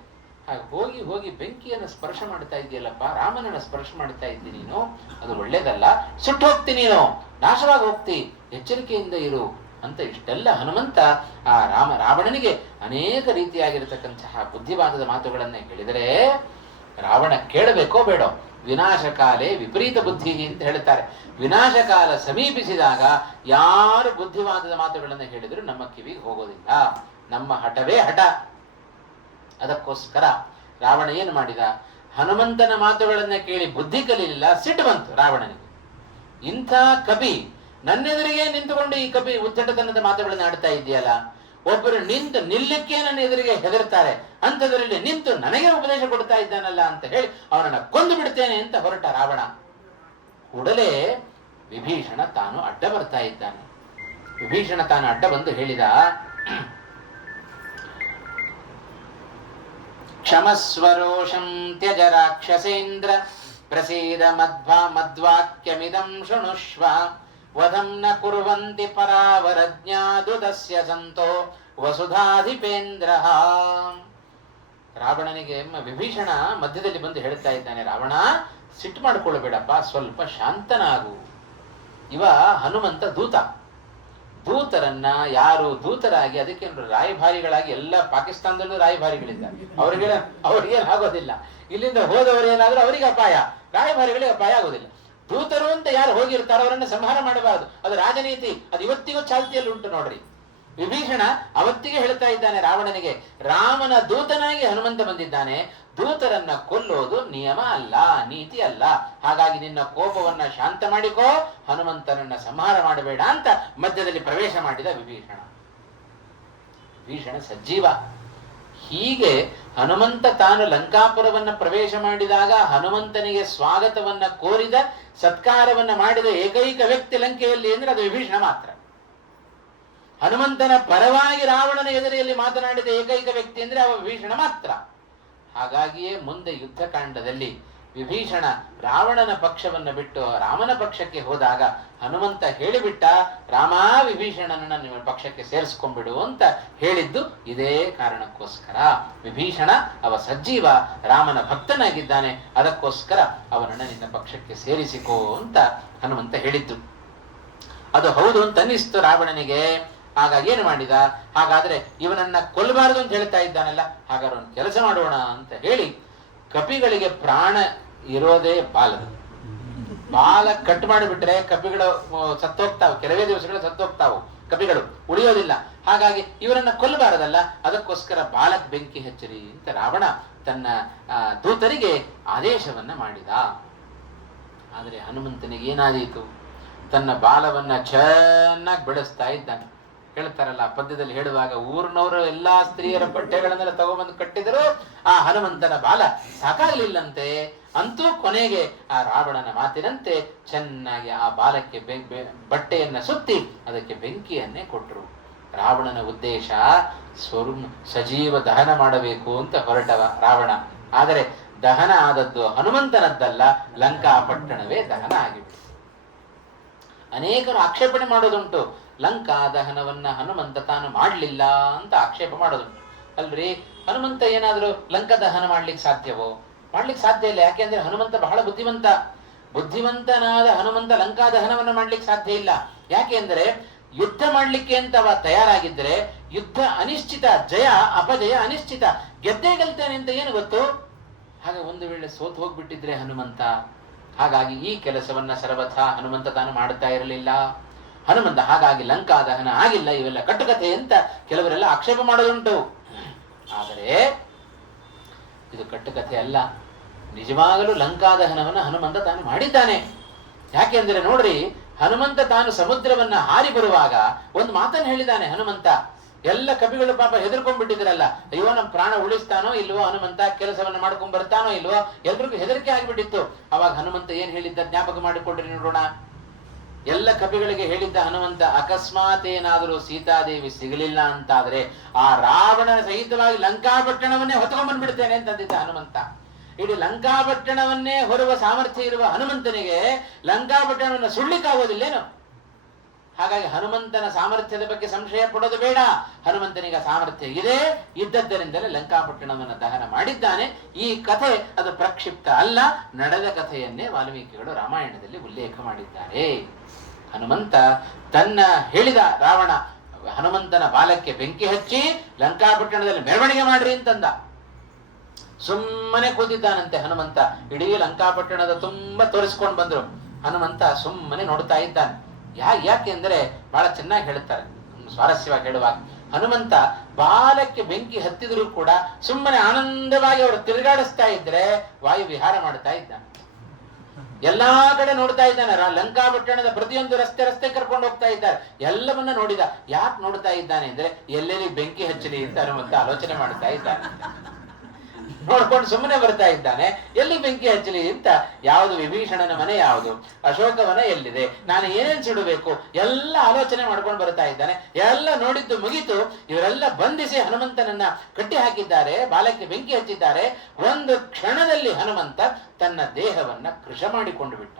ಹಾಗೆ ಹೋಗಿ ಬೆಂಕಿಯನ್ನು ಸ್ಪರ್ಶ ಮಾಡ್ತಾ ಇದೆಯಲ್ಲಪ್ಪ, ರಾಮನನ್ನ ಸ್ಪರ್ಶ ಮಾಡ್ತಾ ಇದ್ದಿ ನೀನು, ಅದು ಒಳ್ಳೇದಲ್ಲ, ಸುಟ್ಟು ಹೋಗ್ತಿ ನೀನು, ನಾಶವಾಗಿ ಹೋಗ್ತಿ, ಎಚ್ಚರಿಕೆಯಿಂದ ಇರು ಅಂತ ಇಷ್ಟೆಲ್ಲ ಹನುಮಂತ ಆ ರಾವಣನಿಗೆ ಅನೇಕ ರೀತಿಯಾಗಿರತಕ್ಕಂತಹ ಬುದ್ಧಿವಾದದ ಮಾತುಗಳನ್ನ ಹೇಳಿದರೆ ರಾವಣ ಕೇಳಬೇಕೋ ಬೇಡೋ? ವಿನಾಶಕಾಲೇ ವಿಪರೀತ ಬುದ್ಧಿ ಅಂತ ಹೇಳ್ತಾರೆ. ವಿನಾಶಕಾಲ ಸಮೀಪಿಸಿದಾಗ ಯಾರು ಬುದ್ಧಿವಾದದ ಮಾತುಗಳನ್ನು ಹೇಳಿದ್ರು ನಮ್ಮ ಕಿವಿಗೆ ಹೋಗೋದಿಲ್ಲ, ನಮ್ಮ ಹಠವೇ ಹಠ. ಅದಕ್ಕೋಸ್ಕರ ರಾವಣ ಏನು ಮಾಡಿದ? ಹನುಮಂತನ ಮಾತುಗಳನ್ನ ಕೇಳಿ ಬುದ್ಧಿ ಕಲಿಯಲಿಲ್ಲ, ಸಿಟ್ಟು ಬಂತು ರಾವಣನಿಗೆ. ಇಂಥ ಕಪಿ ನನ್ನೆದುರಿಗೆ ನಿಂತುಕೊಂಡು ಈ ಕಪಿ ಉದ್ದಟತನದ ಮಾತುಗಳನ್ನು ಆಡ್ತಾ ಇದೆಯಲ್ಲ, ಒಬ್ಬರು ನಿಲ್ಲಕ್ಕೆ ನನ್ನ ಎದುರಿಗೆ ಹೆದರ್ತಾರೆ, ಅಂಥದ್ರಲ್ಲಿ ನಿಂತು ನನಗೆ ಉಪದೇಶ ಕೊಡ್ತಾ ಇದ್ದಾನಲ್ಲ ಅಂತ ಹೇಳಿ ಅವನನ್ನ ಕೊಂದು ಬಿಡ್ತೇನೆ ಅಂತ ಹೊರಟ ರಾವಣ. ಕೂಡಲೇ ವಿಭೀಷಣ ತಾನು ಅಡ್ಡ ಬರ್ತಾ ಇದ್ದಾನೆ. ವಿಭೀಷಣ ತಾನು ಅಡ್ಡ ಬಂದು ಹೇಳಿದ, ಕ್ಷಮಸ್ವರೋಷಂ ತ್ಯಜ ರಾಕ್ಷಸೇಂದ್ರ ಪ್ರಸೀದ ಮದ್ವಾಕ್ಯಮಿದಂ ಶೃಣುಷ್ವ ವಧಂ ನ ಕುರ್ವಂತಿ ಪರಾವರಜ್ಞಾದುದಸ್ಯ ಸಂತೋ ವಸುಧಾಧಿಪೇಂದ್ರ. ರಾವಣನಿಗೆ ವಿಭೀಷಣ ಮಧ್ಯದಲ್ಲಿ ಬಂದು ಹೇಳ್ತಾ ಇದ್ದಾನೆ, ರಾವಣ ಸಿಟ್ಟು ಮಾಡಿಕೊಳ್ಳಬೇಡಪ್ಪ, ಸ್ವಲ್ಪ ಶಾಂತನಾಗು. ಇವ ಹನುಮಂತ ದೂತ, ದೂತರನ್ನ ಯಾರು ದೂತರಾಗಿ ಅದಕ್ಕೆ ರಾಯಭಾರಿಗಳಾಗಿ ಎಲ್ಲ ಪಾಕಿಸ್ತಾನದಲ್ಲೂ ರಾಯಭಾರಿಗಳಿದ್ದಾರೆ, ಅವ್ರಿಗೇನಾಗೋದಿಲ್ಲ. ಇಲ್ಲಿಂದ ಹೋದವರೇನಾದ್ರೂ ಅವರಿಗೆ ಅಪಾಯ, ರಾಯಭಾರಿಗಳಿಗೆ ಅಪಾಯ ಆಗೋದಿಲ್ಲ. ದೂತರು ಅಂತ ಯಾರು ಹೋಗಿರ್ತಾರೋ ಅವರನ್ನ ಸಂಹಾರ ಮಾಡಬಾರದು, ಅದು ರಾಜನೀತಿ, ಅದು ಇವತ್ತಿಗೂ ಚಾಲ್ತಿಯಲ್ಲಿ ಉಂಟು ನೋಡ್ರಿ. ವಿಭೀಷಣ ಅವತ್ತಿಗೆ ಹೇಳ್ತಾ ಇದ್ದಾನೆ ರಾವಣನಿಗೆ, ರಾಮನ ದೂತನಾಗಿ ಹನುಮಂತ ಬಂದಿದ್ದಾನೆ, ದೂತರನ್ನ ಕೊಲ್ಲೋದು ನಿಯಮ ಅಲ್ಲ, ನೀತಿ ಅಲ್ಲ, ಹಾಗಾಗಿ ನಿನ್ನ ಕೋಪವನ್ನ ಶಾಂತ ಮಾಡಿಕೋ, ಹನುಮಂತನನ್ನ ಸಂಹಾರ ಮಾಡಬೇಡ ಅಂತ ಮಧ್ಯದಲ್ಲಿ ಪ್ರವೇಶ ಮಾಡಿದ ವಿಭೀಷಣ. ವಿಭೀಷಣ ಸಜ್ಜೀವ. ಹೀಗೆ ಹನುಮಂತ ತಾನು ಲಂಕಾಪುರವನ್ನ ಪ್ರವೇಶ ಮಾಡಿದಾಗ ಹನುಮಂತನಿಗೆ ಸ್ವಾಗತವನ್ನ ಕೋರಿದ, ಸತ್ಕಾರವನ್ನ ಮಾಡಿದ ಏಕೈಕ ವ್ಯಕ್ತಿ ಲಂಕೆಯಲ್ಲಿ ಅಂದ್ರೆ ಅದು ವಿಭೀಷಣ ಮಾತ್ರ. ಹನುಮಂತನ ಪರವಾಗಿ ರಾವಣನ ಎದುರಿಯಲ್ಲಿ ಮಾತನಾಡಿದ ಏಕೈಕ ವ್ಯಕ್ತಿ ಅಂದ್ರೆ ಅವ ವಿಭೀಷಣ ಮಾತ್ರ. ಹಾಗಾಗಿಯೇ ಮುಂದೆ ಯುದ್ಧಕಾಂಡದಲ್ಲಿ ವಿಭೀಷಣ ರಾವಣನ ಪಕ್ಷವನ್ನ ಬಿಟ್ಟು ರಾಮನ ಪಕ್ಷಕ್ಕೆ ಹೋದಾಗ ಹನುಮಂತ ಹೇಳಿಬಿಟ್ಟ, ರಾಮ ವಿಭೀಷಣನನ್ನ ನಿಮ್ಮ ಪಕ್ಷಕ್ಕೆ ಸೇರಿಸ್ಕೊಂಡ್ಬಿಡು ಅಂತ ಹೇಳಿದ್ದು ಇದೇ ಕಾರಣಕ್ಕೋಸ್ಕರ. ವಿಭೀಷಣ ಅವ ಸಜ್ಜೀವ, ರಾಮನ ಭಕ್ತನಾಗಿದ್ದಾನೆ, ಅದಕ್ಕೋಸ್ಕರ ಅವನನ್ನ ನಿನ್ನ ಪಕ್ಷಕ್ಕೆ ಸೇರಿಸಿಕೋ ಅಂತ ಹನುಮಂತ ಹೇಳಿದ್ದು. ಅದು ಹೌದು ಅಂತ ಅನ್ನಿಸ್ತು ರಾವಣನಿಗೆ. ಹಾಗಾಗಿ ಏನು ಮಾಡಿದ, ಹಾಗಾದ್ರೆ ಇವನನ್ನ ಕೊಲ್ಲಬಾರದು ಅಂತ ಹೇಳ್ತಾ ಇದ್ದಾನಲ್ಲ, ಹಾಗಾದ್ರೆ ಒಂದು ಕೆಲಸ ಮಾಡೋಣ ಅಂತ ಹೇಳಿ, ಕಪಿಗಳಿಗೆ ಪ್ರಾಣ ಇರೋದೇ ಬಾಲದ, ಬಾಲ ಕಟ್ ಮಾಡಿಬಿಟ್ರೆ ಕಪಿಗಳು ಸತ್ತೋಗ್ತಾವು, ಕೆಲವೇ ದಿವಸಗಳು ಸತ್ತೋಗ್ತಾವು, ಕಪಿಗಳು ಉಳಿಯೋದಿಲ್ಲ. ಹಾಗಾಗಿ ಇವರನ್ನ ಕೊಲ್ಲಬಾರದಲ್ಲ, ಅದಕ್ಕೋಸ್ಕರ ಬಾಲಕ್ ಬೆಂಕಿ ಹಚ್ಚಿರಿ ಅಂತ ರಾವಣ ತನ್ನ ದೂತರಿಗೆ ಆದೇಶವನ್ನ ಮಾಡಿದ. ಆದರೆ ಹನುಮಂತನಿಗೆ ಏನಾದೀತು, ತನ್ನ ಬಾಲವನ್ನ ಚೆನ್ನಾಗಿ ಬೆಳೆಸ್ತಾ ಇದ್ದಾನೆ. ಹೇಳ್ತಾರಲ್ಲ ಪದ್ಯದಲ್ಲಿ ಹೇಳುವಾಗ, ಊರಿನವರು ಎಲ್ಲಾ ಸ್ತ್ರೀಯರ ಬಟ್ಟೆಗಳನ್ನೆಲ್ಲ ತಗೊಂಡ್ಬಂದು ಕಟ್ಟಿದರೂ ಆ ಹನುಮಂತನ ಬಾಲ ಸಾಕಾಗ್ಲಿಲ್ಲಂತೆ. ಅಂತೂ ಕೊನೆಗೆ ಆ ರಾವಣನ ಮಾತಿನಂತೆ ಚೆನ್ನಾಗಿ ಆ ಬಾಲಕ್ಕೆ ಬಟ್ಟೆಯನ್ನ ಸುತ್ತಿ ಅದಕ್ಕೆ ಬೆಂಕಿಯನ್ನೇ ಕೊಟ್ಟರು. ರಾವಣನ ಉದ್ದೇಶ ಸಜೀವ ದಹನ ಮಾಡಬೇಕು ಅಂತ ಹೊರಟವ ರಾವಣ. ಆದರೆ ದಹನ ಆದದ್ದು ಹನುಮಂತನದ್ದಲ್ಲ, ಲಂಕಾ ಪಟ್ಟಣವೇ ದಹನ ಆಗಿಬಿಟ್ಟು. ಅನೇಕರು ಆಕ್ಷೇಪಣೆ ಮಾಡೋದುಂಟು, ಲಂಕಾ ದಹನವನ್ನ ಹನುಮಂತ ತಾನು ಮಾಡಲಿಲ್ಲ ಅಂತ ಆಕ್ಷೇಪ ಮಾಡೋದುಂಟು. ಅಲ್ರಿ, ಹನುಮಂತ ಏನಾದ್ರೂ ಲಂಕಾ ದಹನ ಮಾಡ್ಲಿಕ್ಕೆ ಸಾಧ್ಯವೋ? ಮಾಡ್ಲಿಕ್ಕೆ ಸಾಧ್ಯ ಇಲ್ಲ. ಯಾಕೆಂದ್ರೆ ಹನುಮಂತ ಬಹಳ ಬುದ್ಧಿವಂತನಾದ ಹನುಮಂತ ಲಂಕಾ ದಹನವನ್ನ ಮಾಡ್ಲಿಕ್ಕೆ ಸಾಧ್ಯ ಇಲ್ಲ. ಯಾಕೆ ಅಂದ್ರೆ ಯುದ್ಧ ಮಾಡ್ಲಿಕ್ಕೆ ಅಂತ ಅವ ತಯಾರಾಗಿದ್ರೆ ಯುದ್ಧ ಅನಿಶ್ಚಿತ, ಜಯ ಅಪಜಯ ಅನಿಶ್ಚಿತ, ಗೆದ್ದೇ ಗೆಲ್ತೇನೆ ಅಂತ ಏನು ಗೊತ್ತು. ಹಾಗೆ ಒಂದು ವೇಳೆ ಸೋತು ಹೋಗ್ಬಿಟ್ಟಿದ್ರೆ ಹನುಮಂತ, ಹಾಗಾಗಿ ಈ ಕೆಲಸವನ್ನ ಸರ್ವಥಾ ಹನುಮಂತ ತಾನು ಮಾಡುತ್ತಾ ಇರಲಿಲ್ಲ. ಹನುಮಂತ ಹಾಗಾಗಿ ಲಂಕಾ ದಹನ ಆಗಿಲ್ಲ, ಇವೆಲ್ಲ ಕಟ್ಟುಕತೆ ಅಂತ ಕೆಲವರೆಲ್ಲ ಆಕ್ಷೇಪ ಮಾಡೋದುಂಟು. ಆದರೆ ಇದು ಕಟ್ಟುಕತೆ ಅಲ್ಲ, ನಿಜವಾಗಲೂ ಲಂಕಾ ದಹನವನ್ನು ಹನುಮಂತ ತಾನು ಮಾಡಿದ್ದಾನೆ. ಯಾಕೆಂದ್ರೆ ನೋಡ್ರಿ, ಹನುಮಂತ ತಾನು ಸಮುದ್ರವನ್ನ ಹಾರಿ ಬರುವಾಗ ಒಂದು ಮಾತನ್ನು ಹೇಳಿದ್ದಾನೆ ಹನುಮಂತ. ಎಲ್ಲ ಕವಿಗಳು ಪಾಪ ಹೆದರ್ಕೊಂಡ್ಬಿಟ್ಟಿದ್ರಲ್ಲ, ಅಯ್ಯೋ ನಮ್ಮ ಪ್ರಾಣ ಉಳಿಸ್ತಾನೋ ಇಲ್ವೋ, ಹನುಮಂತ ಕೆಲಸವನ್ನ ಮಾಡ್ಕೊಂಡ್ ಬರ್ತಾನೋ ಇಲ್ವೋ, ಎಲ್ರಿಗೂ ಹೆದರಿಕೆ ಆಗಿಬಿಟ್ಟಿತ್ತು. ಅವಾಗ ಹನುಮಂತ ಏನ್ ಹೇಳಿದ್ದ ಜ್ಞಾಪಕ ಮಾಡಿಕೊಡ್ರಿ ನೋಡೋಣ. ಎಲ್ಲ ಕವಿಗಳಿಗೆ ಹೇಳಿದ್ದ ಹನುಮಂತ, ಅಕಸ್ಮಾತ್ ಏನಾದರೂ ಸೀತಾದೇವಿ ಸಿಗಲಿಲ್ಲ ಅಂತಾದ್ರೆ ಆ ರಾವಣನ ಸಹಿತವಾಗಿ ಲಂಕಾಪಟ್ಟಣವನ್ನೇ ಹೊತ್ಕೊಂಡ್ಬಂದ್ಬಿಡ್ತೇನೆ ಅಂತಂದಿದ್ದ ಹನುಮಂತ. ಇಡೀ ಲಂಕಾಪಟ್ಟಣವನ್ನೇ ಹೊರುವ ಸಾಮರ್ಥ್ಯ ಇರುವ ಹನುಮಂತನಿಗೆ ಲಂಕಾಪಟ್ಟಣವನ್ನು ಸುಡ್ಲಿಕ್ಕಾಗೋದಿಲ್ಲೇನು? ಹಾಗಾಗಿ ಹನುಮಂತನ ಸಾಮರ್ಥ್ಯದ ಬಗ್ಗೆ ಸಂಶಯ ಪಡೋದು ಬೇಡ. ಹನುಮಂತನಿಗೆ ಸಾಮರ್ಥ್ಯ ಇದೆ, ಇದ್ದದ್ದರಿಂದಲೇ ಲಂಕಾಪಟ್ಟಣವನ್ನು ದಹನ ಮಾಡಿದ್ದಾನೆ. ಈ ಕಥೆ ಅದು ಪ್ರಕ್ಷಿಪ್ತ ಅಲ್ಲ, ನಡೆದ ಕಥೆಯನ್ನೇ ವಾಲ್ಮೀಕಿಗಳು ರಾಮಾಯಣದಲ್ಲಿ ಉಲ್ಲೇಖ ಮಾಡಿದ್ದಾರೆ. ಹನುಮಂತ ತನ್ನ ಹೇಳಿದ ರಾವಣ ಹನುಮಂತನ ಬಾಲಕ್ಕೆ ಬೆಂಕಿ ಹಚ್ಚಿ ಲಂಕಾಪಟ್ಟಣದಲ್ಲಿ ಮೆರವಣಿಗೆ ಮಾಡ್ರಿ ಅಂತಂದ. ಸುಮ್ಮನೆ ಕೂತಿದ್ದಾನಂತೆ ಹನುಮಂತ. ಇಡೀ ಲಂಕಾಪಟ್ಟಣದ ತುಂಬಾ ತೋರಿಸ್ಕೊಂಡು ಬಂದ್ರು. ಹನುಮಂತ ಸುಮ್ಮನೆ ನೋಡ್ತಾ ಇದ್ದಾನೆ. ಯಾಕೆಂದ್ರೆ ಬಹಳ ಚೆನ್ನಾಗಿ ಹೇಳುತ್ತಾರೆ, ಸ್ವಾರಸ್ಯವಾಗಿ ಹೇಳುವಾಗ, ಹನುಮಂತ ಬಾಲಕ್ಕೆ ಬೆಂಕಿ ಹತ್ತಿದ್ರು ಕೂಡ ಸುಮ್ಮನೆ ಆನಂದವಾಗಿ ಅವರು ತಿರುಗಾಡಿಸ್ತಾ ಇದ್ರೆ ವಾಯು ವಿಹಾರ ಮಾಡ್ತಾ ಇದ್ದಾನೆ. ಎಲ್ಲಾ ಕಡೆ ನೋಡ್ತಾ ಇದ್ದಾನೆ. ಲಂಕಾಪಟ್ಟಣದ ಪ್ರತಿಯೊಂದು ರಸ್ತೆ ಕರ್ಕೊಂಡು ಹೋಗ್ತಾ ಇದ್ದಾರೆ. ಎಲ್ಲವನ್ನ ನೋಡಿದ. ಯಾಕೆ ನೋಡ್ತಾ ಇದ್ದಾನೆ ಅಂದ್ರೆ ಎಲ್ಲೆಲ್ಲಿ ಬೆಂಕಿ ಹಚ್ಚಲಿ ಅಂತ ಹನುಮಂತ ಆಲೋಚನೆ ಮಾಡ್ತಾ ಇದ್ದಾನೆ. ನೋಡ್ಕೊಂಡು ಸುಮ್ಮನೆ ಬರ್ತಾ ಇದ್ದಾನೆ. ಎಲ್ಲಿ ಬೆಂಕಿ ಹಚ್ಚಲಿ ಅಂತ. ಯಾವುದು ವಿಭೀಷಣನ ಮನೆ, ಯಾವುದು ಅಶೋಕವನ ಎಲ್ಲಿದೆ, ನಾನು ಏನೇನ್ ಸುಡಬೇಕು ಎಲ್ಲ ಆಲೋಚನೆ ಮಾಡ್ಕೊಂಡು ಬರ್ತಾ ಇದ್ದಾನೆ. ಎಲ್ಲ ನೋಡಿದ್ದು ಮುಗಿತು. ಇವರೆಲ್ಲ ಬಂಧಿಸಿ ಹನುಮಂತನನ್ನ ಕಟ್ಟಿ ಹಾಕಿದ್ದಾರೆ, ಬಾಲಕ್ಕೆ ಬೆಂಕಿ ಹಚ್ಚಿದ್ದಾರೆ. ಒಂದು ಕ್ಷಣದಲ್ಲಿ ಹನುಮಂತ ತನ್ನ ದೇಹವನ್ನ ಕೃಶ ಮಾಡಿಕೊಂಡು ಬಿಟ್ಟ.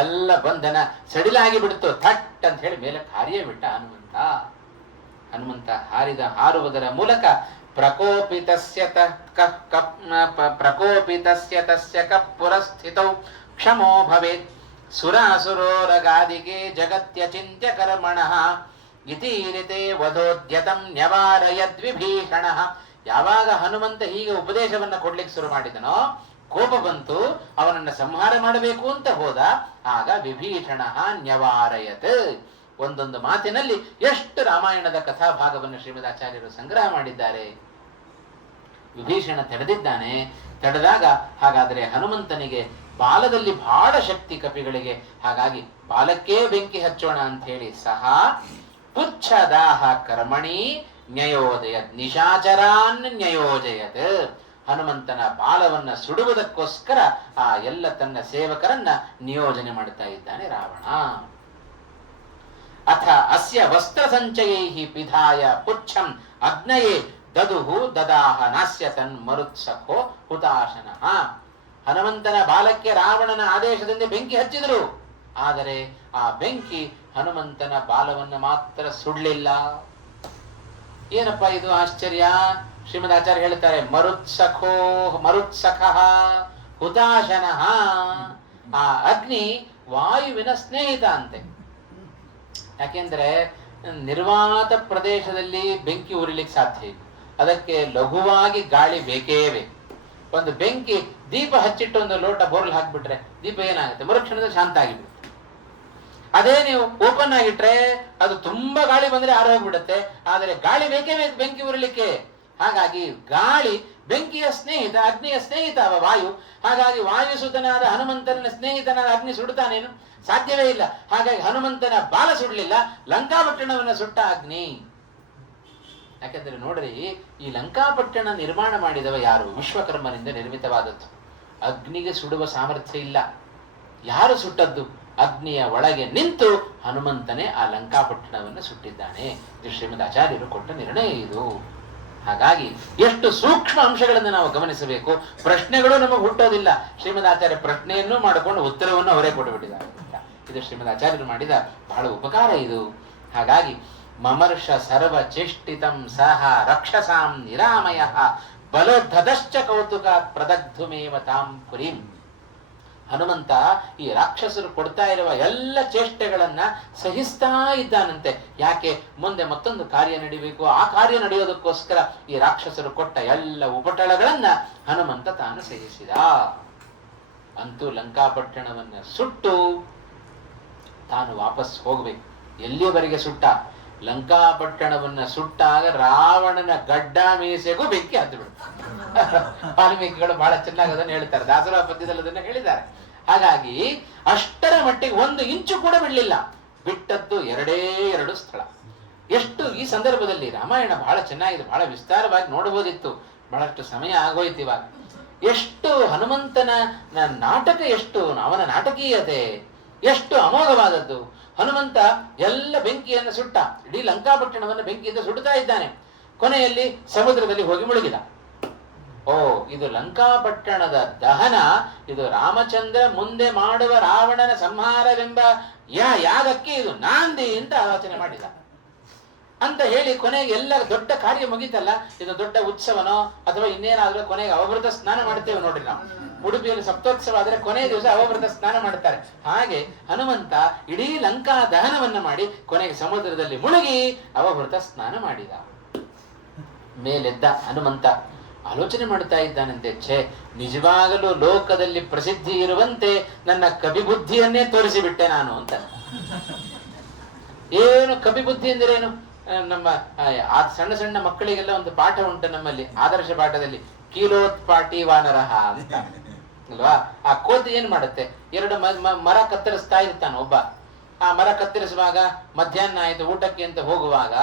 ಎಲ್ಲ ಬಂಧನ ಸಡಿಲಾಗಿ ಬಿಡ್ತು. ಥಟ್ ಅಂತ ಹೇಳಿ ಮೇಲೆ ಹಾರಿಯೇ ಬಿಟ್ಟ ಹನುಮಂತ. ಹಾರುವುದರ ಮೂಲಕ ಪ್ರಕೋಪಿತಸ್ಯ ತಸ್ಯ ಕಪ್ಪುರಸ್ಥಿತೌ ಕ್ಷಮೋ ಭವೇತ್ ಸುರಾಸುರೋರಗಾದಿಗೆ ಜಗತ್ಯಚಿಂತ್ಯ ಕರ್ಮಣಃ ಇತೀರಿತೆ ವಧೋದ್ಯತಂ ನ್ಯವಾರಯದ್ವಿಭೀಷಣಃ. ಯಾವಾಗ ಹನುಮಂತ ಹೀಗೆ ಉಪದೇಶವನ್ನ ಕೊಡ್ಲಿಕ್ಕೆ ಶುರು ಮಾಡಿದನೋ, ಕೋಪ ಬಂತು, ಅವನನ್ನ ಸಂಹಾರ ಮಾಡಬೇಕು ಅಂತ ಹೋದ. ಆಗ ವಿಭೀಷಣ ನ್ಯವಾರಯತ್. ಒಂದೊಂದು ಮಾತಿನಲ್ಲಿ ಎಷ್ಟು ರಾಮಾಯಣದ ಕಥಾಭಾಗವನ್ನು ಶ್ರೀಮದಾಚಾರ್ಯರು ಸಂಗ್ರಹ ಮಾಡಿದ್ದಾರೆ. ವಿಭೀಷಣ ತಡೆದಿದ್ದಾನೆ. ತಡೆದಾಗ ಹಾಗಾದರೆ ಹನುಮಂತನಿಗೆ ಬಾಲದಲ್ಲಿ ಬಹಳ ಶಕ್ತಿ ಕಪಿಗಳಿಗೆ, ಹಾಗಾಗಿ ಬಾಲಕ್ಕೇ ಬೆಂಕಿ ಹಚ್ಚೋಣ ಅಂತ ಹೇಳಿ ಸಹ ಪುಚ್ಛದಾಹ ಕರ್ಮಣಿ ನ್ಯಯೋದಯತ್ ನಿಶಾಚರಾನ್ ನ್ಯಯೋಜಯತ್. ಹನುಮಂತನ ಬಾಲವನ್ನ ಸುಡುವುದಕ್ಕೋಸ್ಕರ ಆ ಎಲ್ಲ ತನ್ನ ಸೇವಕರನ್ನ ನಿಯೋಜನೆ ಮಾಡ್ತಾ ಇದ್ದಾನೆ ರಾವಣ. ಅಥ ಅಸ್ಯ ವಸ್ತ್ರ ಸಂಚಯೈಹಿ ಪಿಧಾಯ ಪುಚ್ಛಂ ಅಗ್ನಯೇ ದದುಹು ದದಾಹ ನಾಸ್ಯ ತನ್ ಮರುತ್ಸಖೋ ಹುತಾಶನಃ. ಹನುಮಂತನ ಬಾಲಕ್ಕೆ ರಾವಣನ ಆದೇಶದಿಂದ ಬೆಂಕಿ ಹಚ್ಚಿದ್ರು. ಆದರೆ ಆ ಬೆಂಕಿ ಹನುಮಂತನ ಬಾಲವನ್ನು ಮಾತ್ರ ಸುಡ್ಲಿಲ್ಲ. ಏನಪ್ಪಾ ಇದು ಆಶ್ಚರ್ಯ? ಶ್ರೀಮದಾಚಾರ್ಯ ಹೇಳ್ತಾರೆ, ಮರುತ್ಸಖ ಹುತಾಶನಃ. ಆ ಅಗ್ನಿ ವಾಯುವಿನ ಸ್ನೇಹಿತ ಅಂತೆ. ಯಾಕೆಂದ್ರೆ ನಿರ್ವಾತ ಪ್ರದೇಶದಲ್ಲಿ ಬೆಂಕಿ ಉರಿಲಿಕ್ಕೆ ಸಾಧ್ಯ ಇಲ್ಲ. ಅದಕ್ಕೆ ಲಘುವಾಗಿ ಗಾಳಿ ಬೇಕೇ ಬೇಕು. ಒಂದು ಬೆಂಕಿ ದೀಪ ಹಚ್ಚಿಟ್ಟು ಒಂದು ಲೋಟ ಬೋರ್ಲ್ ಹಾಕ್ಬಿಟ್ರೆ ದೀಪ ಏನಾಗುತ್ತೆ? ಮರುಕ್ಷಣದಲ್ಲಿ ಶಾಂತ ಆಗಿಬಿಡುತ್ತೆ. ಅದೇ ನೀವು ಓಪನ್ ಆಗಿಟ್ರೆ ಅದು ತುಂಬಾ ಗಾಳಿ ಬಂದ್ರೆ ಆರು ಹೋಗ್ಬಿಡುತ್ತೆ. ಆದರೆ ಗಾಳಿ ಬೇಕೇ ಬೇಕು ಬೆಂಕಿ ಉರಿಲಿಕ್ಕೆ. ಹಾಗಾಗಿ ಗಾಳಿ ಬೆಂಕಿಯ ಸ್ನೇಹಿತ, ಅಗ್ನಿಯ ಸ್ನೇಹಿತ ವಾಯು. ಹಾಗಾಗಿ ವಾಯುಸುತನಾದ ಹನುಮಂತನ ಸ್ನೇಹಿತನಾದ ಅಗ್ನಿ ಸುಡ್ತಾನೇನು? ಸಾಧ್ಯವೇ ಇಲ್ಲ. ಹಾಗಾಗಿ ಹನುಮಂತನ ಬಾಲ ಸುಡಲಿಲ್ಲ, ಲಂಕಾಪಟ್ಟಣವನ್ನು ಸುಟ್ಟ ಅಗ್ನಿ. ಯಾಕಂದ್ರೆ ನೋಡ್ರಿ, ಈ ಲಂಕಾಪಟ್ಟಣ ನಿರ್ಮಾಣ ಮಾಡಿದವ ಯಾರು? ವಿಶ್ವಕರ್ಮನಿಂದ ನಿರ್ಮಿತವಾದದ್ದು. ಅಗ್ನಿಗೆ ಸುಡುವ ಸಾಮರ್ಥ್ಯ ಇಲ್ಲ. ಯಾರು ಸುಟ್ಟದ್ದು? ಅಗ್ನಿಯ ಒಳಗೆ ನಿಂತು ಹನುಮಂತನೇ ಆ ಲಂಕಾಪಟ್ಟಣವನ್ನು ಸುಟ್ಟಿದ್ದಾನೆ. ಇದು ಶ್ರೀಮದಾಚಾರ್ಯರು ಕೊಟ್ಟ ನಿರ್ಣಯ ಇದು. ಹಾಗಾಗಿ ಎಷ್ಟು ಸೂಕ್ಷ್ಮ ಅಂಶಗಳನ್ನು ನಾವು ಗಮನಿಸಬೇಕು. ಪ್ರಶ್ನೆಗಳು ನಮಗೆ ಹುಟ್ಟೋದಿಲ್ಲ. ಶ್ರೀಮದಾಚಾರ್ಯ ಪ್ರಶ್ನೆಯನ್ನು ಮಾಡಿಕೊಂಡು ಉತ್ತರವನ್ನು ಅವರೇ ಕೊಟ್ಟುಬಿಟ್ಟಿದ್ದಾರೆ. ಇದು ಶ್ರೀಮದಾಚಾರ್ಯರು ಮಾಡಿದ ಬಹಳ ಉಪಕಾರ ಇದು. ಹಾಗಾಗಿ ಮಮರ್ಷ ಸರ್ವ ಚೇಷ್ಟಿತಂ ಸಹ ರಕ್ಷಸಾಂ ನಿರಾಮಯ ಬಲೋದ್ಧಶ್ಚ ಕೌತುಕ ಪ್ರದಗ್ಧುಮೇವ ತಾಂ ಪುರೀಂ. ಹನುಮಂತ ಈ ರಾಕ್ಷಸರು ಕೊಡ್ತಾ ಇರುವ ಎಲ್ಲ ಚೇಷ್ಟೆಗಳನ್ನ ಸಹಿಸ್ತಾ ಇದ್ದಾನಂತೆ. ಯಾಕೆ? ಮುಂದೆ ಮತ್ತೊಂದು ಕಾರ್ಯ ನಡಿಬೇಕು. ಆ ಕಾರ್ಯ ನಡೆಯೋದಕ್ಕೋಸ್ಕರ ಈ ರಾಕ್ಷಸರು ಕೊಟ್ಟ ಎಲ್ಲ ಉಪಟಳಗಳನ್ನ ಹನುಮಂತ ತಾನು ಸಹಿಸಿದ. ಅಂತೂ ಲಂಕಾಪಟ್ಟಣವನ್ನ ಸುಟ್ಟು ತಾನು ವಾಪಸ್ ಹೋಗ್ಬೇಕು. ಎಲ್ಲಿಯವರೆಗೆ ಸುಟ್ಟ? ಲಂಕಾಪಟ್ಟಣವನ್ನ ಸುಟ್ಟಾಗ ರಾವಣನ ಗಡ್ಡ ಮೀಸೆಗೂ ಬೆಂಕಿ ಹತ್ತು ಬಿಡ್ತು. ವಾಲ್ಮೀಕಿಗಳು ಬಹಳ ಚೆನ್ನಾಗಿ ಅದನ್ನು ಹೇಳ್ತಾರೆ, ದಾಸರ ಪದ್ಯದಲ್ಲಿ ಅದನ್ನ ಹೇಳಿದ್ದಾರೆ. ಹಾಗಾಗಿ ಅಷ್ಟರ ಮಟ್ಟಿಗೆ 1 ಇಂಚು ಕೂಡ ಬಿಡ್ಲಿಲ್ಲ. ಬಿಟ್ಟದ್ದು 2 ಸ್ಥಳ. ಎಷ್ಟು ಈ ಸಂದರ್ಭದಲ್ಲಿ ರಾಮಾಯಣ ಬಹಳ ಚೆನ್ನಾಗಿದೆ, ಬಹಳ ವಿಸ್ತಾರವಾಗಿ ನೋಡಬಹುದಿತ್ತು, ಬಹಳಷ್ಟು ಸಮಯ ಆಗೋಯ್ತು ಇವಾಗ. ಎಷ್ಟು ಹನುಮಂತನ ನಾಟಕ, ಎಷ್ಟು ಅವನ ನಾಟಕೀಯತೆ ಎಷ್ಟು ಅಮೋಘವಾದದ್ದು. ಹನುಮಂತ ಎಲ್ಲ ಬೆಂಕಿಯನ್ನು ಸುಟ್ಟ, ಇಡೀ ಲಂಕಾಪಟ್ಟಣವನ್ನು ಬೆಂಕಿಯಿಂದ ಸುಡ್ತಾ ಇದ್ದಾನೆ. ಕೊನೆಯಲ್ಲಿ ಸಮುದ್ರದಲ್ಲಿ ಹೋಗಿ ಮುಳುಗಿದ. ಓ, ಇದು ಲಂಕಾಪಟ್ಟಣದ ದಹನ, ಇದು ರಾಮಚಂದ್ರ ಮುಂದೆ ಮಾಡುವ ರಾವಣನ ಸಂಹಾರವೆಂಬ ಯಾಗಕ್ಕೆ ಇದು ನಾಂದಿ ಅಂತ ಆಲೋಚನೆ ಮಾಡಿದ ಅಂತ ಹೇಳಿ ಕೊನೆಗೆ ಎಲ್ಲ ದೊಡ್ಡ ಕಾರ್ಯ ಮುಗೀತಲ್ಲ, ಇದು ದೊಡ್ಡ ಉತ್ಸವನೋ ಅಥವಾ ಇನ್ನೇನಾದ್ರೂ ಕೊನೆಗೆ ಅವಭೃತ ಸ್ನಾನ ಮಾಡ್ತೇವೆ ನೋಡ್ರಿ ನಾವು. ಉಡುಪಿಯಲ್ಲಿ ಸಪ್ತೋತ್ಸವ ಆದ್ರೆ ಕೊನೆ ದಿವಸ ಅವಭೃತ ಸ್ನಾನ ಮಾಡ್ತಾರೆ. ಹಾಗೆ ಹನುಮಂತ ಇಡೀ ಲಂಕಾ ದಹನವನ್ನ ಮಾಡಿ ಕೊನೆಗೆ ಸಮುದ್ರದಲ್ಲಿ ಮುಳುಗಿ ಅವಭೃತ ಸ್ನಾನ ಮಾಡಿದ. ಮೇಲೆದ್ದ ಹನುಮಂತ ಆಲೋಚನೆ ಮಾಡ್ತಾ ಇದ್ದಾನಂತೆ, ಛೇ, ನಿಜವಾಗಲೂ ಲೋಕದಲ್ಲಿ ಪ್ರಸಿದ್ಧಿ ಇರುವಂತೆ ನನ್ನ ಕವಿಬುದ್ಧಿಯನ್ನೇ ತೋರಿಸಿಬಿಟ್ಟೆ ನಾನು ಅಂತ. ಏನು ಕವಿಬುದ್ಧಿ ಎಂದರೇನು? ನಮ್ಮ ಸಣ್ಣ ಸಣ್ಣ ಮಕ್ಕಳಿಗೆಲ್ಲ ಒಂದು ಪಾಠ ಉಂಟು ನಮ್ಮಲ್ಲಿ, ಆದರ್ಶ ಪಾಠದಲ್ಲಿ, ಕೀಲೋತ್ಪಾಟಿ ವಾನರಹ ಅಂತ ಅಲ್ವಾ. ಆ ಕೋತಿ ಏನ್ ಮಾಡುತ್ತೆ, 2 ಮರ ಕತ್ತರಿಸ್ತಾ ಇರ್ತಾನೆ ಒಬ್ಬ. ಆ ಮರ ಕತ್ತರಿಸುವಾಗ ಮಧ್ಯಾಹ್ನ ಆಯ್ತು ಊಟಕ್ಕೆ ಅಂತ ಹೋಗುವಾಗ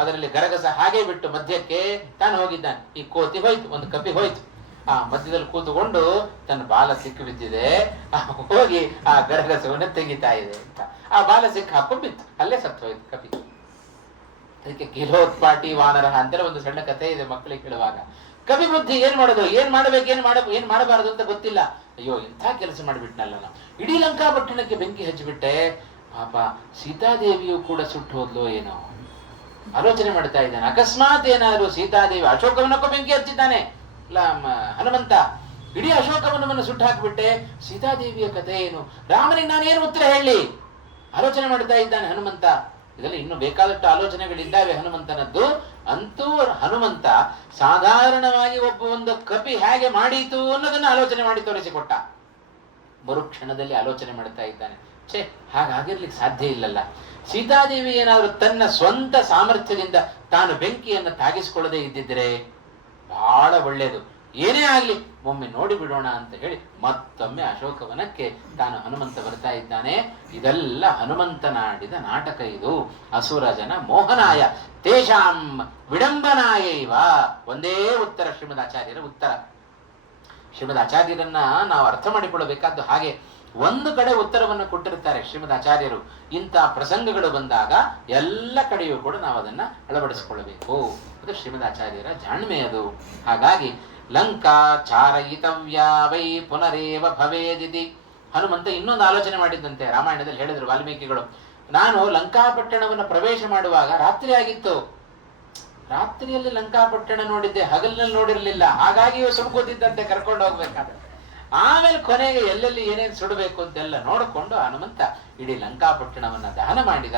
ಅದರಲ್ಲಿ ಗರಗಸ ಹಾಗೆ ಬಿಟ್ಟು ಮಧ್ಯಕ್ಕೆ ತಾನು ಹೋಗಿದ್ದಾನೆ. ಈ ಕೋತಿ ಹೋಯ್ತು, ಒಂದು ಕಪಿ ಹೋಯ್ತು. ಆ ಮಧ್ಯದಲ್ಲಿ ಕೂತುಕೊಂಡು ತನ್ನ ಬಾಲ ಸಿಕ್ಕು ಬಿದ್ದಿದೆ, ಹೋಗಿ ಆ ಗರಗಸವನ್ನು ತೆಗಿತಾ ಇದೆ ಅಂತ. ಆ ಬಾಲ ಸಿಕ್ಕ ಹಾಕೊಂಡು ಬಿತ್ತು, ಅಲ್ಲೇ ಸತ್ತು ಹೋಯ್ತು ಕಪಿ. ಅದಕ್ಕೆ ಕಿಲೋತ್ಪಾಟಿ ವಾನರಹ ಅಂತೇಳಿ ಒಂದು ಸಣ್ಣ ಕಥೆ ಇದೆ ಮಕ್ಕಳಿಗೆ ಕೇಳುವಾಗ. ಕವಿ ಬುದ್ಧಿ ಏನ್ ಮಾಡೋದು, ಏನ್ ಮಾಡ್ಬೇಕು, ಏನ್ ಮಾಡಬಾರದು ಅಂತ ಗೊತ್ತಿಲ್ಲ. ಅಯ್ಯೋ, ಇಂಥ ಕೆಲಸ ಮಾಡಿಬಿಟ್ನಲ್ಲ ನಾವು, ಇಡೀ ಲಂಕಾಪಟ್ಟಣಕ್ಕೆ ಬೆಂಕಿ ಹಚ್ಚಿಬಿಟ್ಟೆ. ಪಾಪ ಸೀತಾದೇವಿಯು ಕೂಡ ಸುಟ್ಟು ಹೋದ್ಲೋ ಏನೋ ಆಲೋಚನೆ ಮಾಡ್ತಾ ಇದ್ದಾನೆ. ಅಕಸ್ಮಾತ್ ಏನಾದ್ರು ಸೀತಾದೇವಿ, ಅಶೋಕವನಕ್ಕೂ ಬೆಂಕಿ ಹಚ್ಚಿದ್ದಾನೆ ಹನುಮಂತ, ಇಡೀ ಅಶೋಕವನವನ್ನು ಸುಟ್ಟು ಹಾಕಿಬಿಟ್ಟೆ, ಸೀತಾದೇವಿಯ ಕಥೆ ಏನು, ರಾಮನಿಗೆ ನಾನೇನು ಉತ್ತರ ಹೇಳಿ ಆಲೋಚನೆ ಮಾಡ್ತಾ ಇದ್ದಾನೆ ಹನುಮಂತ. ಇದರಲ್ಲಿ ಇನ್ನು ಬೇಕಾದಷ್ಟು ಆಲೋಚನೆಗಳಿದ್ದಾವೆ ಹನುಮಂತನದ್ದು. ಅಂತೂ ಹನುಮಂತ ಸಾಧಾರಣವಾಗಿ ಒಂದು ಕಪಿ ಹೇಗೆ ಮಾಡೀತು ಅನ್ನೋದನ್ನ ಆಲೋಚನೆ ಮಾಡಿ ತೋರಿಸಿಕೊಟ್ಟ. ಮರುಕ್ಷಣದಲ್ಲಿ ಆಲೋಚನೆ ಮಾಡ್ತಾ ಇದ್ದಾನೆ, ಛೇ, ಹಾಗಾಗಿರ್ಲಿಕ್ಕೆ ಸಾಧ್ಯ ಇಲ್ಲಲ್ಲ. ಸೀತಾದೇವಿ ಏನಾದರೂ ತನ್ನ ಸ್ವಂತ ಸಾಮರ್ಥ್ಯದಿಂದ ತಾನು ಬೆಂಕಿಯನ್ನು ತಾಗಿಸಿಕೊಳ್ಳದೆ ಇದ್ದಿದ್ರೆ ಬಹಳ ಒಳ್ಳೆಯದು. ಏನೇ ಆಗ್ಲಿ ಒಮ್ಮೆ ನೋಡಿ ಬಿಡೋಣ ಅಂತ ಹೇಳಿ ಮತ್ತೊಮ್ಮೆ ಅಶೋಕವನಕ್ಕೆ ತಾನು ಹನುಮಂತ ಬರ್ತಾ ಇದ್ದಾನೆ. ಇದೆಲ್ಲ ಹನುಮಂತನಾಡಿದ ನಾಟಕ ಇದು. ಅಸುರ ಜನ ಮೋಹನಾಯ ತೇಷಾಂ ವಿಡಂಬನಾಯ ಇವ. ಒಂದೇ ಉತ್ತರ ಶ್ರೀಮದ್ ಆಚಾರ್ಯರ ಉತ್ತರ. ಶ್ರೀಮದ್ ಆಚಾರ್ಯರನ್ನ ನಾವು ಅರ್ಥ ಮಾಡಿಕೊಳ್ಳಬೇಕಾದ್ದು ಹಾಗೆ. ಒಂದು ಕಡೆ ಉತ್ತರವನ್ನು ಕೊಟ್ಟಿರ್ತಾರೆ ಶ್ರೀಮದ್ ಆಚಾರ್ಯರು. ಇಂಥ ಪ್ರಸಂಗಗಳು ಬಂದಾಗ ಎಲ್ಲ ಕಡೆಯೂ ಕೂಡ ನಾವು ಅದನ್ನ ಅಳವಡಿಸಿಕೊಳ್ಳಬೇಕು. ಅದು ಶ್ರೀಮದ್ ಆಚಾರ್ಯರ ಜಾಣ್ಮೆ ಅದು. ಹಾಗಾಗಿ ಲಂಕಾ ಚಾರಯಿತವ್ಯ ವೈ ಪುನರೇವ ಭವೇದಿತಿ. ಹನುಮಂತ ಇನ್ನೊಂದು ಆಲೋಚನೆ ಮಾಡಿದ್ದಂತೆ. ರಾಮಾಯಣದಲ್ಲಿ ಹೇಳಿದ್ರು ವಾಲ್ಮೀಕಿಗಳು, ನಾನು ಲಂಕಾಪಟ್ಟಣವನ್ನು ಪ್ರವೇಶ ಮಾಡುವಾಗ ರಾತ್ರಿ ಆಗಿತ್ತು, ರಾತ್ರಿಯಲ್ಲಿ ಲಂಕಾಪಟ್ಟಣ ನೋಡಿದ್ದೆ, ಹಗಲಿನಲ್ಲಿ ನೋಡಿರ್ಲಿಲ್ಲ. ಹಾಗಾಗಿ ಸುಡ್ಕೋತಿದ್ದಂತೆ ಕರ್ಕೊಂಡು ಹೋಗ್ಬೇಕಾದ್ರೆ. ಆಮೇಲೆ ಕೊನೆಗೆ ಎಲ್ಲೆಲ್ಲಿ ಏನೇನು ಸುಡಬೇಕು ಅಂತೆಲ್ಲ ನೋಡಿಕೊಂಡು ಹನುಮಂತ ಇಡೀ ಲಂಕಾಪಟ್ಟಣವನ್ನ ದಹನ ಮಾಡಿದ.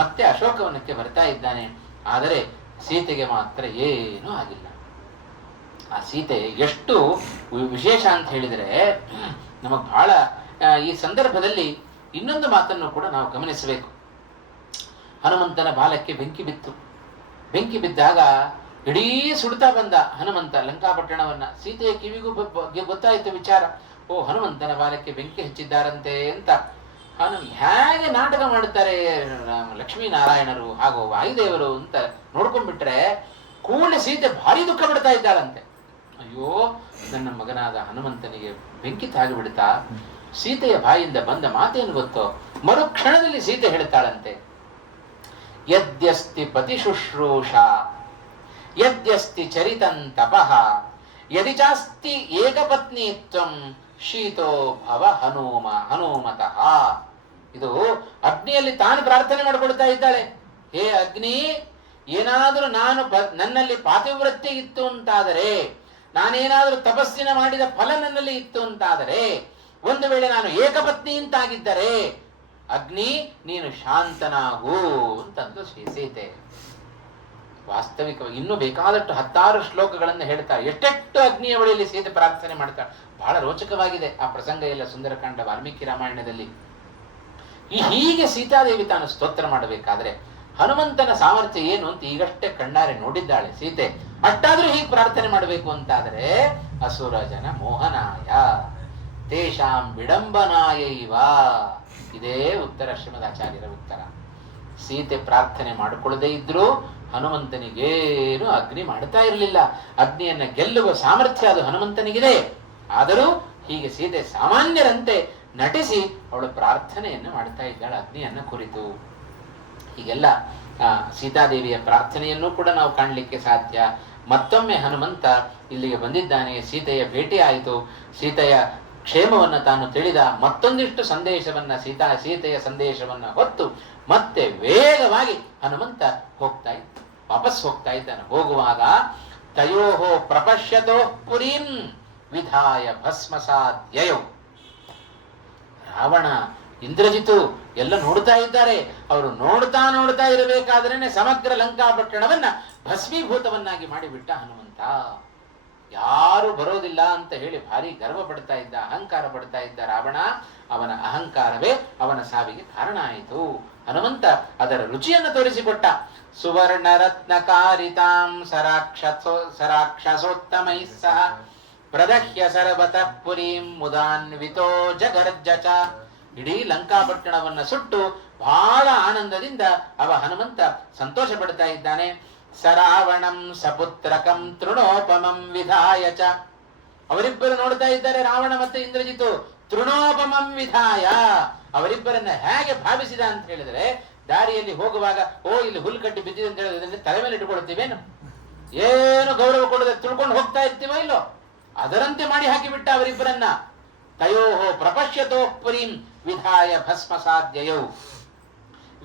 ಮತ್ತೆ ಅಶೋಕವನಕ್ಕೆ ಬರ್ತಾ ಇದ್ದಾನೆ. ಆದರೆ ಸೀತೆಗೆ ಮಾತ್ರ ಏನೂ ಆಗಿಲ್ಲ. ಆ ಸೀತೆ ಎಷ್ಟು ವಿಶೇಷ ಅಂತ ಹೇಳಿದರೆ ನಮಗ್ ಬಹಳ ಈ ಸಂದರ್ಭದಲ್ಲಿ ಇನ್ನೊಂದು ಮಾತನ್ನು ಕೂಡ ನಾವು ಗಮನಿಸಬೇಕು. ಹನುಮಂತನ ಬಾಲಕ್ಕೆ ಬೆಂಕಿ ಬಿತ್ತು. ಬೆಂಕಿ ಬಿದ್ದಾಗ ಇಡೀ ಸುಡ್ತಾ ಬಂದ ಹನುಮಂತ ಲಂಕಾಪಟ್ಟಣವನ್ನ. ಸೀತೆಯ ಕಿವಿಗೂ ಗೊತ್ತಾಯಿತು ವಿಚಾರ, ಓ, ಹನುಮಂತನ ಬಾಲಕ್ಕೆ ಬೆಂಕಿ ಹಚ್ಚಿದ್ದಾರಂತೆ ಅಂತ. ಹೇಗೆ ನಾಟಕ ಮಾಡುತ್ತಾರೆ ಲಕ್ಷ್ಮೀನಾರಾಯಣರು ಹಾಗೂ ವಾಯುದೇವರು ಅಂತ ನೋಡ್ಕೊಂಡ್ಬಿಟ್ರೆ ಕೂಡಲೇ ಸೀತೆ ಭಾರಿ ದುಃಖ ಪಡ್ತಾ ಇದ್ದಾಳಂತೆ. ಅಯ್ಯೋ, ನನ್ನ ಮಗನಾದ ಹನುಮಂತನಿಗೆ ಬೆಂಕಿ ತಾಗಿಬಿಡ್ತಾ. ಸೀತೆಯ ಬಾಯಿಂದ ಬಂದ ಮಾತೇನು ಗೊತ್ತೋ? ಮರುಕ್ಷಣದಲ್ಲಿ ಸೀತೆ ಹೇಳ್ತಾಳಂತೆ, ಯದ್ಯಸ್ತಿ ಪತಿ ಶುಶ್ರೂಷ ಯದ್ಯಸ್ತಿ ಚರಿತಂ ತಪಃ ಯದಿ ಚಾಸ್ತಿ ಏಕಪತ್ನಿತ್ವಂ ಶೀತೋ ಭವ ಹನುಮತಃ. ಇದು ಅಗ್ನಿಯಲ್ಲಿ ತಾನು ಪ್ರಾರ್ಥನೆ ಮಾಡಿಕೊಳ್ತಾ ಇದ್ದಾಳೆ. ಹೇ ಅಗ್ನಿ, ಏನಾದರೂ ನನ್ನಲ್ಲಿ ಪಾತಿವ್ರತ್ಯ ಇತ್ತು ಅಂತಾದರೆ, ನಾನೇನಾದರೂ ತಪಸ್ಸಿನ ಮಾಡಿದ ಫಲ ನನ್ನಲ್ಲಿ ಇತ್ತು ಅಂತಾದರೆ, ಒಂದು ವೇಳೆ ನಾನು ಏಕಪತ್ನಿ ಅಂತಾಗಿದ್ದರೆ ಅಗ್ನಿ ನೀನು ಶಾಂತನಾಗು ಅಂತಂದು ಸೀತೆ. ವಾಸ್ತವಿಕವಾಗಿ ಇನ್ನೂ ಬೇಕಾದಷ್ಟು 10 ಶ್ಲೋಕಗಳನ್ನು ಹೇಳ್ತಾರೆ. ಎಷ್ಟೆಷ್ಟು ಅಗ್ನಿಯ ಬಳಿಯಲ್ಲಿ ಸೀತೆ ಪ್ರಾರ್ಥನೆ ಮಾಡ್ತಾಳೆ. ಬಹಳ ರೋಚಕವಾಗಿದೆ ಆ ಪ್ರಸಂಗ ಎಲ್ಲ ಸುಂದರಕಾಂಡ ವಾಲ್ಮೀಕಿ ರಾಮಾಯಣದಲ್ಲಿ. ಹೀಗೆ ಸೀತಾದೇವಿ ತಾನು ಸ್ತೋತ್ರ ಮಾಡಬೇಕಾದ್ರೆ ಹನುಮಂತನ ಸಾಮರ್ಥ್ಯ ಏನು ಅಂತ ಈಗಷ್ಟೇ ಕಣ್ಣಾರೆ ನೋಡಿದ್ದಾಳೆ ಸೀತೆ. ಅಷ್ಟಾದ್ರೂ ಹೀಗೆ ಪ್ರಾರ್ಥನೆ ಮಾಡಬೇಕು ಅಂತಾದರೆ ಅಸುರ ಜನ ಮೋಹನಾಯ ತೇಷಾಂ ವಿಡಂಬನಾಯೈವ. ಇದೇ ಉತ್ತರ ಶ್ರೀಮದಾಚಾರ್ಯರ ಉತ್ತರ. ಸೀತೆ ಪ್ರಾರ್ಥನೆ ಮಾಡಿಕೊಳ್ಳದೆ ಇದ್ರೂ ಹನುಮಂತನಿಗೇನು ಅಗ್ನಿ ಮಾಡ್ತಾ ಇರಲಿಲ್ಲ. ಅಗ್ನಿಯನ್ನ ಗೆಲ್ಲುವ ಸಾಮರ್ಥ್ಯ ಅದು ಹನುಮಂತನಿಗಿದೆ. ಆದರೂ ಹೀಗೆ ಸೀತೆ ಸಾಮಾನ್ಯರಂತೆ ನಟಿಸಿ ಅವಳು ಪ್ರಾರ್ಥನೆಯನ್ನು ಮಾಡ್ತಾ ಇದ್ದಾಳೆ ಅಗ್ನಿಯನ್ನ ಕುರಿತು. ಹೀಗೆಲ್ಲ ಸೀತಾದೇವಿಯ ಪ್ರಾರ್ಥನೆಯನ್ನು ಕೂಡ ನಾವು ಕಾಣಲಿಕ್ಕೆ ಸಾಧ್ಯ. ಮತ್ತೊಮ್ಮೆ ಹನುಮಂತ ಇಲ್ಲಿಗೆ ಬಂದಿದ್ದಾನೆ. ಸೀತೆಯ ಭೇಟಿ ಆಯಿತು. ಸೀತೆಯ ಕ್ಷೇಮವನ್ನ ತಾನು ತಿಳಿದ. ಮತ್ತೊಂದಿಷ್ಟು ಸಂದೇಶವನ್ನ ಸೀತೆಯ ಸಂದೇಶವನ್ನ ಹೊತ್ತು ಮತ್ತೆ ವೇಗವಾಗಿ ಹನುಮಂತ ವಾಪಸ್ ಹೋಗ್ತಾ ಇದ್ದಾನೆ. ಹೋಗುವಾಗ ತಯೋಹೋ ಪ್ರಪಶ್ಯತೋ ಪುರೀಂ ವಿಧಾಯ ಭಸ್ಮಸಾದ್ಯಯೋ. ರಾವಣ ಇಂದ್ರಜಿತು ಎಲ್ಲ ನೋಡ್ತಾ ಇದ್ದಾರೆ. ಅವರು ನೋಡ್ತಾ ಇರಬೇಕಾದ್ರೇನೆ ಸಮಗ್ರ ಲಂಕಾಪಟ್ಟಣವನ್ನ ಭಸ್ಮೀಭೂತವನ್ನಾಗಿ ಮಾಡಿಬಿಟ್ಟ ಹನುಮಂತ. ಯಾರು ಬರೋದಿಲ್ಲ ಅಂತ ಹೇಳಿ ಭಾರಿ ಗರ್ವ ಪಡ್ತಾ ಇದ್ದ, ಅಹಂಕಾರ ಪಡ್ತಾ ಇದ್ದ ರಾವಣ. ಅವನ ಅಹಂಕಾರವೇ ಅವನ ಸಾವಿಗೆ ಕಾರಣ ಆಯಿತು. ಹನುಮಂತ ಅದರ ರುಚಿಯನ್ನು ತೋರಿಸಿಕೊಟ್ಟ. ಸುವರ್ಣ ರತ್ನಕಾರಿತಾಂ ಸರಾಕ್ಷಸೋತ್ತಮೈ ಸಹ ಪ್ರದಹ್ಯ ಸರ್ವತಃ ಪುರೀಂ ಮುದಾನ್ವಿತೋ ಜಗರ್ಜಚ. ಇಡೀ ಲಂಕಾಪಟ್ಟಣವನ್ನ ಸುಟ್ಟು ಬಹಳ ಆನಂದದಿಂದ ಹನುಮಂತ ಸಂತೋಷ ಪಡ್ತಾ ಇದ್ದಾನೆ. ಸರಾವಣಂ ಸಪುತ್ರಕಂ ತೃಣೋಪಮಂ ವಿಧಾಯ ಚ. ಅವರಿಬ್ಬರು ನೋಡ್ತಾ ಇದ್ದಾರೆ, ರಾವಣ ಮತ್ತೆ ಇಂದ್ರಜಿತು. ತೃಣೋಪಮಂ ವಿಧಾಯ, ಅವರಿಬ್ಬರನ್ನ ಹೇಗೆ ಭಾವಿಸಿದ ಅಂತ ಹೇಳಿದ್ರೆ, ದಾರಿಯಲ್ಲಿ ಹೋಗುವಾಗ ಇಲ್ಲಿ ಹುಲ್ಲು ಕಟ್ಟಿ ಬಿದ್ದಿದೆ ಅಂತ ಹೇಳಿದ್ರೆ ತಲೆ ಮೇಲೆ ಇಟ್ಟುಕೊಳ್ತೀವೇನು, ಏನು ಗೌರವ ಕೊಡದೆ ತಿಳ್ಕೊಂಡು ಹೋಗ್ತಾ ಇರ್ತೀವೋ ಇಲ್ಲೋ, ಅದರಂತೆ ಮಾಡಿ ಹಾಕಿಬಿಟ್ಟ ಅವರಿಬ್ಬರನ್ನ. ತಯೋಹೋ ಪ್ರಪಶ್ಯತೋ ಪುರೀಂ ವಿಧಾಯ ಭಸ್ಮಸಾದ್ಯಯೌ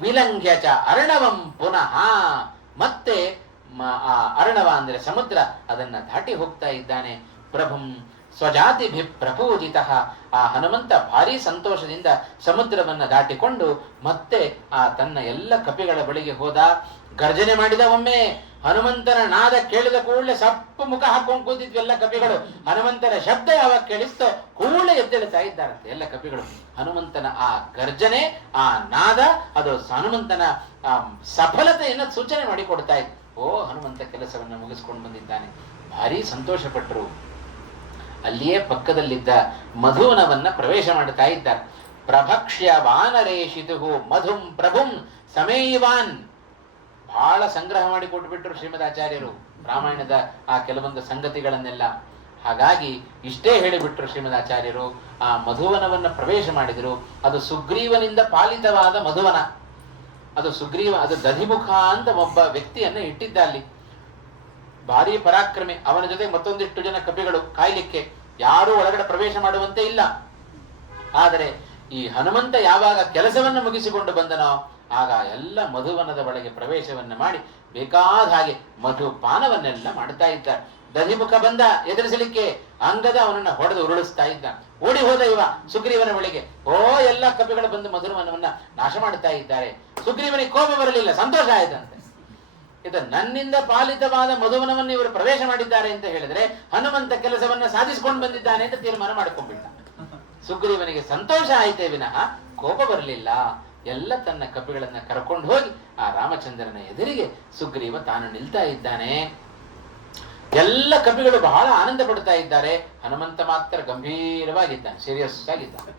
ವಿಲಂಘ್ಯ ಚ ಅರ್ಣವಂ ಪುನಃ. ಮತ್ತೆ ಆ ಅರ್ಣವ ಅಂದ್ರೆ ಸಮುದ್ರ, ಅದನ್ನ ದಾಟಿ ಹೋಗ್ತಾ ಇದ್ದಾನೆ. ಪ್ರಭುಂ ಸ್ವಜಾತಿಭಿ ಪ್ರಪೂಜಿತ. ಆ ಹನುಮಂತ ಭಾರಿ ಸಂತೋಷದಿಂದ ಸಮುದ್ರವನ್ನ ದಾಟಿಕೊಂಡು ಮತ್ತೆ ತನ್ನ ಎಲ್ಲ ಕಪಿಗಳ ಬಳಿಗೆ ಹೋದ. ಗರ್ಜನೆ ಮಾಡಿದ. ಒಮ್ಮೆ ಹನುಮಂತನ ನಾದ ಕೇಳಿದ ಕೂಡಲೇ ಸಪ್ಪು ಮುಖ ಹಾಕೊಂಡು ಕೂತಿದ್ವಿ ಎಲ್ಲ ಕಪಿಗಳು. ಹನುಮಂತನ ಶಬ್ದ ಯಾವಾಗ ಕೇಳಿಸ್ತೋ ಕೂಡಲೇ ಎದ್ದೇಳ್ತಾ ಇದ್ದಾರಂತೆ ಎಲ್ಲ ಕಪಿಗಳು. ಹನುಮಂತನ ಆ ಗರ್ಜನೆ, ಆ ನಾದ, ಅದು ಹನುಮಂತನ ಸಫಲತೆಯನ್ನು ಸೂಚನೆ ಮಾಡಿಕೊಡ್ತಾ ಇತ್ತು. ಹನುಮಂತ ಕೆಲಸವನ್ನ ಮುಗಿಸ್ಕೊಂಡು ಬಂದಿದ್ದಾನೆ. ಭಾರಿ ಸಂತೋಷ ಪಟ್ಟರು. ಅಲ್ಲಿಯೇ ಪಕ್ಕದಲ್ಲಿದ್ದ ಮಧುವನವನ್ನ ಪ್ರವೇಶ ಮಾಡ್ತಾ ಇದ್ದಾರೆ. ಪ್ರಭಕ್ಷ್ಯ ವಾನರೇಶಿತು ಮಧುಂ ಪ್ರಭುಂ ಸಮೇಯಿವಾನ್. ಬಹಳ ಸಂಗ್ರಹ ಮಾಡಿ ಕೊಟ್ಟುಬಿಟ್ರು ಶ್ರೀಮದಾಚಾರ್ಯರು ರಾಮಾಯಣದ ಆ ಕೆಲವೊಂದು ಸಂಗತಿಗಳನ್ನೆಲ್ಲ. ಹಾಗಾಗಿ ಇಷ್ಟೇ ಹೇಳಿಬಿಟ್ರು ಶ್ರೀಮದಾಚಾರ್ಯರು. ಆ ಮಧುವನವನ್ನ ಪ್ರವೇಶ ಮಾಡಿದರು. ಅದು ಸುಗ್ರೀವನಿಂದ ಪಾಲಿತವಾದ ಮಧುವನ. ಅದು ಅದು ದಧಿಮುಖ ಅಂತ ಒಬ್ಬ ವ್ಯಕ್ತಿಯನ್ನ ಇಟ್ಟಿದ್ದ ಅಲ್ಲಿ. ಭಾರಿ ಪರಾಕ್ರಮಿ. ಅವನ ಜೊತೆ ಮತ್ತೊಂದಿಷ್ಟು ಜನ ಕಪಿಗಳು ಕಾಯ್ಲಿಕ್ಕೆ. ಯಾರೂ ಒಳಗಡೆ ಪ್ರವೇಶ ಮಾಡುವಂತೆ ಇಲ್ಲ. ಆದರೆ ಈ ಹನುಮಂತ ಯಾವಾಗ ಕೆಲಸವನ್ನ ಮುಗಿಸಿಕೊಂಡು ಬಂದನೋ ಆಗ ಎಲ್ಲ ಮಧುವನದ ಒಳಗೆ ಪ್ರವೇಶವನ್ನ ಮಾಡಿ ಬೇಕಾದ ಹಾಗೆ ಮಧುಪಾನವನ್ನೆಲ್ಲ ಮಾಡ್ತಾ ಇದ್ದಾರೆ. ದಧಿಮುಖ ಬಂದ ಎದುರಿಸಲಿಕ್ಕೆ. ಅಂಗದ ಅವನನ್ನ ಹೊಡೆದು ಉರುಳಿಸ್ತಾ ಇದ್ದ. ಓಡಿ ಹೋದ ಇವ ಸುಗ್ರೀವನ ಬಳಿಗೆ. ಎಲ್ಲ ಕಪಿಗಳು ಬಂದು ಮಧುವನವನ್ನ ನಾಶ ಮಾಡ್ತಾ ಇದ್ದಾರೆ. ಸುಗ್ರೀವನಿಗೆ ಕೋಪ ಬರಲಿಲ್ಲ, ಸಂತೋಷ ಆಯ್ತಂತೆ. ಇದು ನನ್ನಿಂದ ಪಾಲಿತವಾದ ಮಧುವನವನ್ನು ಇವರು ಪ್ರವೇಶ ಮಾಡಿದ್ದಾರೆ ಅಂತ ಹೇಳಿದ್ರೆ ಹನುಮಂತ ಕೆಲಸವನ್ನ ಸಾಧಿಸಿಕೊಂಡು ಬಂದಿದ್ದಾನೆ ಅಂತ ತೀರ್ಮಾನ ಮಾಡ್ಕೊಂಡ್ಬಿಟ್ಟ. ಸುಗ್ರೀವನಿಗೆ ಸಂತೋಷ ಆಯ್ತೇ ವಿನಃ ಕೋಪ ಬರಲಿಲ್ಲ. ಎಲ್ಲ ತನ್ನ ಕಪಿಗಳನ್ನ ಕರ್ಕೊಂಡು ಹೋಗಿ ಆ ರಾಮಚಂದ್ರನ ಎದುರಿಗೆ ಸುಗ್ರೀವ ತಾನು ನಿಲ್ತಾ ಇದ್ದಾನೆ. ಎಲ್ಲ ಕಪಿಗಳು ಬಹಳ ಆನಂದ ಪಡ್ತಾ ಇದ್ದಾರೆ. ಹನುಮಂತ ಮಾತ್ರ ಗಂಭೀರವಾಗಿದ್ದಾನೆ, ಸೀರಿಯಸ್ ಆಗಿದ್ದಾನೆ.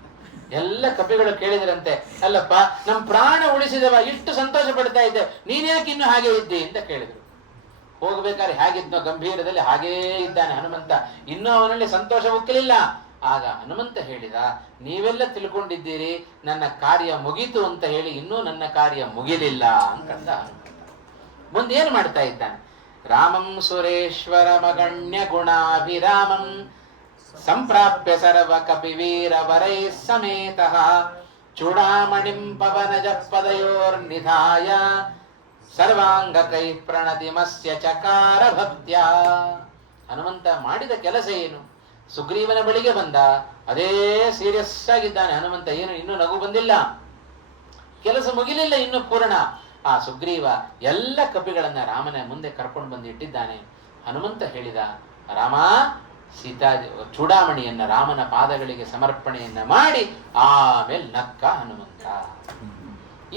ಎಲ್ಲ ಕಪಿಗಳು ಕೇಳಿದ್ರಂತೆ, ಅಲ್ಲಪ್ಪ ನಮ್ ಪ್ರಾಣ ಉಳಿಸಿದವ, ಇಷ್ಟು ಸಂತೋಷ ಪಡ್ತಾ ಇದ್ದೆ, ನೀನ್ಯಾಕೆ ಇನ್ನು ಹಾಗೆ ಇದ್ದಿ ಅಂತ ಕೇಳಿದ್ರು. ಹೋಗ್ಬೇಕಾದ್ರೆ ಹೇಗಿದ್ನೋ ಗಂಭೀರದಲ್ಲಿ ಹಾಗೇ ಇದ್ದಾನೆ ಹನುಮಂತ. ಇನ್ನೂ ಅವನಲ್ಲಿ ಸಂತೋಷ ಉಕ್ಕಲಿಲ್ಲ. ಆಗ ಹನುಮಂತ ಹೇಳಿದ, ನೀವೆಲ್ಲ ತಿಳ್ಕೊಂಡಿದ್ದೀರಿ ನನ್ನ ಕಾರ್ಯ ಮುಗೀತು ಅಂತ ಹೇಳಿ, ಇನ್ನೂ ನನ್ನ ಕಾರ್ಯ ಮುಗಿಲಿಲ್ಲ ಅಂತಂದ ಹನುಮಂತ. ಮುಂದೇನು ಮಾಡ್ತಾ ಇದ್ದಾನೆ? ರಾಮಂ ಸುರೇಶ್ವರ ಮಗಣ್ಯ ಗುಣಾಭಿರಾಮಂ ಸಂಪ್ರಾಪ್ಯ ಸರ್ವ ಕಪಿವೀರ ವರೈ ಸಮೇತಃ ಚೂಡಾಮಣಿಂ ಪವನಜ ಪದಯೋರ್ನಿಧಾಯ ಸರ್ವಾಂಗ ಕೈ ಪ್ರಣತಿಮಸ್ಯ ಚಕಾರ ಭಕ್ತ್ಯ. ಹನುಮಂತ ಮಾಡಿದ ಕೆಲಸ ಏನು? ಸುಗ್ರೀವನ ಬಳಿಗೆ ಬಂದ, ಅದೇ ಸೀರಿಯಸ್ ಆಗಿದ್ದಾನೆ ಹನುಮಂತ. ಏನು ಇನ್ನೂ ನಗು ಬಂದಿಲ್ಲ, ಕೆಲಸ ಮುಗಿಲಿಲ್ಲ ಇನ್ನು ಪೂರ್ಣ. ಆ ಸುಗ್ರೀವ ಎಲ್ಲ ಕಪಿಗಳನ್ನ ರಾಮನ ಮುಂದೆ ಕರ್ಕೊಂಡು ಬಂದು ಇಟ್ಟಿದ್ದಾನೆ. ಹನುಮಂತ ಹೇಳಿದ, ರಾಮ, ಸೀತಾ ಚೂಡಾಮಣಿಯನ್ನ ರಾಮನ ಪಾದಗಳಿಗೆ ಸಮರ್ಪಣೆಯನ್ನ ಮಾಡಿ ಆಮೇಲೆ ನಕ್ಕ ಹನುಮಂತ.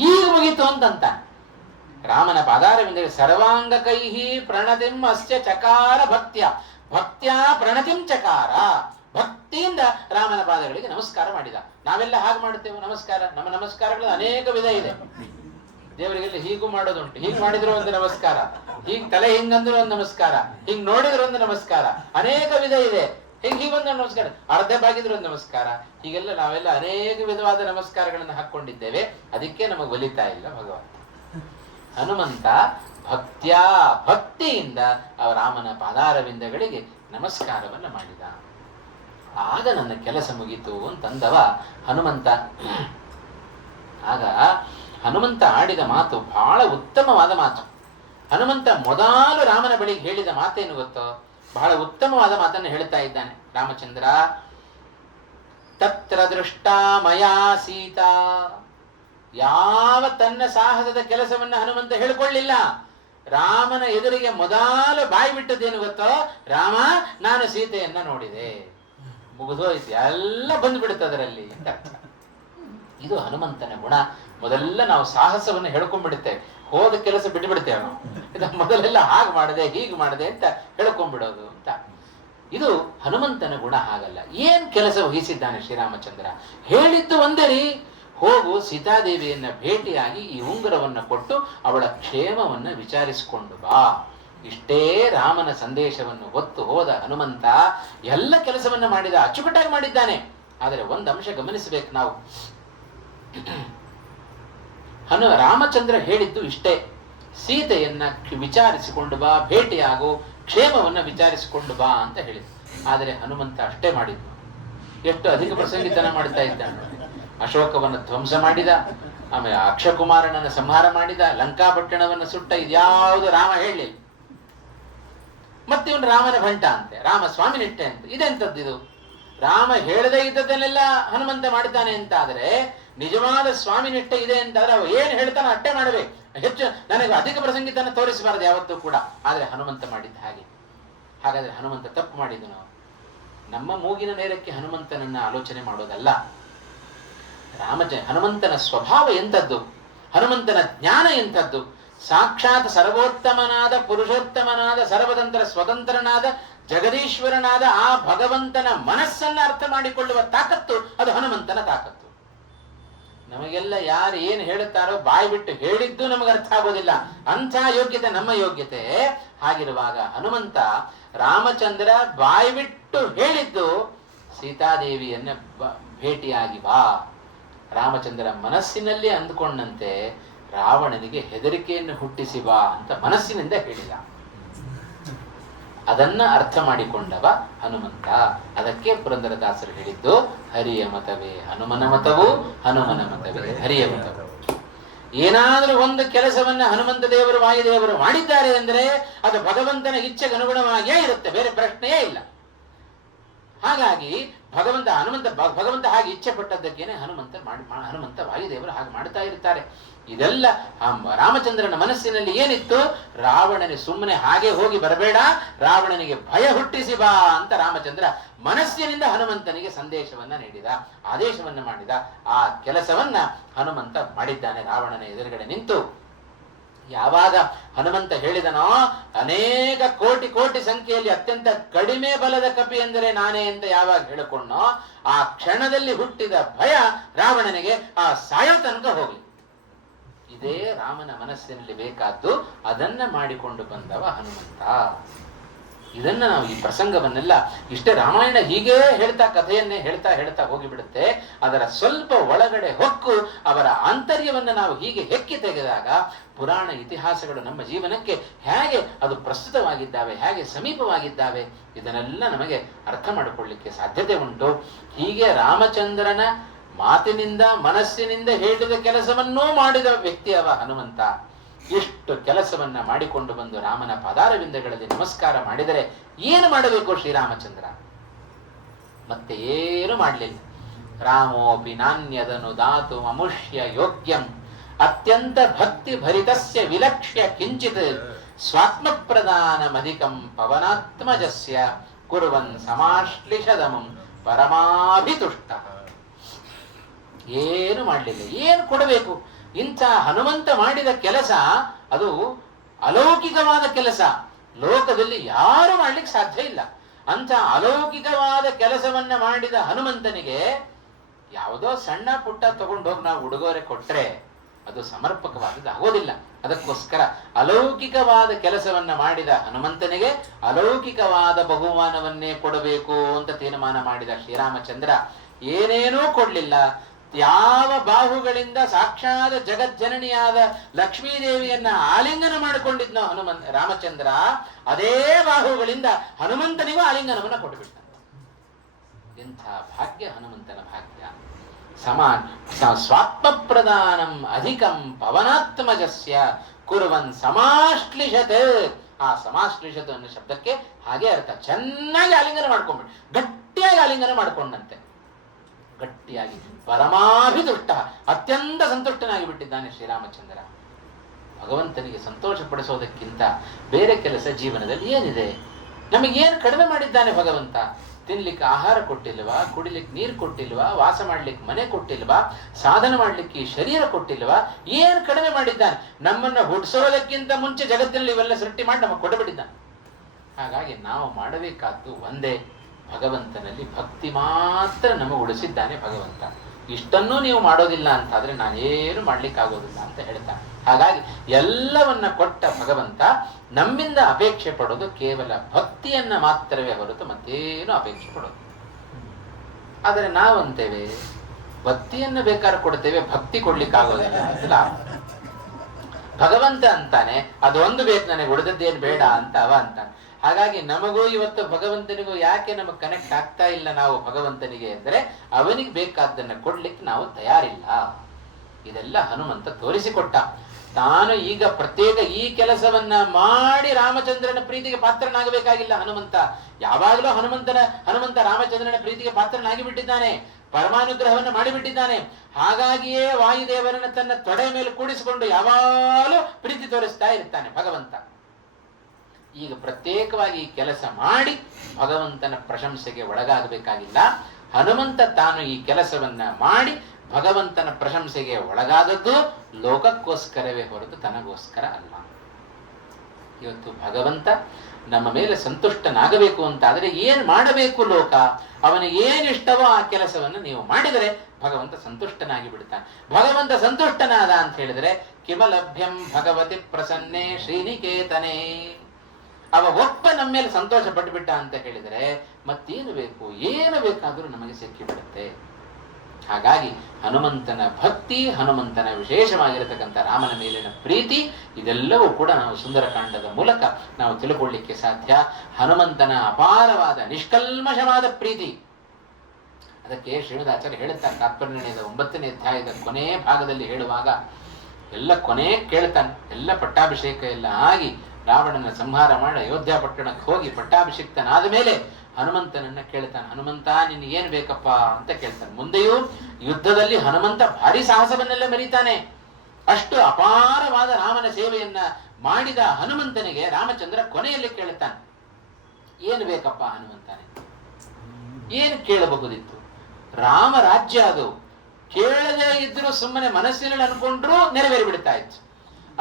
ಈಗ ಮುಗಿತು ಅಂತಂತ ರಾಮನ ಪಾದಾರವಿಂದ ಸರ್ವಾಂಗ ಕೈಹಿ ಪ್ರಣತಿಂ ಅಸ್ಯ ಚಕಾರ ಭಕ್ತ್ಯ ಭಕ್ತ್ಯ ಪ್ರಣತಿಂ ಚಕಾರ. ಭಕ್ತಿಯಿಂದ ರಾಮನ ಪಾದಗಳಿಗೆ ನಮಸ್ಕಾರ ಮಾಡಿದ. ನಾವೆಲ್ಲ ಹಾಗೆ ಮಾಡ್ತೇವೆ ನಮಸ್ಕಾರ. ನಮ್ಮ ನಮಸ್ಕಾರಗಳು ಅನೇಕ ವಿಧ ಇದೆ. ದೇವರಿಗೆಲ್ಲ ಹೀಗೂ ಮಾಡೋದುಂಟು. ಹೀಗ್ ಮಾಡಿದ್ರು ಒಂದು ನಮಸ್ಕಾರ, ಹೀಗ್ ತಲೆ ಹಿಂಗಂದ್ರು ಒಂದು ನಮಸ್ಕಾರ, ಹಿಂಗ್ ನೋಡಿದ್ರು ಒಂದು ನಮಸ್ಕಾರ, ಅನೇಕ ವಿಧ ಇದೆ. ಹೀಗೊಂದು ನಮಸ್ಕಾರ, ಅರ್ಧ ಬಾಗಿದ್ರು ಒಂದು ನಮಸ್ಕಾರ. ಹೀಗೆಲ್ಲ ನಾವೆಲ್ಲ ಅನೇಕ ವಿಧವಾದ ನಮಸ್ಕಾರಗಳನ್ನು ಹಾಕೊಂಡಿದ್ದೇವೆ. ಅದಕ್ಕೆ ನಮಗೆ ಒಲಿತಾ ಇಲ್ಲ ಭಗವಂತ. ಹನುಮಂತ ಭಕ್ತಿಯಿಂದ ಆ ರಾಮನ ಪಾದಾರವಿಂದಗಳಿಗೆ ನಮಸ್ಕಾರವನ್ನ ಮಾಡಿದ. ಆಗ ನನ್ನ ಕೆಲಸ ಮುಗಿತು ಅಂತಂದವ ಹನುಮಂತ. ಆಗ ಹನುಮಂತ ಆಡಿದ ಮಾತು ಬಹಳ ಉತ್ತಮವಾದ ಮಾತು. ಹನುಮಂತ ಮೊದಲು ರಾಮನ ಬಳಿಗೆ ಹೇಳಿದ ಮಾತೇನು ಗೊತ್ತೋ? ಬಹಳ ಉತ್ತಮವಾದ ಮಾತನ್ನು ಹೇಳ್ತಾ ಇದ್ದಾನೆ. ರಾಮಚಂದ್ರ, ತತ್ರ ದೃಷ್ಟ ಮಯಾ ಸೀತಾ. ಯಾವ ತನ್ನ ಸಾಹಸದ ಕೆಲಸವನ್ನ ಹನುಮಂತ ಹೇಳಿಕೊಳ್ಳಿಲ್ಲ. ರಾಮನ ಎದುರಿಗೆ ಮೊದಲು ಬಾಯಿ ಬಿಟ್ಟದ್ದೇನು ಗೊತ್ತೋ? ರಾಮ, ನಾನು ಸೀತೆಯನ್ನ ನೋಡಿದೆ. ಮುಗಿದೋಯ್ತು, ಎಲ್ಲ ಬಂದ್ಬಿಡುತ್ತೆ ಅದರಲ್ಲಿ ಅಂತ ಅರ್ಥ. ಇದು ಹನುಮಂತನ ಗುಣ. ಮೊದಲೆಲ್ಲ ನಾವು ಸಾಹಸವನ್ನು ಹೇಳ್ಕೊಂಡ್ಬಿಡುತ್ತೇವೆ, ಹೋದ ಕೆಲಸ ಬಿಟ್ಟುಬಿಡ್ತೇವೆ ನಾವು. ಮೊದಲೆಲ್ಲ ಹಾಗೆ ಮಾಡದೆ ಹೀಗೆ ಮಾಡದೆ ಅಂತ ಹೇಳ್ಕೊಂಡ್ಬಿಡೋದು ಅಂತ. ಇದು ಹನುಮಂತನ ಗುಣ. ಹಾಗಲ್ಲ. ಏನ್ ಕೆಲಸ ವಹಿಸಿದ್ದಾನೆ ಶ್ರೀರಾಮಚಂದ್ರ? ಹೇಳಿದ್ದು ಒಂದೇ ರೀ, ಹೋಗು ಸೀತಾದೇವಿಯನ್ನ ಭೇಟಿಯಾಗಿ ಈ ಉಂಗುರವನ್ನ ಕೊಟ್ಟು ಅವಳ ಕ್ಷೇಮವನ್ನ ವಿಚಾರಿಸಿಕೊಂಡು ಬಾ. ಇಷ್ಟೇ ರಾಮನ ಸಂದೇಶವನ್ನು ಹೊತ್ತು ಹೋದ ಹನುಮಂತ ಎಲ್ಲ ಕೆಲಸವನ್ನ ಮಾಡಿದ, ಅಚ್ಚುಕಟ್ಟಾಗಿ ಮಾಡಿದ್ದಾನೆ. ಆದರೆ ಒಂದು ಅಂಶ ಗಮನಿಸಬೇಕು ನಾವು. ರಾಮಚಂದ್ರ ಹೇಳಿದ್ದು ಇಷ್ಟೇ, ಸೀತೆಯನ್ನ ವಿಚಾರಿಸಿಕೊಂಡು ಬಾ, ಭೇಟಿಯಾಗು, ಕ್ಷೇಮವನ್ನ ವಿಚಾರಿಸಿಕೊಂಡು ಬಾ ಅಂತ ಹೇಳಿದ್ರು. ಆದರೆ ಹನುಮಂತ ಅಷ್ಟೇ ಮಾಡಿದ್ದು. ಎಷ್ಟು ಅಧಿಕ ಪ್ರಸಂಗಿತನ ಮಾಡ್ತಾ ಇದ್ದಾನೆ. ಅಶೋಕವನ್ನು ಧ್ವಂಸ ಮಾಡಿದ, ಆಮೇಲೆ ಅಕ್ಷಕುಮಾರನನ್ನು ಸಂಹಾರ ಮಾಡಿದ, ಲಂಕಾಪಟ್ಟಣವನ್ನು ಸುಟ್ಟ. ಇದ್ಯಾವುದು ರಾಮ ಹೇಳಲಿಲ್ಲ. ಮತ್ತೆ ಇವನು ರಾಮನ ಭಂಟ ಅಂತೆ, ರಾಮ ಸ್ವಾಮಿ ನಿಷ್ಠೆ ಅಂತ. ಇದೆಂತದ್ದು? ರಾಮ ಹೇಳದೇ ಇದ್ದದನ್ನೆಲ್ಲ ಹನುಮಂತ ಮಾಡಿದ್ದಾನೆ ಅಂತ ಆದ್ರೆ, ನಿಜವಾದ ಸ್ವಾಮಿ ನಿಷ್ಠೆ ಇದೆ ಅಂತಾದ್ರೆ ಅವ ಏನ್ ಹೇಳ್ತಾನೆ ಅಟ್ಟೆ ಮಾಡಬೇಕು. ಹೆಚ್ಚು ನನಗೆ ಅಧಿಕ ಪ್ರಸಂಗಿತನ ತೋರಿಸಬಾರದು ಯಾವತ್ತೂ ಕೂಡ. ಆದ್ರೆ ಹನುಮಂತ ಮಾಡಿದ್ದ ಹಾಗೆ. ಹಾಗಾದ್ರೆ ಹನುಮಂತ ತಪ್ಪು ಮಾಡಿದನು. ನಮ್ಮ ಮೂಗಿನ ನೇರಕ್ಕೆ ಹನುಮಂತನನ್ನ ಆಲೋಚನೆ ಮಾಡೋದಲ್ಲ. ಹನುಮಂತನ ಸ್ವಭಾವ ಎಂಥದ್ದು, ಹನುಮಂತನ ಜ್ಞಾನ ಎಂಥದ್ದು. ಸಾಕ್ಷಾತ್ ಸರ್ವೋತ್ತಮನಾದ, ಪುರುಷೋತ್ತಮನಾದ, ಸರ್ವತಂತ್ರ ಸ್ವತಂತ್ರನಾದ, ಜಗದೀಶ್ವರನಾದ ಆ ಭಗವಂತನ ಮನಸ್ಸನ್ನ ಅರ್ಥ ಮಾಡಿಕೊಳ್ಳುವ ತಾಕತ್ತು ಅದು ಹನುಮಂತನ ತಾಕತ್ತು. ನಮಗೆಲ್ಲ ಯಾರು ಏನು ಹೇಳುತ್ತಾರೋ ಬಾಯಿ ಬಿಟ್ಟು ಹೇಳಿದ್ದು ನಮಗೆ ಅರ್ಥ ಆಗೋದಿಲ್ಲ. ಅಂಥ ಯೋಗ್ಯತೆ ನಮ್ಮ ಯೋಗ್ಯತೆ. ಹಾಗಿರುವಾಗ ಹನುಮಂತ ರಾಮಚಂದ್ರ ಬಾಯಿ ಬಿಟ್ಟು ಹೇಳಿದ್ದು ಸೀತಾದೇವಿಯನ್ನ ಭೇಟಿಯಾಗಿ ಬಾ. ರಾಮಚಂದ್ರ ಮನಸ್ಸಿನಲ್ಲಿ ಅಂದುಕೊಂಡಂತೆ ರಾವಣನಿಗೆ ಹೆದರಿಕೆಯನ್ನು ಹುಟ್ಟಿಸಿ ಬಾ ಅಂತ ಮನಸ್ಸಿನಿಂದ ಹೇಳಿದ. ಅದನ್ನ ಅರ್ಥ ಮಾಡಿಕೊಂಡವ ಹನುಮಂತ. ಅದಕ್ಕೆ ಪುರಂದರದಾಸರು ಹೇಳಿದ್ದು, ಹರಿಯ ಮತವೇ ಹನುಮನ ಮತವು, ಹನುಮನ ಮತವೇ ಹರಿಯ ಮತವು. ಏನಾದರೂ ಒಂದು ಕೆಲಸವನ್ನ ಹನುಮಂತ ದೇವರು ವಾಯುದೇವರು ಮಾಡಿದ್ದಾರೆ ಅಂದ್ರೆ ಅದು ಭಗವಂತನ ಇಚ್ಛೆಗೆ ಅನುಗುಣವಾಗಿಯೇ ಇರುತ್ತೆ, ಬೇರೆ ಪ್ರಶ್ನೆಯೇ ಇಲ್ಲ. ಹಾಗಾಗಿ ಭಗವಂತ ಹಾಗೆ ಇಚ್ಛೆ ಪಟ್ಟದ್ದಕ್ಕೇನೆ ಹನುಮಂತ ವಾಯುದೇವರು ಹಾಗೆ ಮಾಡ್ತಾ ಇರ್ತಾರೆ. ಇದೆಲ್ಲ ರಾಮಚಂದ್ರನ ಮನಸ್ಸಿನಲ್ಲಿ ಏನಿತ್ತು? ರಾವಣನಿಗೆ ಸುಮ್ಮನೆ ಹಾಗೆ ಹೋಗಿ ಬರಬೇಡ, ರಾವಣನಿಗೆ ಭಯ ಹುಟ್ಟಿಸಿ ಬಾ ಅಂತ ರಾಮಚಂದ್ರ ಮನಸ್ಸಿನಿಂದ ಹನುಮಂತನಿಗೆ ಸಂದೇಶವನ್ನ ನೀಡಿದ, ಆದೇಶವನ್ನ ಮಾಡಿದ. ಆ ಕೆಲಸವನ್ನ ಹನುಮಂತ ಮಾಡಿದ್ದಾನೆ ರಾವಣನ ಎದುರುಗಡೆ ನಿಂತು. ಯಾವಾಗ ಹನುಮಂತ ಹೇಳಿದನೋ, ಅನೇಕ ಕೋಟಿ ಸಂಖ್ಯೆಯಲ್ಲಿ ಅತ್ಯಂತ ಕಡಿಮೆ ಬಲದ ಕಪಿ ಎಂದರೆ ನಾನೇ ಅಂತ ಯಾವಾಗ ಹೇಳಿಕೊಂಡೋ, ಆ ಕ್ಷಣದಲ್ಲಿ ಹುಟ್ಟಿದ ಭಯ ರಾವಣನಿಗೆ ಆ ಸಾಯೋ ತನಕ ಹೋಗ್ಲಿ. ಇದೇ ರಾಮನ ಮನಸ್ಸಿನಲ್ಲಿ ಬೇಕಾದ್ದು, ಅದನ್ನ ಮಾಡಿಕೊಂಡು ಬಂದವ ಹನುಮಂತ. ಇದನ್ನ ನಾವು ಈ ಪ್ರಸಂಗವನ್ನೆಲ್ಲ ಇಷ್ಟೇ ರಾಮಾಯಣ ಹೀಗೇ ಹೇಳ್ತಾ ಕಥೆಯನ್ನೇ ಹೇಳ್ತಾ ಹೋಗಿಬಿಡುತ್ತೆ. ಅದರ ಸ್ವಲ್ಪ ಒಳಗಡೆ ಹೊಕ್ಕು ಅವರ ಆಂತರ್ಯವನ್ನ ನಾವು ಹೀಗೆ ಹೆಕ್ಕಿ ತೆಗೆದಾಗ ಪುರಾಣ ಇತಿಹಾಸಗಳು ನಮ್ಮ ಜೀವನಕ್ಕೆ ಹೇಗೆ ಅದು ಪ್ರಸ್ತುತವಾಗಿದ್ದಾವೆ, ಹೇಗೆ ಸಮೀಪವಾಗಿದ್ದಾವೆ, ಇದನ್ನೆಲ್ಲ ನಮಗೆ ಅರ್ಥ ಮಾಡಿಕೊಳ್ಳಿಕ್ಕೆ ಸಾಧ್ಯತೆ ಉಂಟು. ಹೀಗೆ ರಾಮಚಂದ್ರನ ಮಾತಿನಿಂದ ಮನಸ್ಸಿನಿಂದ ಹೇಳಿದ ಕೆಲಸವನ್ನೂ ಮಾಡಿದ ವ್ಯಕ್ತಿ ಅವ ಹನುಮಂತ. ಇಷ್ಟು ಕೆಲಸವನ್ನ ಮಾಡಿಕೊಂಡು ಬಂದು ರಾಮನ ಪಾದಾರವಿಂದಗಳಲ್ಲಿ ನಮಸ್ಕಾರ ಮಾಡಿದರೆ ಏನು ಮಾಡಬೇಕು ಶ್ರೀರಾಮಚಂದ್ರ? ಮತ್ತೆ ಏನು ಮಾಡಲಿಲ್ಲ. ರಾಮೋಪಿ ನಾಣ್ಯದನು ದಾತು ಅಮುಷ್ಯ ಯೋಗ್ಯಂ ಅತ್ಯಂತ ಭಕ್ತಿ ಭರಿತಸ್ಯ ವಿಲಕ್ಷ್ಯ ಕಿಂಚಿತ್ ಸ್ವಾತ್ಮ ಪ್ರದಾನಮಧಿಕಂ ಪವನಾತ್ಮಜಸ್ಯ ಕುರ್ವನ್ ಸಮಾಶ್ಲಿಷದಮಂ ಪರಮಾಭಿತುಷ್ಟ. ಏನು ಮಾಡಲಿಲ್ಲ, ಏನು ಕೊಡಬೇಕು? ಇಂಥ ಹನುಮಂತ ಮಾಡಿದ ಕೆಲಸ ಅದು ಅಲೌಕಿಕವಾದ ಕೆಲಸ, ಲೋಕದಲ್ಲಿ ಯಾರು ಮಾಡ್ಲಿಕ್ಕೆ ಸಾಧ್ಯ ಇಲ್ಲ. ಅಂತ ಅಲೌಕಿಕವಾದ ಕೆಲಸವನ್ನ ಮಾಡಿದ ಹನುಮಂತನಿಗೆ ಯಾವುದೋ ಸಣ್ಣ ಪುಟ್ಟ ತಗೊಂಡೋಗಿ ನಾವು ಉಡುಗೊರೆ ಕೊಟ್ರೆ ಅದು ಸಮರ್ಪಕವಾದದ್ದು ಆಗೋದಿಲ್ಲ. ಅದಕ್ಕೋಸ್ಕರ ಅಲೌಕಿಕವಾದ ಕೆಲಸವನ್ನ ಮಾಡಿದ ಹನುಮಂತನಿಗೆ ಅಲೌಕಿಕವಾದ ಬಹುಮಾನವನ್ನೇ ಕೊಡಬೇಕು ಅಂತ ತೀರ್ಮಾನ ಮಾಡಿದ ಶ್ರೀರಾಮಚಂದ್ರ ಏನೇನೂ ಕೊಡ್ಲಿಲ್ಲ. ಯಾವ ಬಾಹುಗಳಿಂದ ಸಾಕ್ಷಾತ್ ಜಗಜ್ಜನನಿಯಾದ ಲಕ್ಷ್ಮೀದೇವಿಯನ್ನ ಆಲಿಂಗನ ಮಾಡಿಕೊಂಡಿದ್ನೋ ರಾಮಚಂದ್ರ, ಅದೇ ಬಾಹುಗಳಿಂದ ಹನುಮಂತನಿಗೂ ಆಲಿಂಗನವನ್ನ ಕೊಟ್ಟುಬಿಟ್ಟ. ಎಂಥ ಭಾಗ್ಯ ಹನುಮಂತನ ಭಾಗ್ಯ. ಸ್ವಾತ್ಮ ಪ್ರದಾನಂ ಅಧಿಕಂ ಪವನಾತ್ಮಜಸ್ಯ ಕುರ್ವನ್ ಸಮಾಶ್ಲಿಷತ್. ಆ ಸಮಾಶ್ಲಿಷತ್ ಅನ್ನೋ ಶಬ್ದಕ್ಕೆ ಹಾಗೆ ಅರ್ಥ. ಚೆನ್ನಾಗಿ ಆಲಿಂಗನ ಮಾಡ್ಕೊಂಡ್ಬಿಟ್ಟು, ಗಟ್ಟಿಯಾಗಿ ಆಲಿಂಗನ ಮಾಡ್ಕೊಂಡಂತೆ, ಗಟ್ಟಿಯಾಗಿ ಪರಮಾಭಿತುಷ್ಟ, ಅತ್ಯಂತ ಸಂತುಷ್ಟನಾಗಿ ಬಿಟ್ಟಿದ್ದಾನೆ ಶ್ರೀರಾಮಚಂದ್ರ. ಭಗವಂತನಿಗೆ ಸಂತೋಷ ಪಡಿಸೋದಕ್ಕಿಂತ ಬೇರೆ ಕೆಲಸ ಜೀವನದಲ್ಲಿ ಏನಿದೆ? ನಮಗೇನು ಕಡಿಮೆ ಮಾಡಿದ್ದಾನೆ ಭಗವಂತ? ತಿನ್ಲಿಕ್ಕೆ ಆಹಾರ ಕೊಟ್ಟಿಲ್ವಾ? ಕುಡಿಲಿಕ್ಕೆ ನೀರು ಕೊಟ್ಟಿಲ್ವಾ? ವಾಸ ಮಾಡ್ಲಿಕ್ಕೆ ಮನೆ ಕೊಟ್ಟಿಲ್ವಾ? ಸಾಧನ ಮಾಡ್ಲಿಕ್ಕೆ ಈ ಶರೀರ ಕೊಟ್ಟಿಲ್ವಾ? ಏನು ಕಡಿಮೆ ಮಾಡಿದ್ದಾನೆ? ನಮ್ಮನ್ನ ಹುಟ್ಟಿಸೋದಕ್ಕಿಂತ ಮುಂಚೆ ಜಗತ್ತಿನಲ್ಲಿ ಇವೆಲ್ಲ ಸೃಷ್ಟಿ ಮಾಡಿ ನಮಗೆ ಕೊಡಬಿಟ್ಟಿದ್ದಾನೆ. ಹಾಗಾಗಿ ನಾವು ಮಾಡಬೇಕಾದ್ದು ಒಂದೇ, ಭಗವಂತನಲ್ಲಿ ಭಕ್ತಿ ಮಾತ್ರ ನಮಗೆ ಉಳಿಸಿದ್ದಾನೆ ಭಗವಂತ. ಇಷ್ಟನ್ನೂ ನೀವು ಮಾಡೋದಿಲ್ಲ ಅಂತಾದ್ರೆ ನಾನೇನು ಮಾಡ್ಲಿಕ್ಕಾಗೋದಿಲ್ಲ ಅಂತ ಹೇಳ್ತಾನೆ. ಹಾಗಾಗಿ ಎಲ್ಲವನ್ನ ಕೊಟ್ಟ ಭಗವಂತ ನಮ್ಮಿಂದ ಅಪೇಕ್ಷೆ ಪಡೋದು ಕೇವಲ ಭಕ್ತಿಯನ್ನ ಮಾತ್ರವೇ ಹೊರತು ಮತ್ತೇನು ಅಪೇಕ್ಷೆ ಪಡೋದು. ಆದರೆ ನಾವಂತೇವೆ ಭಕ್ತಿಯನ್ನ ಬೇಕಾದ್ರೆ ಕೊಡ್ತೇವೆ, ಭಕ್ತಿ ಕೊಡ್ಲಿಕ್ಕಾಗೋದಿಲ್ಲ ಇಲ್ಲ. ಭಗವಂತ ಅಂತಾನೆ ಅದೊಂದು ಬೇಕು ನನಗೆ, ಉಳಿದದ್ದೇನು ಬೇಡ ಅಂತ ಅವ ಅಂತಾನೆ. ಹಾಗಾಗಿ ನಮಗೂ ಇವತ್ತು ಭಗವಂತನಿಗೂ ಯಾಕೆ ನಮಗೆ ಕನೆಕ್ಟ್ ಆಗ್ತಾ ಇಲ್ಲ ನಾವು ಭಗವಂತನಿಗೆ ಅಂದರೆ ಅವನಿಗೆ ಬೇಕಾದ್ದನ್ನು ಕೊಡ್ಲಿಕ್ಕೆ ನಾವು ತಯಾರಿಲ್ಲ. ಇದೆಲ್ಲ ಹನುಮಂತ ತೋರಿಸಿಕೊಟ್ಟ. ತಾನು ಈಗ ಪ್ರತ್ಯೇಕ ಈ ಕೆಲಸವನ್ನ ಮಾಡಿ ರಾಮಚಂದ್ರನ ಪ್ರೀತಿಗೆ ಪಾತ್ರನಾಗಬೇಕಾಗಿಲ್ಲ. ಹನುಮಂತ ಯಾವಾಗಲೂ ಹನುಮಂತ ರಾಮಚಂದ್ರನ ಪ್ರೀತಿಗೆ ಪಾತ್ರನಾಗಿ ಬಿಟ್ಟಿದ್ದಾನೆ, ಪರಮಾನುಗ್ರಹವನ್ನು ಮಾಡಿಬಿಟ್ಟಿದ್ದಾನೆ. ಹಾಗಾಗಿಯೇ ವಾಯುದೇವರನ್ನ ತನ್ನ ತೊಡೆ ಮೇಲೆ ಕೂಡಿಸಿಕೊಂಡು ಯಾವಾಗಲೂ ಪ್ರೀತಿ ತೋರಿಸ್ತಾ ಇರ್ತಾನೆ ಭಗವಂತ. ಈಗ ಪ್ರತ್ಯೇಕವಾಗಿ ಕೆಲಸ ಮಾಡಿ ಭಗವಂತನ ಪ್ರಶಂಸೆಗೆ ಒಳಗಾಗಬೇಕಾಗಿಲ್ಲ. ಹನುಮಂತ ತಾನು ಈ ಕೆಲಸವನ್ನ ಮಾಡಿ ಭಗವಂತನ ಪ್ರಶಂಸೆಗೆ ಒಳಗಾದದ್ದು ಲೋಕಕ್ಕೋಸ್ಕರವೇ ಹೊರತು ತನಗೋಸ್ಕರ ಅಲ್ಲ. ಇವತ್ತು ಭಗವಂತ ನಮ್ಮ ಮೇಲೆ ಸಂತುಷ್ಟನಾಗಬೇಕು ಅಂತಾದರೆ ಏನು ಮಾಡಬೇಕು? ಲೋಕ ಅವನಿಗೆ ಏನಿಷ್ಟವೋ ಆ ಕೆಲಸವನ್ನು ನೀವು ಮಾಡಿದರೆ ಭಗವಂತ ಸಂತುಷ್ಟನಾಗಿ ಬಿಡ್ತಾನೆ. ಭಗವಂತ ಸಂತುಷ್ಟನಾದ ಅಂತ ಹೇಳಿದರೆ ಕಿಮಲಭ್ಯಂ ಭಗವತಿ ಪ್ರಸನ್ನೆ ಶ್ರೀನಿಕೇತನೇ. ಅವ ಒಪ್ಪ ನಮ್ಮ ಮೇಲೆ ಸಂತೋಷ ಪಟ್ಟುಬಿಟ್ಟ ಅಂತ ಹೇಳಿದರೆ ಮತ್ತೇನು ಬೇಕು? ಏನು ಬೇಕಾದರೂ ನಮಗೆ ಸಿಕ್ಕಿಬಿಡುತ್ತೆ. ಹಾಗಾಗಿ ಹನುಮಂತನ ಭಕ್ತಿ, ಹನುಮಂತನ ವಿಶೇಷವಾಗಿರತಕ್ಕಂಥ ರಾಮನ ಮೇಲಿನ ಪ್ರೀತಿ, ಇದೆಲ್ಲವೂ ಕೂಡ ನಾವು ಸುಂದರಕಾಂಡದ ಮೂಲಕ ನಾವು ತಿಳ್ಕೊಳ್ಳಿಕ್ಕೆ ಸಾಧ್ಯ. ಹನುಮಂತನ ಅಪಾರವಾದ ನಿಷ್ಕಲ್ಮಶವಾದ ಪ್ರೀತಿ. ಅದಕ್ಕೆ ಶ್ರೀಮದಾಚಾರ್ಯ ಹೇಳುತ್ತಾರೆ ತಾತ್ಪರ್ಯನಿರ್ಣಯದ 9ನೇ ಅಧ್ಯಾಯದ ಕೊನೆ ಭಾಗದಲ್ಲಿ ಹೇಳುವಾಗ ಎಲ್ಲ ಕೊನೆ ಕೇಳ್ತಾನೆ. ಎಲ್ಲ ಪಟ್ಟಾಭಿಷೇಕ ಎಲ್ಲ ಆಗಿ ರಾವಣನ ಸಂಹಾರ ಮಾಡಿ ಅಯೋಧ್ಯ ಪಟ್ಟಣಕ್ಕೆ ಹೋಗಿ ಪಟ್ಟಾಭಿಷಿಕ್ತನಾದ ಮೇಲೆ ಹನುಮಂತನನ್ನ ಕೇಳ್ತಾನೆ, ಹನುಮಂತ ನಿನಗೇನು ಬೇಕಪ್ಪ ಅಂತ ಕೇಳ್ತಾನೆ. ಮುಂದೆಯೂ ಯುದ್ಧದಲ್ಲಿ ಹನುಮಂತ ಭಾರಿ ಸಾಹಸವನ್ನೆಲ್ಲ ಮೆರೀತಾನೆ. ಅಷ್ಟು ಅಪಾರವಾದ ರಾಮನ ಸೇವೆಯನ್ನ ಮಾಡಿದ ಹನುಮಂತನಿಗೆ ರಾಮಚಂದ್ರ ಕೊನೆಯಲ್ಲಿ ಕೇಳ್ತಾನೆ, ಏನು ಬೇಕಪ್ಪ ಹನುಮಂತನೇ? ಏನು ಕೇಳಬಹುದಿತ್ತು? ರಾಮ ರಾಜ್ಯ ಅದು, ಕೇಳದೇ ಇದ್ರು ಸುಮ್ಮನೆ ಮನಸ್ಸಿನಲ್ಲಿ ಅನ್ಕೊಂಡ್ರೂ ನೆರವೇರಿ ಬಿಡ್ತಾ ಇತ್ತು.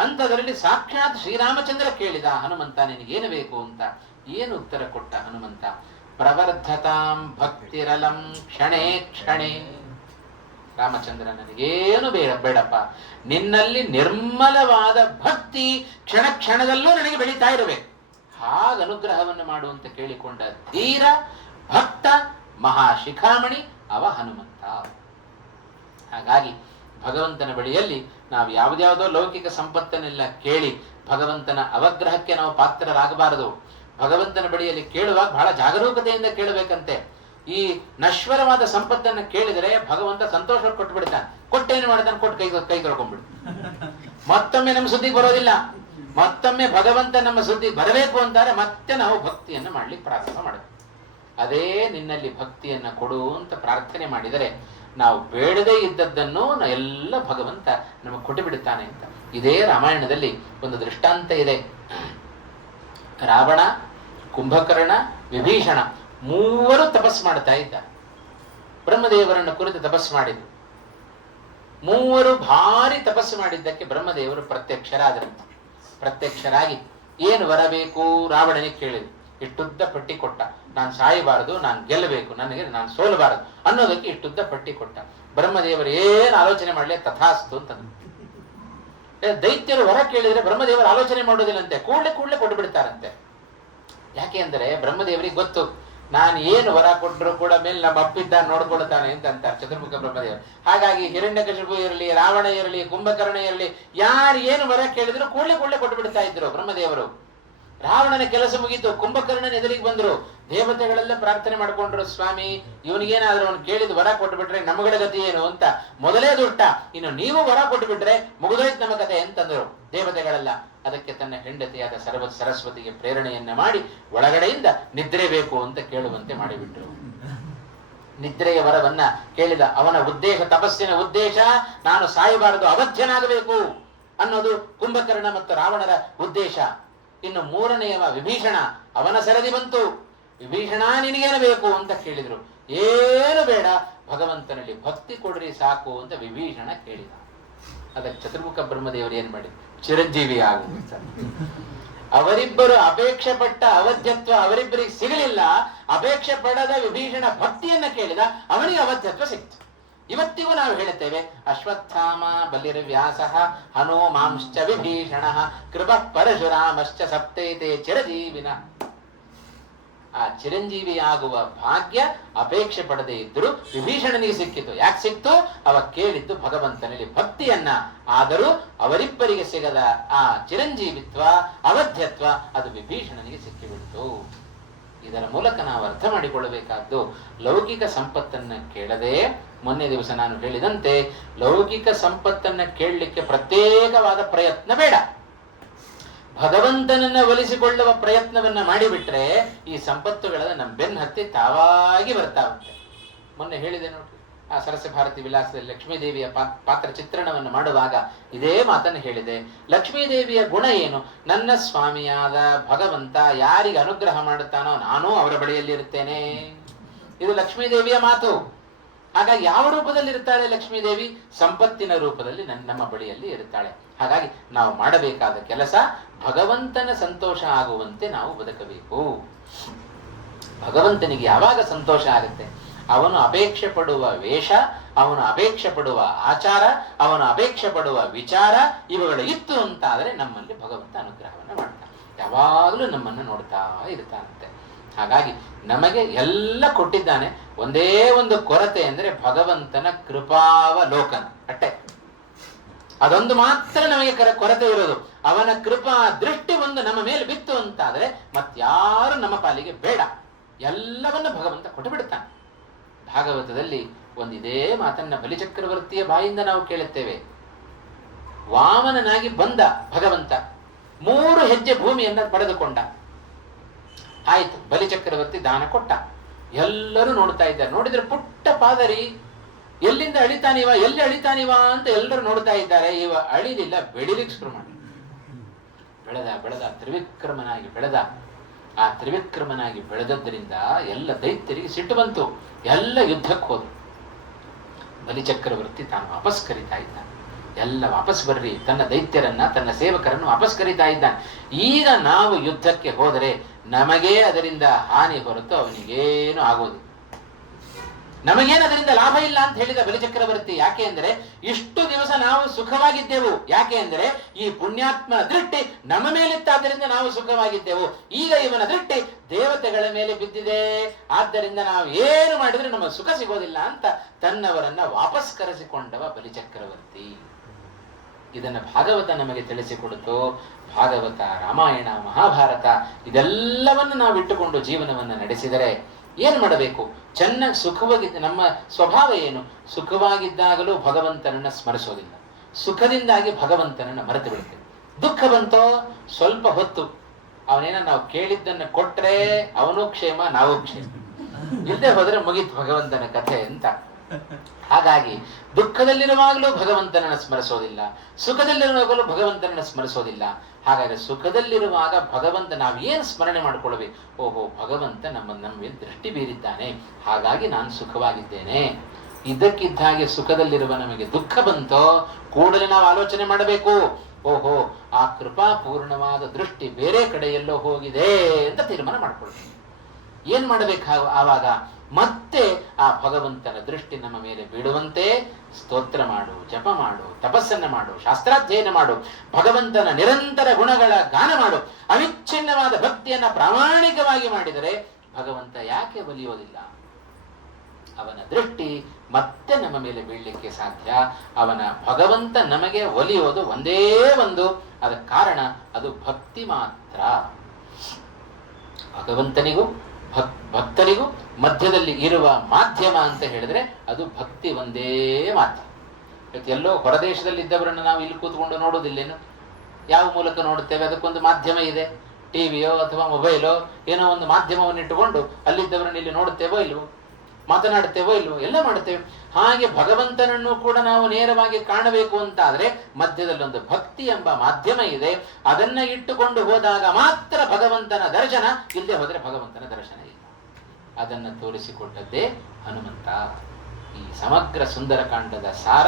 ಅಂಥದ್ರಲ್ಲಿ ಸಾಕ್ಷಾತ್ ಶ್ರೀರಾಮಚಂದ್ರ ಕೇಳಿದ, ಹನುಮಂತ ನಿನಗೇನು ಬೇಕು ಅಂತ. ಏನು ಉತ್ತರ ಕೊಟ್ಟ ಹನುಮಂತ? ಪ್ರವರ್ಧತಾಂ ಭಕ್ತಿರಲಂ ಕ್ಷಣೇ ಕ್ಷಣೇ. ರಾಮಚಂದ್ರ ನನಗೇನು ಬೇಡಪ್ಪ, ನಿನ್ನಲ್ಲಿ ನಿರ್ಮಲವಾದ ಭಕ್ತಿ ಕ್ಷಣ ಕ್ಷಣದಲ್ಲೂ ನನಗೆ ಬೆಳೀತಾ ಇರಬೇಕು. ಹಾಗ ಅನುಗ್ರಹವನ್ನು ಮಾಡುವಂತ ಕೇಳಿಕೊಂಡ ಧೀರ ಭಕ್ತ ಮಹಾಶಿಖಾಮಣಿ ಅವ ಹನುಮಂತ. ಹಾಗಾಗಿ ಭಗವಂತನ ಬಳಿಯಲ್ಲಿ ನಾವು ಯಾವುದ್ಯಾವುದೋ ಲೌಕಿಕ ಸಂಪತ್ತನ್ನೆಲ್ಲ ಕೇಳಿ ಭಗವಂತನ ಅವಗ್ರಹಕ್ಕೆ ನಾವು ಪಾತ್ರರಾಗಬಾರದು. ಭಗವಂತನ ಬಳಿಯಲ್ಲಿ ಕೇಳುವಾಗ ಬಹಳ ಜಾಗರೂಕತೆಯಿಂದ ಕೇಳಬೇಕಂತೆ. ಈ ನಶ್ವರವಾದ ಸಂಪತ್ತನ್ನು ಕೇಳಿದರೆ ಭಗವಂತ ಸಂತೋಷ ಕೊಟ್ಟು ಬಿಡ್ತಾನೆ. ಕೊಟ್ಟೇನು ಮಾಡ್ತಾನೆ? ಕೊಟ್ಟು ಕೈ ತೊಳ್ಕೊಂಡ್ಬಿಡು. ಮತ್ತೊಮ್ಮೆ ನಮ್ಮ ಸುದ್ದಿಗೆ ಬರೋದಿಲ್ಲ. ಮತ್ತೊಮ್ಮೆ ಭಗವಂತ ನಮ್ಮ ಸುದ್ದಿ ಬರಬೇಕು ಅಂತಾರೆ ಮತ್ತೆ ನಾವು ಭಕ್ತಿಯನ್ನು ಮಾಡ್ಲಿಕ್ಕೆ ಪ್ರಾರಂಭ ಮಾಡಬೇಕು. ಅದೇ ನಿನ್ನಲ್ಲಿ ಭಕ್ತಿಯನ್ನ ಕೊಡು ಅಂತ ಪ್ರಾರ್ಥನೆ ಮಾಡಿದರೆ ನಾವು ಬೇಡದೇ ಇದ್ದದ್ದನ್ನು ಎಲ್ಲ ಭಗವಂತ ನಮಗೆ ಕೊಟ್ಟು ಬಿಡುತ್ತಾನೆ ಅಂತ. ಇದೇ ರಾಮಾಯಣದಲ್ಲಿ ಒಂದು ದೃಷ್ಟಾಂತ ಇದೆ. ರಾವಣ, ಕುಂಭಕರ್ಣ, ವಿಭೀಷಣ ಮೂವರು ತಪಸ್ ಮಾಡ್ತಾ ಇದ್ದಾರೆ. ಬ್ರಹ್ಮದೇವರನ್ನು ಕುರಿತು ತಪಸ್ಸು ಮಾಡಿದ್ರು. ಮೂವರು ಭಾರಿ ತಪಸ್ಸು ಮಾಡಿದ್ದಕ್ಕೆ ಬ್ರಹ್ಮದೇವರು ಪ್ರತ್ಯಕ್ಷರಾದರಂತೆ. ಪ್ರತ್ಯಕ್ಷರಾಗಿ ಏನು ಬರಬೇಕು ರಾವಣನಿಗೆ ಕೇಳಿದ್ರು. ಇಷ್ಟುದ್ದ ಪಟ್ಟಿ ಕೊಟ್ಟ. ನಾನು ಸಾಯಬಾರದು, ನಾನು ಗೆಲ್ಲಬೇಕು, ನಾನು ಸೋಲಬಾರದು ಅನ್ನೋದಕ್ಕೆ ಇಷ್ಟುದ್ದ ಪಟ್ಟಿ ಕೊಟ್ಟ. ಬ್ರಹ್ಮದೇವರು ಏನು ಆಲೋಚನೆ ಮಾಡಲಿ, ತಥಾಸ್ತು ಅಂತಂದ್ರು. ದೈತ್ಯರು ವರ ಕೇಳಿದ್ರೆ ಬ್ರಹ್ಮದೇವರು ಆಲೋಚನೆ ಮಾಡೋದಿಲ್ಲಂತೆ, ಕೂಡಲೇ ಕೊಟ್ಟು ಬಿಡ್ತಾರಂತೆ. ಯಾಕೆ ಅಂದರೆ ಬ್ರಹ್ಮದೇವರಿಗೆ ಗೊತ್ತು, ನಾನು ಏನು ವರ ಕೊಟ್ಟರು ಕೂಡ ಮೇಲೆ ನಮ್ಮ ಅಪ್ಪಿದ್ದ ನೋಡ್ಕೊಳ್ತಾನೆ ಅಂತ ಅಂತಾರೆ ಚತುರ್ಮುಖ ಬ್ರಹ್ಮದೇವರು. ಹಾಗಾಗಿ ಹಿರಣ್ಯಕಶಿಪು ಇರಲಿ, ರಾವಣ ಇರಲಿ, ಕುಂಭಕರ್ಣ ಇರಲಿ, ಯಾರು ಏನು ವರ ಕೇಳಿದ್ರು ಕೂಡಲೇ ಕೊಟ್ಟು ಬಿಡ್ತಾ ಇದ್ರು ಬ್ರಹ್ಮದೇವರು. ರಾವಣನ ಕೆಲಸ ಮುಗೀತು. ಕುಂಭಕರ್ಣನ ಎದುರಿಗೆ ಬಂದ್ರು. ದೇವತೆಗಳೆಲ್ಲ ಪ್ರಾರ್ಥನೆ ಮಾಡ್ಕೊಂಡ್ರು, ಸ್ವಾಮಿ ಇವನಿಗೇನಾದ್ರೂ ಅವನು ಕೇಳಿದ ವರ ಕೊಟ್ಟು ಬಿಟ್ರೆ ನಮಗಳ ಗತಿ ಏನು ಅಂತ. ಮೊದಲೇ ದುಷ್ಟ, ಇನ್ನು ನೀವು ವರ ಕೊಟ್ಟು ಬಿಟ್ರೆ ಮುಗಿದೋಯ್ತು ನಮ್ಮ ಕತೆ ಅಂತಂದ್ರು ದೇವತೆಗಳೆಲ್ಲ. ಅದಕ್ಕೆ ತನ್ನ ಹೆಂಡತಿಯಾದ ಸರಸ್ವತಿಗೆ ಪ್ರೇರಣೆಯನ್ನ ಮಾಡಿ ಒಳಗಡೆಯಿಂದ ನಿದ್ರೆ ಬೇಕು ಅಂತ ಕೇಳುವಂತೆ ಮಾಡಿಬಿಟ್ರು. ನಿದ್ರೆಯ ವರವನ್ನ ಕೇಳಿದ. ಅವನ ಉದ್ದೇಶ, ತಪಸ್ಸಿನ ಉದ್ದೇಶ ನಾನು ಸಾಯಬಾರದು, ಅವಧ್ಯನಾಗಬೇಕು ಅನ್ನೋದು ಕುಂಭಕರ್ಣ ಮತ್ತು ರಾವಣರ ಉದ್ದೇಶ. ಇನ್ನು ಮೂರನೆಯವ ವಿಭೀಷಣ, ಅವನ ಸರದಿ ಬಂತು. ವಿಭೀಷಣ ನಿನಗೇನು ಬೇಕು ಅಂತ ಕೇಳಿದ್ರು. ಏನು ಬೇಡ, ಭಗವಂತನಲ್ಲಿ ಭಕ್ತಿ ಕೊಡ್ರಿ ಸಾಕು ಅಂತ ವಿಭೀಷಣ ಕೇಳಿದ. ಅದಕ್ಕೆ ಚತುರ್ಮುಖ ಬ್ರಹ್ಮದೇವರು ಏನ್ ಮಾಡಿ, ಚಿರಂಜೀವಿ ಆಗು. ಅವರಿಬ್ಬರು ಅಪೇಕ್ಷೆ ಪಟ್ಟ ಅವಧ್ಯತ್ವ ಅವರಿಬ್ಬರಿಗೆ ಸಿಗಲಿಲ್ಲ. ಅಪೇಕ್ಷೆ ಪಡದ ವಿಭೀಷಣ ಭಕ್ತಿಯನ್ನ ಕೇಳಿದ, ಅವನಿಗೆ ಅವಧ್ಯತ್ವ ಸಿಕ್ತು. ಇವತ್ತಿಗೂ ನಾವು ಹೇಳುತ್ತೇವೆ, ಅಶ್ವತ್ಥಾಮ ಬಲಿರ್ವ್ಯಾಸ ಹನುಮಾಂಶ್ಚ ವಿಭೀಷಣ ಕೃಪ ಪರಶುರಾಮಶ್ಚ ಸಪ್ತೈತೆ ಚಿರಜೀವಿನ. ಆ ಚಿರಂಜೀವಿಯಾಗುವ ಭಾಗ್ಯ ಅಪೇಕ್ಷೆ ಪಡದೇ ಇದ್ದರೂ ವಿಭೀಷಣನಿಗೆ ಸಿಕ್ಕಿತು. ಯಾಕೆ ಸಿಕ್ತು? ಅವ ಕೇಳಿದ್ದು ಭಗವಂತನಲ್ಲಿ ಭಕ್ತಿಯನ್ನ. ಆದರೂ ಅವರಿಬ್ಬರಿಗೆ ಸಿಗದ ಆ ಚಿರಂಜೀವಿತ್ವ, ಅವಧ್ಯತ್ವ ಅದು ವಿಭೀಷಣನಿಗೆ ಸಿಕ್ಕಿಬಿಡ್ತು. ಇದರ ಮೂಲಕ ನಾವು ಅರ್ಥ ಮಾಡಿಕೊಳ್ಳಬೇಕಾದ್ದು, ಲೌಕಿಕ ಸಂಪತ್ತನ್ನ ಕೇಳದೆ, ಮೊನ್ನೆ ದಿವಸ ನಾನು ಹೇಳಿದಂತೆ ಲೌಕಿಕ ಸಂಪತ್ತನ್ನ ಕೇಳಲಿಕ್ಕೆ ಪ್ರತ್ಯೇಕವಾದ ಪ್ರಯತ್ನ ಬೇಡ. ಭಗವಂತನನ್ನ ಒಲಿಸಿಕೊಳ್ಳುವ ಪ್ರಯತ್ನವನ್ನ ಮಾಡಿಬಿಟ್ರೆ ಈ ಸಂಪತ್ತುಗಳೆಲ್ಲ ನಮ್ಮ ಬೆನ್ನ ಹತ್ತಿ ತಾವಾಗಿ ಬರ್ತಾವಂತೆ. ಮೊನ್ನೆ ಹೇಳಿದೆ ನೋಡ್ರಿ, ಆ ಸರಸ ಭಾರತಿ ವಿಲಾಸದಲ್ಲಿ ಲಕ್ಷ್ಮೀದೇವಿಯ ಪಾತ್ರ ಚಿತ್ರಣವನ್ನು ಮಾಡುವಾಗ ಇದೇ ಮಾತನ್ನು ಹೇಳಿದೆ. ಲಕ್ಷ್ಮೀದೇವಿಯ ಗುಣ ಏನು? ನನ್ನ ಸ್ವಾಮಿಯಾದ ಭಗವಂತ ಯಾರಿಗೆ ಅನುಗ್ರಹ ಮಾಡುತ್ತಾನೋ ನಾನು ಅವರ ಬಳಿಯಲ್ಲಿ ಇರುತ್ತೇನೆ. ಇದು ಲಕ್ಷ್ಮೀದೇವಿಯ ಮಾತು. ಹಾಗಾಗಿ ಯಾವ ರೂಪದಲ್ಲಿ ಇರ್ತಾಳೆ ಲಕ್ಷ್ಮೀದೇವಿ? ಸಂಪತ್ತಿನ ರೂಪದಲ್ಲಿ ನಮ್ಮ ಬಳಿಯಲ್ಲಿ ಇರುತ್ತಾಳೆ. ಹಾಗಾಗಿ ನಾವು ಮಾಡಬೇಕಾದ ಕೆಲಸ ಭಗವಂತನ ಸಂತೋಷ ಆಗುವಂತೆ ನಾವು ಬದುಕಬೇಕು. ಭಗವಂತನಿಗೆ ಯಾವಾಗ ಸಂತೋಷ ಆಗುತ್ತೆ? ಅವನು ಅಪೇಕ್ಷೆ ಪಡುವ ವೇಷ, ಅವನು ಅಪೇಕ್ಷೆ ಪಡುವ ಆಚಾರ, ಅವನು ಅಪೇಕ್ಷೆ ಪಡುವ ವಿಚಾರ ಇವುಗಳು ಇತ್ತು ಅಂತ ಆದರೆ ನಮ್ಮಲ್ಲಿ ಭಗವಂತ ಅನುಗ್ರಹವನ್ನು ಮಾಡ್ತಾನೆ. ಯಾವಾಗಲೂ ನಮ್ಮನ್ನು ನೋಡ್ತಾ ಇರ್ತಾನಂತೆ. ಹಾಗಾಗಿ ನಮಗೆ ಎಲ್ಲ ಕೊಟ್ಟಿದ್ದಾನೆ. ಒಂದೇ ಒಂದು ಕೊರತೆ ಅಂದರೆ ಭಗವಂತನ ಕೃಪಾವಲೋಕನ ಅಟ್ಟೆ. ಅದೊಂದು ಮಾತ್ರ ನಮಗೆ ಕೊರತೆ ಇರೋದು. ಅವನ ಕೃಪಾ ದೃಷ್ಟಿ ಒಂದು ನಮ್ಮ ಮೇಲೆ ಬಿತ್ತು ಅಂತಾದರೆ ಮತ್ಯಾರು ನಮ್ಮ ಪಾಲಿಗೆ ಬೇಡ. ಎಲ್ಲವನ್ನು ಭಗವಂತ ಕೊಟ್ಟು ಬಿಡುತ್ತಾನೆ. ಭಾಗವತದಲ್ಲಿ ಒಂದಿದೇ ಮಾತನ್ನ ಬಲಿಚಕ್ರವರ್ತಿಯ ಬಾಯಿಂದ ನಾವು ಕೇಳುತ್ತೇವೆ. ವಾಮನನಾಗಿ ಬಂದ ಭಗವಂತ 3 ಹೆಜ್ಜೆ ಭೂಮಿಯನ್ನ ಪಡೆದುಕೊಂಡ. ಆಯ್ತು, ಬಲಿಚಕ್ರವರ್ತಿ ದಾನ ಕೊಟ್ಟ. ಎಲ್ಲರೂ ನೋಡ್ತಾ ಇದ್ದಾರೆ. ನೋಡಿದ್ರೆ ಪುಟ್ಟ ಪಾದರಿ, ಎಲ್ಲಿಂದ ಅಳಿತಾನಿವ, ಎಲ್ಲಿ ಅಳಿತಾನಿವ ಅಂತ ಎಲ್ಲರೂ ನೋಡ್ತಾ ಇದ್ದಾರೆ. ಇವ ಅಳಿಲಿಲ್ಲ, ಬೆಳಿಲಿಕ್ಕೆ ಶುರು ಮಾಡಿ ಬೆಳೆದ ತ್ರಿವಿಕ್ರಮನಾಗಿ ಬೆಳೆದ. ಆ ತ್ರಿವಿಕ್ರಮನಾಗಿ ಬೆಳೆದದ್ದರಿಂದ ಎಲ್ಲ ದೈತ್ಯರಿಗೆ ಸಿಟ್ಟು ಬಂತು. ಎಲ್ಲ ಯುದ್ಧಕ್ಕೆ ಹೋದ್ರು. ಬಲಿಚಕ್ರವರ್ತಿ ತಾನು ವಾಪಸ್ ಕರೀತಾ ಇದ್ದಾನೆ. ಎಲ್ಲ ವಾಪಸ್ ಬರ್ರಿ, ತನ್ನ ದೈತ್ಯರನ್ನ, ತನ್ನ ಸೇವಕರನ್ನು ವಾಪಸ್ ಕರೀತಾ ಇದ್ದಾನೆ. ಈಗ ನಾವು ಯುದ್ಧಕ್ಕೆ ಹೋದರೆ ನಮಗೇ ಅದರಿಂದ ಹಾನಿ ಹೊರತು ಅವನಿಗೇನು ಆಗೋದು, ನಮಗೇನು ಅದರಿಂದ ಲಾಭ ಇಲ್ಲ ಅಂತ ಹೇಳಿದ ಬಲಿಚಕ್ರವರ್ತಿ. ಯಾಕೆ ಅಂದರೆ ಇಷ್ಟು ದಿವಸ ನಾವು ಸುಖವಾಗಿದ್ದೆವು. ಯಾಕೆ ಅಂದರೆ ಈ ಪುಣ್ಯಾತ್ಮನ ದೃಷ್ಟಿ ನಮ್ಮ ಮೇಲಿತ್ತಾದ್ದರಿಂದ ನಾವು ಸುಖವಾಗಿದ್ದೆವು. ಈಗ ಇವನ ದೃಷ್ಟಿ ದೇವತೆಗಳ ಮೇಲೆ ಬಿದ್ದಿದೆ, ಆದ್ದರಿಂದ ನಾವು ಏನು ಮಾಡಿದ್ರೆ ನಮ್ಮ ಸುಖ ಸಿಗೋದಿಲ್ಲ ಅಂತ ತನ್ನವರನ್ನ ವಾಪಸ್ ಕರೆಸಿಕೊಂಡವ ಬಲಿಚಕ್ರವರ್ತಿ. ಇದನ್ನ ಭಾಗವತ ನಮಗೆ ತಿಳಿಸಿಕೊಡುತ್ತು. ಭಾಗವತ, ರಾಮಾಯಣ, ಮಹಾಭಾರತ ಇದೆಲ್ಲವನ್ನು ನಾವು ಇಟ್ಟುಕೊಂಡು ಜೀವನವನ್ನು ನಡೆಸಿದರೆ ಏನು ಮಾಡಬೇಕು? ಚೆನ್ನಾಗಿ ಸುಖವಾಗಿದ್ದ ನಮ್ಮ ಸ್ವಭಾವ ಏನು? ಸುಖವಾಗಿದ್ದಾಗಲೂ ಭಗವಂತನನ್ನ ಸ್ಮರಿಸೋದಿಲ್ಲ. ಸುಖದಿಂದಾಗಿ ಭಗವಂತನನ್ನ ಮರೆತು ಬಿಡ್ತೇವೆ. ದುಃಖ ಬಂತೋ ಸ್ವಲ್ಪ ಹೊತ್ತು ಅವನೇನ ನಾವು ಕೇಳಿದ್ದನ್ನು ಕೊಟ್ರೆ ಅವನು ಕ್ಷೇಮ, ನಾವು ಕ್ಷೇಮ. ಇಲ್ಲದೆ ಹೋದ್ರೆ ಮುಗೀತು ಭಗವಂತನ ಕಥೆ ಅಂತ. ಹಾಗಾಗಿ ದುಃಖದಲ್ಲಿರುವಾಗಲೂ ಭಗವಂತನನ್ನು ಸ್ಮರಿಸೋದಿಲ್ಲ, ಸುಖದಲ್ಲಿರುವಾಗಲೂ ಭಗವಂತನನ್ನು ಸ್ಮರಿಸೋದಿಲ್ಲ. ಹಾಗಾದ್ರೆ ಸುಖದಲ್ಲಿರುವಾಗ ಭಗವಂತ ನಾವೇನು ಸ್ಮರಣೆ ಮಾಡಿಕೊಳ್ಳಬೇಕು? ಓಹೋ, ಭಗವಂತ ನಮ್ಮ ಮೇಲೆ ದೃಷ್ಟಿ ಬೀರಿದ್ದಾನೆ, ಹಾಗಾಗಿ ನಾನು ಸುಖವಾಗಿದ್ದೇನೆ. ಇದ್ದಕ್ಕಿದ್ದ ಹಾಗೆ ಸುಖದಲ್ಲಿರುವ ನಮಗೆ ದುಃಖ ಬಂತೋ ಕೂಡಲೇ ನಾವು ಆಲೋಚನೆ ಮಾಡಬೇಕು, ಓಹೋ ಆ ಕೃಪಾಪೂರ್ಣವಾದ ದೃಷ್ಟಿ ಬೇರೆ ಕಡೆಯೆಲ್ಲೋ ಹೋಗಿದೆ ಅಂತ ತೀರ್ಮಾನ ಮಾಡ್ಕೊಳ್ತೀವಿ. ಏನ್ ಮಾಡಬೇಕು ಆವಾಗ? ಮತ್ತೆ ಆ ಭಗವಂತನ ದೃಷ್ಟಿ ನಮ್ಮ ಮೇಲೆ ಬೀಳುವಂತೆ ಸ್ತೋತ್ರ ಮಾಡು, ಜಪ ಮಾಡು, ತಪಸ್ಸನ್ನ ಮಾಡು, ಶಾಸ್ತ್ರಾಧ್ಯಯನ ಮಾಡು, ಭಗವಂತನ ನಿರಂತರ ಗುಣಗಳ ಗಾನ ಮಾಡು. ಅವಿಚ್ಛಿನ್ನವಾದ ಭಕ್ತಿಯನ್ನ ಪ್ರಾಮಾಣಿಕವಾಗಿ ಮಾಡಿದರೆ ಭಗವಂತ ಯಾಕೆ ಒಲಿಯೋದಿಲ್ಲ? ಅವನ ದೃಷ್ಟಿ ಮತ್ತೆ ನಮ್ಮ ಮೇಲೆ ಬೀಳಲಿಕ್ಕೆ ಸಾಧ್ಯ. ಅವನ ಭಗವಂತ ನಮಗೆ ಒಲಿಯೋದು ಒಂದೇ ಒಂದು, ಅದಕ್ಕೆ ಕಾರಣ ಅದು ಭಕ್ತಿ ಮಾತ್ರ. ಭಗವಂತನಿಗೂ ಭಕ್ತನಿಗೂ ಮಧ್ಯದಲ್ಲಿ ಇರುವ ಮಾಧ್ಯಮ ಅಂತ ಹೇಳಿದ್ರೆ ಅದು ಭಕ್ತಿ ಒಂದೇ ಮಾತ್ರ. ಎಲ್ಲೋ ಹೊರದೇಶದಲ್ಲಿ ಇದ್ದವರನ್ನು ನಾವು ಇಲ್ಲಿ ಕೂತ್ಕೊಂಡು ನೋಡೋದಿಲ್ಲೇನು? ಯಾವ ಮೂಲಕ ನೋಡುತ್ತೇವೆ? ಅದಕ್ಕೊಂದು ಮಾಧ್ಯಮ ಇದೆ. ಟಿವಿಯೋ ಅಥವಾ ಮೊಬೈಲೋ ಏನೋ ಒಂದು ಮಾಧ್ಯಮವನ್ನು ಇಟ್ಟುಕೊಂಡು ಅಲ್ಲಿದ್ದವರನ್ನು ಇಲ್ಲಿ ನೋಡುತ್ತೇವೋ ಇಲ್ವೋ, ಮಾತನಾಡುತ್ತೇವೋ ಇಲ್ವೋ, ಎಲ್ಲ ಮಾಡುತ್ತೇವೆ. ಹಾಗೆ ಭಗವಂತನನ್ನು ಕೂಡ ನಾವು ನೇರವಾಗಿ ಕಾಣಬೇಕು ಅಂತಾದ್ರೆ ಮಧ್ಯದಲ್ಲಿ ಒಂದು ಭಕ್ತಿ ಎಂಬ ಮಾಧ್ಯಮ ಇದೆ. ಅದನ್ನ ಇಟ್ಟುಕೊಂಡು ಹೋದಾಗ ಮಾತ್ರ ಭಗವಂತನ ದರ್ಶನ, ಇಲ್ಲದೆ ಹೋದರೆ ಭಗವಂತನ ದರ್ಶನ ಇಲ್ಲ. ಅದನ್ನ ತೋರಿಸಿಕೊಟ್ಟದ್ದೇ ಹನುಮಂತ. ಈ ಸಮಗ್ರ ಸುಂದರಕಾಂಡದ ಸಾರ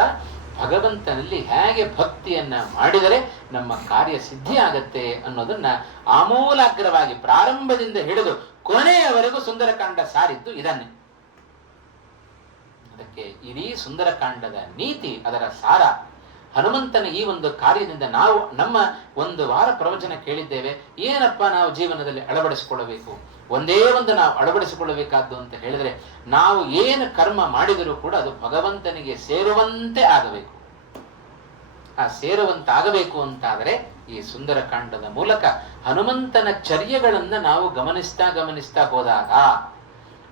ಭಗವಂತನಲ್ಲಿ ಹೇಗೆ ಭಕ್ತಿಯನ್ನ ಮಾಡಿದರೆ ನಮ್ಮ ಕಾರ್ಯ ಸಿದ್ಧಿ ಆಗತ್ತೆ ಅನ್ನೋದನ್ನ ಆಮೂಲಾಗ್ರವಾಗಿ ಪ್ರಾರಂಭದಿಂದ ಹಿಡಿದು ಕೊನೆಯವರೆಗೂ ಸುಂದರಕಾಂಡ ಸಾರಿದ್ದು ಇದನ್ನೇ. ಅದಕ್ಕೆ ಇಡೀ ಸುಂದರಕಾಂಡದ ನೀತಿ, ಅದರ ಸಾರ. ಹನುಮಂತನ ಈ ಒಂದು ಕಾರ್ಯದಿಂದ ನಾವು ನಮ್ಮ ಒಂದು ವಾರ ಪ್ರವಚನ ಕೇಳಿದ್ದೇವೆ. ಏನಪ್ಪ ನಾವು ಜೀವನದಲ್ಲಿ ಅಳವಡಿಸಿಕೊಳ್ಳಬೇಕು? ಒಂದೇ ಒಂದು ನಾವು ಅಳವಡಿಸಿಕೊಳ್ಳಬೇಕಾದ್ದು ಅಂತ ಹೇಳಿದ್ರೆ, ನಾವು ಏನು ಕರ್ಮ ಮಾಡಿದರೂ ಕೂಡ ಅದು ಭಗವಂತನಿಗೆ ಸೇರುವಂತೆ ಆಗಬೇಕು. ಆ ಸೇರುವಂತಾಗಬೇಕು ಅಂತಾದರೆ ಈ ಸುಂದರಕಾಂಡದ ಮೂಲಕ ಹನುಮಂತನ ಚರ್ಯಗಳನ್ನ ನಾವು ಗಮನಿಸ್ತಾ ಹೋದಾಗ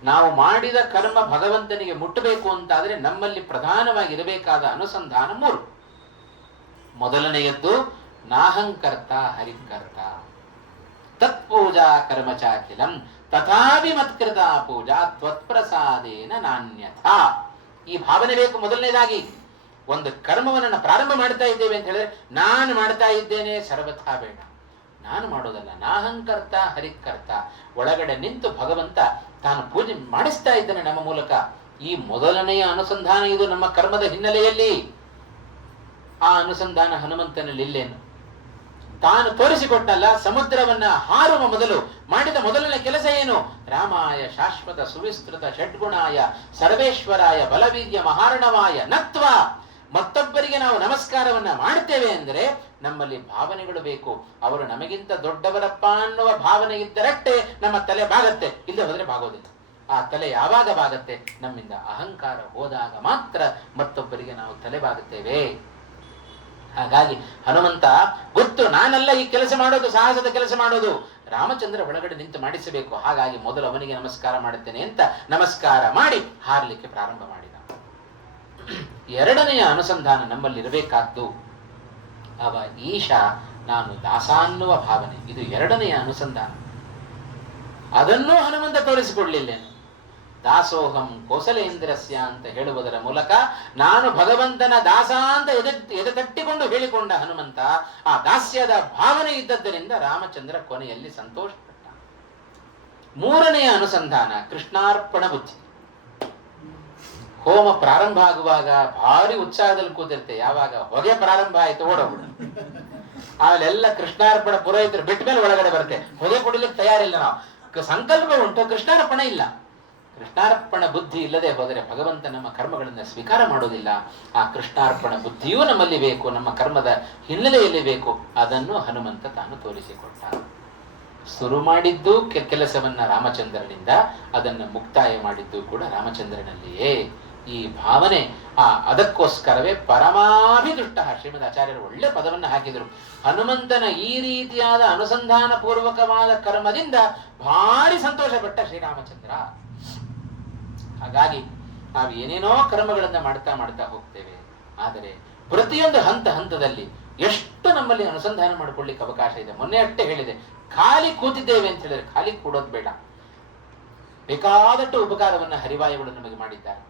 ನಾವು ಮಾಡಿದ ಕರ್ಮ ಭಗವಂತನಿಗೆ ಮುಟ್ಟಬೇಕು ಅಂತಾದ್ರೆ ನಮ್ಮಲ್ಲಿ ಪ್ರಧಾನವಾಗಿ ಇರಬೇಕಾದ ಅನುಸಂಧಾನ 3. ಮೊದಲನೆಯದ್ದು ನಾಹಂಕರ್ತ ಹರಿಕರ್ತ ತತ್ಪೂಜಾ ಕರ್ಮಚಾಖಿಲಂ ತಥಾಪಿ ಮತ್ಕೃತ ಪೂಜಾ ತ್ವತ್ಪ್ರಸಾದೇನ ನಾಣ್ಯಥಾ. ಈ ಭಾವನೆ ಬೇಕು. ಮೊದಲನೇದಾಗಿ ಒಂದು ಕರ್ಮವನ್ನು ಪ್ರಾರಂಭ ಮಾಡ್ತಾ ಇದ್ದೇವೆ ಅಂತ ಹೇಳಿದ್ರೆ ನಾನು ಮಾಡ್ತಾ ಇದ್ದೇನೆ ಸರ್ವಥಾ ಬೇಡ, ನಾನು ಮಾಡೋದಲ್ಲ. ನಾಹಂಕರ್ತ ಹರಿಕರ್ತ, ಒಳಗಡೆ ನಿಂತು ಭಗವಂತ ತಾನು ಪೂಜೆ ಮಾಡಿಸ್ತಾ ಇದ್ದಾನೆ ನಮ್ಮ ಮೂಲಕ. ಈ ಮೊದಲನೆಯ ಅನುಸಂಧಾನ ಇದು ನಮ್ಮ ಕರ್ಮದ ಹಿನ್ನೆಲೆಯಲ್ಲಿ. ಆ ಅನುಸಂಧಾನ ಹನುಮಂತನಲ್ಲಿ ಇಲ್ಲೇನು? ತಾನು ತೋರಿಸಿಕೊಟ್ಟಲ್ಲ, ಸಮುದ್ರವನ್ನ ಹಾರುವ ಮೊದಲು ಮಾಡಿದ ಮೊದಲನೇ ಕೆಲಸ ಏನು? ರಾಮಾಯ ಶಾಶ್ವತ ಸುವಿಸ್ತೃತ ಷಡ್ಗುಣಾಯ ಸರ್ವೇಶ್ವರಾಯ ಬಲವೀರ್ಯ ಮಹಾರಣವಾಯ ನತ್ವ. ಮತ್ತೊಬ್ಬರಿಗೆ ನಾವು ನಮಸ್ಕಾರವನ್ನ ಮಾಡ್ತೇವೆ ಅಂದ್ರೆ ನಮ್ಮಲ್ಲಿ ಭಾವನೆಗಳು ಬೇಕು. ಅವರು ನಮಗಿಂತ ದೊಡ್ಡವರಪ್ಪ ಅನ್ನುವ ಭಾವನೆ ಇದ್ದರಷ್ಟೇ ನಮ್ಮ ತಲೆ ಬಾಗತ್ತೆ, ಇಲ್ಲದೆ ಹೋದ್ರೆ ಬಾಗೋದಿಲ್ಲ. ಆ ತಲೆ ಯಾವಾಗ ಬಾಗತ್ತೆ? ನಮ್ಮಿಂದ ಅಹಂಕಾರ ಹೋದಾಗ ಮಾತ್ರ ಮತ್ತೊಬ್ಬರಿಗೆ ನಾವು ತಲೆ ಬಾಗುತ್ತೇವೆ. ಹಾಗಾಗಿ ಹನುಮಂತ ಗೊತ್ತು, ನಾನಲ್ಲ ಈ ಕೆಲಸ ಮಾಡೋದು, ಸಾಹಸದ ಕೆಲಸ ಮಾಡೋದು, ರಾಮಚಂದ್ರ ಒಳಗಡೆ ನಿಂತು ಮಾಡಿಸಬೇಕು. ಹಾಗಾಗಿ ಮೊದಲು ಅವನಿಗೆ ನಮಸ್ಕಾರ ಮಾಡುತ್ತೇನೆ ಅಂತ ನಮಸ್ಕಾರ ಮಾಡಿ ಹಾರಲಿಕ್ಕೆ ಪ್ರಾರಂಭ ಮಾಡಿದ. ಎರಡನೆಯ ಅನುಸಂಧಾನ ನಮ್ಮಲ್ಲಿ ಇರಬೇಕಾದ್ದು ಅವ ಈಶಾ ನಾನು ದಾಸ ಅನ್ನುವ ಭಾವನೆ. ಇದು ಎರಡನೆಯ ಅನುಸಂಧಾನ. ಅದನ್ನೂ ಹನುಮಂತ ತೋರಿಸಿಕೊಡ್ಲಿಲ್ಲೇನು? ದಾಸೋಹಂ ಕೋಸಲೇಂದ್ರಸ್ಯ ಅಂತ ಹೇಳುವುದರ ಮೂಲಕ ನಾನು ಭಗವಂತನ ದಾಸ ಅಂತ ಎದೆ ತಟ್ಟಿಕೊಂಡು ಹೇಳಿಕೊಂಡ ಹನುಮಂತ ಆ ದಾಸ್ಯದ ಭಾವನೆ ಇದ್ದದ್ದರಿಂದ ರಾಮಚಂದ್ರ ಕೊನೆಯಲ್ಲಿ ಸಂತೋಷಪಟ್ಟ. ಮೂರನೆಯ ಅನುಸಂಧಾನ ಕೃಷ್ಣಾರ್ಪಣ ಬುದ್ಧಿ. ಹೋಮ ಪ್ರಾರಂಭ ಆಗುವಾಗ ಭಾರಿ ಉತ್ಸಾಹದಲ್ಲಿ ಕೂತಿರುತ್ತೆ. ಯಾವಾಗ ಹೊಗೆ ಪ್ರಾರಂಭ ಆಯ್ತು ಓಡೋಗ್ಬಿಡು. ಆಮೇಲೆ ಎಲ್ಲ ಕೃಷ್ಣಾರ್ಪಣ ಪುರೋಹಿತರು ಬಿಟ್ಟ ಮೇಲೆ ಒಳಗಡೆ ಬರುತ್ತೆ. ಹೊಗೆ ಕೊಡ್ಲಿಕ್ಕೆ ತಯಾರಿಲ್ಲ. ನಾವು ಸಂಕಲ್ಪ ಉಂಟು, ಕೃಷ್ಣಾರ್ಪಣ ಇಲ್ಲ. ಕೃಷ್ಣಾರ್ಪಣ ಬುದ್ಧಿ ಇಲ್ಲದೆ ಹೋದರೆ ಭಗವಂತ ನಮ್ಮ ಕರ್ಮಗಳನ್ನು ಸ್ವೀಕಾರ ಮಾಡೋದಿಲ್ಲ. ಆ ಕೃಷ್ಣಾರ್ಪಣ ಬುದ್ಧಿಯೂ ನಮ್ಮಲ್ಲಿ ಬೇಕು, ನಮ್ಮ ಕರ್ಮದ ಹಿನ್ನೆಲೆಯಲ್ಲಿ ಬೇಕು. ಅದನ್ನು ಹನುಮಂತ ತಾನು ತೋರಿಸಿಕೊಟ್ಟ. ಶುರು ಮಾಡಿದ್ದು ಕೆಲಸವನ್ನ ರಾಮಚಂದ್ರನಿಂದ, ಅದನ್ನು ಮುಕ್ತಾಯ ಮಾಡಿದ್ದು ಕೂಡ ರಾಮಚಂದ್ರನಲ್ಲಿಯೇ. ಈ ಭಾವನೆ ಅದಕ್ಕೋಸ್ಕರವೇ ಪರಮಾಭಿದುಷ್ಟ. ಶ್ರೀಮದ್ ಆಚಾರ್ಯರು ಒಳ್ಳೆ ಪದವನ್ನ ಹಾಕಿದರು. ಹನುಮಂತನ ಈ ರೀತಿಯಾದ ಅನುಸಂಧಾನ ಪೂರ್ವಕವಾದ ಕರ್ಮದಿಂದ ಭಾರಿ ಸಂತೋಷಪಟ್ಟ ಶ್ರೀರಾಮಚಂದ್ರ. ಹಾಗಾಗಿ ನಾವು ಏನೇನೋ ಕರ್ಮಗಳನ್ನ ಮಾಡ್ತಾ ಹೋಗ್ತೇವೆ. ಆದರೆ ಪ್ರತಿಯೊಂದು ಹಂತದಲ್ಲಿ ಎಷ್ಟು ನಮ್ಮಲ್ಲಿ ಅನುಸಂಧಾನ ಮಾಡಿಕೊಳ್ಳಿಕ್ಕೆ ಅವಕಾಶ ಇದೆ. ಮೊನ್ನೆ ಅಷ್ಟೇ ಹೇಳಿದೆ, ಖಾಲಿ ಕೂತಿದ್ದೇವೆ ಅಂತ ಹೇಳಿದ್ರೆ ಖಾಲಿ ಕೂಡೋದು ಬೇಡ. ಬೇಕಾದಷ್ಟು ಉಪಕಾರವನ್ನ ಹರಿವಾಯುಗಳು ನಮಗೆ ಮಾಡಿದ್ದಾರೆ.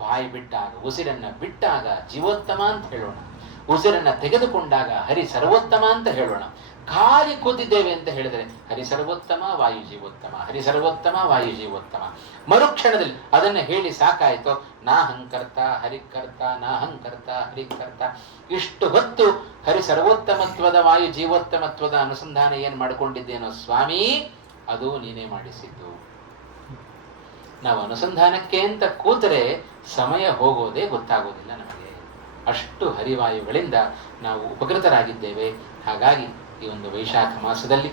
ಬಾಯಿ ಬಿಟ್ಟಾಗ, ಉಸಿರನ್ನ ಬಿಟ್ಟಾಗ ಜೀವೋತ್ತಮ ಅಂತ ಹೇಳೋಣ. ಉಸಿರನ್ನ ತೆಗೆದುಕೊಂಡಾಗ ಹರಿ ಸರ್ವೋತ್ತಮ ಅಂತ ಹೇಳೋಣ. ಖಾಲಿ ಕೂತಿದ್ದೇವೆ ಅಂತ ಹೇಳಿದರೆ ಹರಿ ಸರ್ವೋತ್ತಮ ವಾಯು ಜೀವೋತ್ತಮ, ಹರಿ ಸರ್ವೋತ್ತಮ ವಾಯು ಜೀವೋತ್ತಮ. ಮರುಕ್ಷಣದಲ್ಲಿ ಅದನ್ನು ಹೇಳಿ ಸಾಕಾಯಿತು. ನಾಹಂಕರ್ತ ಹರಿಕರ್ತ, ನಾಹಂಕರ್ತ ಹರಿಕರ್ತ. ಇಷ್ಟು ಹೊತ್ತು ಹರಿ ಸರ್ವೋತ್ತಮತ್ವದ ವಾಯು ಜೀವೋತ್ತಮತ್ವದ ಅನುಸಂಧಾನ ಏನ್ ಮಾಡಿಕೊಂಡಿದ್ದೇನೋ ಸ್ವಾಮಿ, ಅದು ನೀನೇ ಮಾಡಿಸಿದ್ದು. ನಾವು ಅನುಸಂಧಾನಕ್ಕೆ ಅಂತ ಕೂತರೆ ಸಮಯ ಹೋಗೋದೇ ಗೊತ್ತಾಗೋದಿಲ್ಲ ನಮಗೆ. ಅಷ್ಟು ಹರಿವಾಯುಗಳಿಂದ ನಾವು ಉಪಕೃತರಾಗಿದ್ದೇವೆ. ಹಾಗಾಗಿ ಈ ಒಂದು ವೈಶಾಖ ಮಾಸದಲ್ಲಿ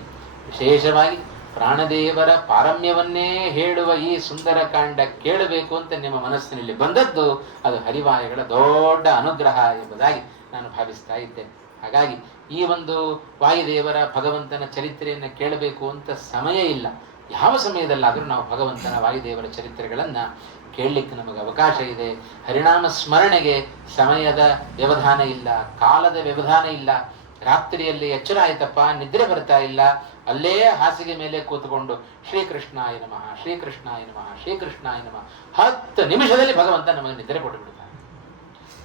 ವಿಶೇಷವಾಗಿ ಪ್ರಾಣದೇವರ ಪಾರಮ್ಯವನ್ನೇ ಹೇಳುವ ಈ ಸುಂದರ ಕಾಂಡ ಕೇಳಬೇಕು ಅಂತ ನಿಮ್ಮ ಮನಸ್ಸಿನಲ್ಲಿ ಬಂದದ್ದು ಅದು ಹರಿವಾಯುಗಳ ದೊಡ್ಡ ಅನುಗ್ರಹ ಎಂಬುದಾಗಿ ನಾನು ಭಾವಿಸ್ತಾ ಇದ್ದೇನೆ. ಹಾಗಾಗಿ ಈ ಒಂದು ವಾಯುದೇವರ ಭಗವಂತನ ಚರಿತ್ರೆಯನ್ನು ಕೇಳಬೇಕು ಅಂತ ಸಮಯ ಇಲ್ಲ. ಯಾವ ಸಮಯದಲ್ಲಾದರೂ ನಾವು ಭಗವಂತನ ವಾಯುದೇವರ ಚರಿತ್ರೆಗಳನ್ನ ಕೇಳಲಿಕ್ಕೆ ನಮಗೆ ಅವಕಾಶ ಇದೆ. ಹರಿನಾಮ ಸ್ಮರಣೆಗೆ ಸಮಯದ ವ್ಯವಧಾನ ಇಲ್ಲ, ಕಾಲದ ವ್ಯವಧಾನ ಇಲ್ಲ. ರಾತ್ರಿಯಲ್ಲಿ ಎಚ್ಚರ ಆಯ್ತಪ್ಪ, ನಿದ್ರೆ ಬರ್ತಾ ಇಲ್ಲ, ಅಲ್ಲೇ ಹಾಸಿಗೆ ಮೇಲೆ ಕೂತ್ಕೊಂಡು ಶ್ರೀಕೃಷ್ಣಾಯ ನಮಃ ಶ್ರೀಕೃಷ್ಣಾಯ ನಮಃ ಶ್ರೀಕೃಷ್ಣಾಯ ನಮಃ 10 ನಿಮಿಷದಲ್ಲಿ ಭಗವಂತ ನಮಗೆ ನಿದ್ರೆ ಕೊಟ್ಟು ಬಿಡ್ತಾನೆ.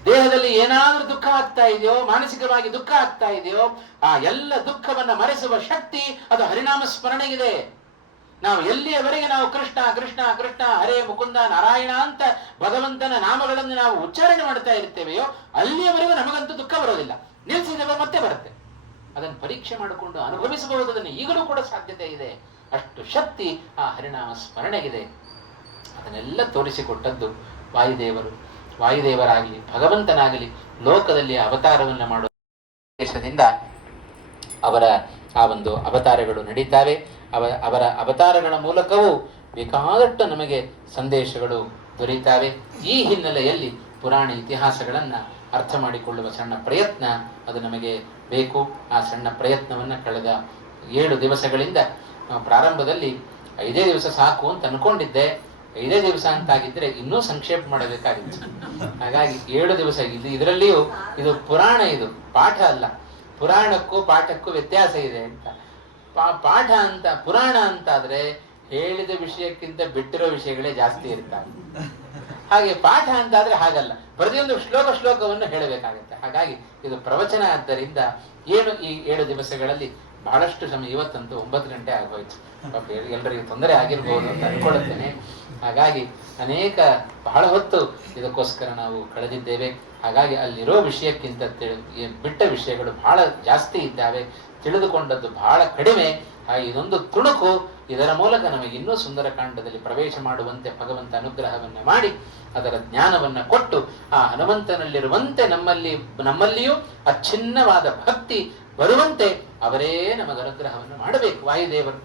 ದೇಹದಲ್ಲಿ ಏನಾದ್ರೂ ದುಃಖ ಆಗ್ತಾ ಇದೆಯೋ, ಮಾನಸಿಕವಾಗಿ ದುಃಖ ಆಗ್ತಾ ಇದೆಯೋ, ಆ ಎಲ್ಲ ದುಃಖವನ್ನ ಮರೆಸುವ ಶಕ್ತಿ ಅದು ಹರಿನಾಮ ಸ್ಮರಣೆಗಿದೆ. ನಾವು ಎಲ್ಲಿಯವರೆಗೆ ನಾವು ಕೃಷ್ಣ ಕೃಷ್ಣ ಕೃಷ್ಣ ಹರೇ ಮುಕುಂದ ನಾರಾಯಣ ಅಂತ ಭಗವಂತನ ನಾಮಗಳನ್ನು ನಾವು ಉಚ್ಚಾರಣೆ ಮಾಡ್ತಾ ಇರ್ತೇವೆಯೋ ಅಲ್ಲಿಯವರೆಗೂ ನಮಗಂತೂ ದುಃಖ ಬರೋದಿಲ್ಲ. ನಿಲ್ಲಿಸಿದವ ಮತ್ತೆ ಬರುತ್ತೆ. ಅದನ್ನು ಪರೀಕ್ಷೆ ಮಾಡಿಕೊಂಡು ಅನುಭವಿಸಬಹುದು. ಅದನ್ನು ಈಗಲೂ ಕೂಡ ಸಾಧ್ಯತೆ ಇದೆ. ಅಷ್ಟು ಶಕ್ತಿ ಆ ಹರಿನಾಮ ಸ್ಮರಣೆಗಿದೆ. ಅದನ್ನೆಲ್ಲ ತೋರಿಸಿಕೊಟ್ಟದ್ದು ವಾಯುದೇವರು. ವಾಯುದೇವರಾಗಲಿ ಭಗವಂತನಾಗಲಿ ಲೋಕದಲ್ಲಿ ಅವತಾರವನ್ನು ಮಾಡುವ ದೇಶದಿಂದ ಅವರ ಆ ಒಂದು ಅವತಾರಗಳು ನಡೀತಾವೆ. ಅವರ ಅವತಾರಗಳ ಮೂಲಕವೂ ಬೇಕಾದಷ್ಟು ನಮಗೆ ಸಂದೇಶಗಳು ದೊರೆಯುತ್ತವೆ. ಈ ಹಿನ್ನೆಲೆಯಲ್ಲಿ ಪುರಾಣ ಇತಿಹಾಸಗಳನ್ನ ಅರ್ಥ ಮಾಡಿಕೊಳ್ಳುವ ಸಣ್ಣ ಪ್ರಯತ್ನ ಅದು ನಮಗೆ ಬೇಕು. ಆ ಸಣ್ಣ ಪ್ರಯತ್ನವನ್ನು ಕಳೆದ 7 ದಿವಸಗಳಿಂದ ಪ್ರಾರಂಭದಲ್ಲಿ 5 ದಿವಸ ಸಾಕು ಅಂತ ಅನ್ಕೊಂಡಿದ್ದೆ. 5 ದಿವಸ ಅಂತಾಗಿದ್ರೆ ಇನ್ನೂ ಸಂಕ್ಷೇಪ ಮಾಡಬೇಕಾಗಿತ್ತು. ಹಾಗಾಗಿ 7 ದಿವಸ ಇದರಲ್ಲಿಯೂ ಇದು ಪುರಾಣ, ಇದು ಪಾಠ ಅಲ್ಲ. ಪುರಾಣಕ್ಕೂ ಪಾಠಕ್ಕೂ ವ್ಯತ್ಯಾಸ ಇದೆ ಅಂತ. ಪಾಠ ಅಂತ ಪುರಾಣ ಅಂತಾದ್ರೆ ಹೇಳಿದ ವಿಷಯಕ್ಕಿಂತ ಬಿಟ್ಟಿರೋ ವಿಷಯಗಳೇ ಜಾಸ್ತಿ ಇರ್ತವೆ. ಹಾಗೆ ಪಾಠ ಅಂತಾದ್ರೆ ಹಾಗಲ್ಲ, ಪ್ರತಿಯೊಂದು ಶ್ಲೋಕವನ್ನು ಹೇಳಬೇಕಾಗತ್ತೆ. ಹಾಗಾಗಿ ಇದು ಪ್ರವಚನ ಆದ್ದರಿಂದ ಏನು ಈ 7 ದಿವಸಗಳಲ್ಲಿ ಬಹಳಷ್ಟು ಸಮಯ, ಇವತ್ತಂತೂ 9 ಗಂಟೆ ಆಗೋಯ್ತು. ಎಲ್ಲರಿಗೂ ತೊಂದರೆ ಆಗಿರ್ಬೋದು ಅಂತ ಅನ್ಕೊಳ್ಳುತ್ತೇನೆ. ಹಾಗಾಗಿ ಬಹಳ ಹೊತ್ತು ಇದಕ್ಕೋಸ್ಕರ ನಾವು ಕಳೆದಿದ್ದೇವೆ. ಹಾಗಾಗಿ ಅಲ್ಲಿರೋ ವಿಷಯಕ್ಕಿಂತ ಬಿಟ್ಟ ವಿಷಯಗಳು ಬಹಳ ಜಾಸ್ತಿ ಇದ್ದಾವೆ, ತಿಳಿದುಕೊಂಡದ್ದು ಬಹಳ ಕಡಿಮೆ. ಹಾಗೆ ಇದೊಂದು ತುಣುಕು, ಇದರ ಮೂಲಕ ನಮಗೆ ಇನ್ನೂ ಸುಂದರಕಾಂಡದಲ್ಲಿ ಪ್ರವೇಶ ಮಾಡುವಂತೆ ಭಗವಂತ ಅನುಗ್ರಹವನ್ನು ಮಾಡಿ ಅದರ ಜ್ಞಾನವನ್ನು ಕೊಟ್ಟು ಆ ಹನುಮಂತನಲ್ಲಿರುವಂತೆ ನಮ್ಮಲ್ಲಿಯೂ ಅಚ್ಛಿನ್ನವಾದ ಭಕ್ತಿ ಬರುವಂತೆ ಅವರೇ ನಮಗೆ ಅನುಗ್ರಹವನ್ನು ಮಾಡಬೇಕು ವಾಯುದೇವರು.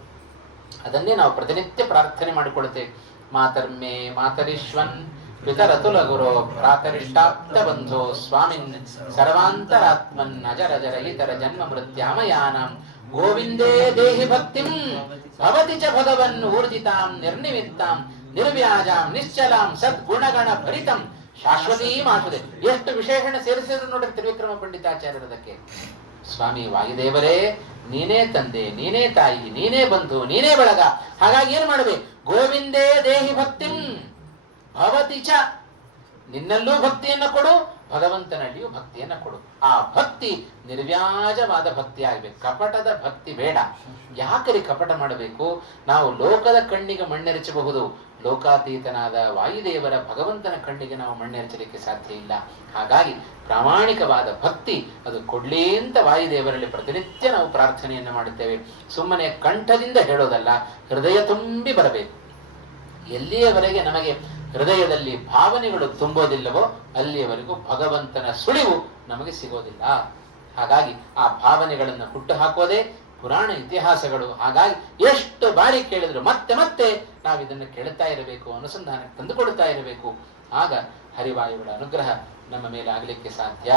ಅದನ್ನೇ ನಾವು ಪ್ರತಿನಿತ್ಯ ಪ್ರಾರ್ಥನೆ ಮಾಡಿಕೊಳ್ಳುತ್ತೇವೆ. ಮಾತರ್ಮೇ ಮಾತರಿಶ್ವನ್ ಪಿತರತುಲ ಗುರೋ ಪ್ರಾತರಿಷ್ಟಾಪ್ತ ಬಂಧೋ ಸ್ವಾಮಿನ್ ಸರ್ವಾಂತರಾತ್ಮನ್ ಅಜರ ಜರ ಇತರ ಜನ್ಮ ಮೃತ್ಯಾಮಯಾನಾಂ ಗೋವಿಂದೇ ದೇಹಿ ಭಕ್ತಿಂ ಭವತಿ ಚ ಭಗವನ್ ಊರ್ಜಿತಾಂ ನಿರ್ನಿಮಿತ್ತಾಂ ನಿರ್ವ್ಯಾಜಾಂ ನಿಶ್ಚಲಾಂ ಸದ್ಗುಣಗಣ ಭರಿತಂ ಶಾಶ್ವತೀಂ ಆಶ್ವತೆ. ಎಷ್ಟು ವಿಶೇಷಣ ಸೇರಿಸಿದ್ರು ನೋಡ್ರಿ ತ್ರಿವಿಕ್ರಮ ಪಂಡಿತಾಚಾರ್ಯರದಕ್ಕೆ. ಸ್ವಾಮಿ ವಾಯುದೇವರೇ, ನೀನೇ ತಂದೆ, ನೀನೇ ತಾಯಿ, ನೀನೇ ಬಂಧು, ನೀನೇ ಬಳಗ. ಹಾಗಾಗಿ ಏನು ಮಾಡಬೇಕು? ಗೋವಿಂದೇ ದೇಹಿ ಭಕ್ತಿಂ ಭವತಿ ಚ, ನಿನ್ನಲ್ಲೂ ಭಕ್ತಿಯನ್ನು ಕೊಡು, ಭಗವಂತನಲ್ಲಿಯೂ ಭಕ್ತಿಯನ್ನು ಕೊಡು. ಆ ಭಕ್ತಿ ನಿರ್ವ್ಯಾಜವಾದ ಭಕ್ತಿ ಆಗಬೇಕು, ಕಪಟದ ಭಕ್ತಿ ಬೇಡ. ಯಾಕರಿ ಕಪಟ ಮಾಡಬೇಕು? ನಾವು ಲೋಕದ ಕಣ್ಣಿಗೆ ಮಣ್ಣೆರಚಬಹುದು, ಲೋಕಾತೀತನಾದ ವಾಯುದೇವರ ಭಗವಂತನ ಕಣ್ಣಿಗೆ ನಾವು ಮಣ್ಣೆರಚಲಿಕ್ಕೆ ಸಾಧ್ಯ ಇಲ್ಲ. ಹಾಗಾಗಿ ಪ್ರಾಮಾಣಿಕವಾದ ಭಕ್ತಿ ಅದು ಕೊಡ್ಲಿ ಅಂತ ವಾಯುದೇವರಲ್ಲಿ ಪ್ರತಿನಿತ್ಯ ನಾವು ಪ್ರಾರ್ಥನೆಯನ್ನು ಮಾಡುತ್ತೇವೆ. ಸುಮ್ಮನೆ ಕಂಠದಿಂದ ಹೇಳೋದಲ್ಲ, ಹೃದಯ ತುಂಬಿ ಬರಬೇಕು. ಎಲ್ಲಿಯವರೆಗೆ ನಮಗೆ ಹೃದಯದಲ್ಲಿ ಭಾವನೆಗಳು ತುಂಬೋದಿಲ್ಲವೋ ಅಲ್ಲಿಯವರೆಗೂ ಭಗವಂತನ ಸುಳಿವು ನಮಗೆ ಸಿಗೋದಿಲ್ಲ. ಹಾಗಾಗಿ ಆ ಭಾವನೆಗಳನ್ನು ಹುಟ್ಟು ಹಾಕೋದೇ ಪುರಾಣ ಇತಿಹಾಸಗಳು. ಹಾಗಾಗಿ ಎಷ್ಟು ಬಾರಿ ಕೇಳಿದ್ರು ಮತ್ತೆ ಮತ್ತೆ ನಾವು ಇದನ್ನು ಕೇಳುತ್ತಾ ಇರಬೇಕು, ಅನುಸಂಧಾನಕ್ಕೆ ತಂದುಕೊಡುತ್ತಾ ಇರಬೇಕು. ಆಗ ಹರಿವಾಯುಗಳ ಅನುಗ್ರಹ ನಮ್ಮ ಮೇಲೆ ಆಗಲಿಕ್ಕೆ ಸಾಧ್ಯ.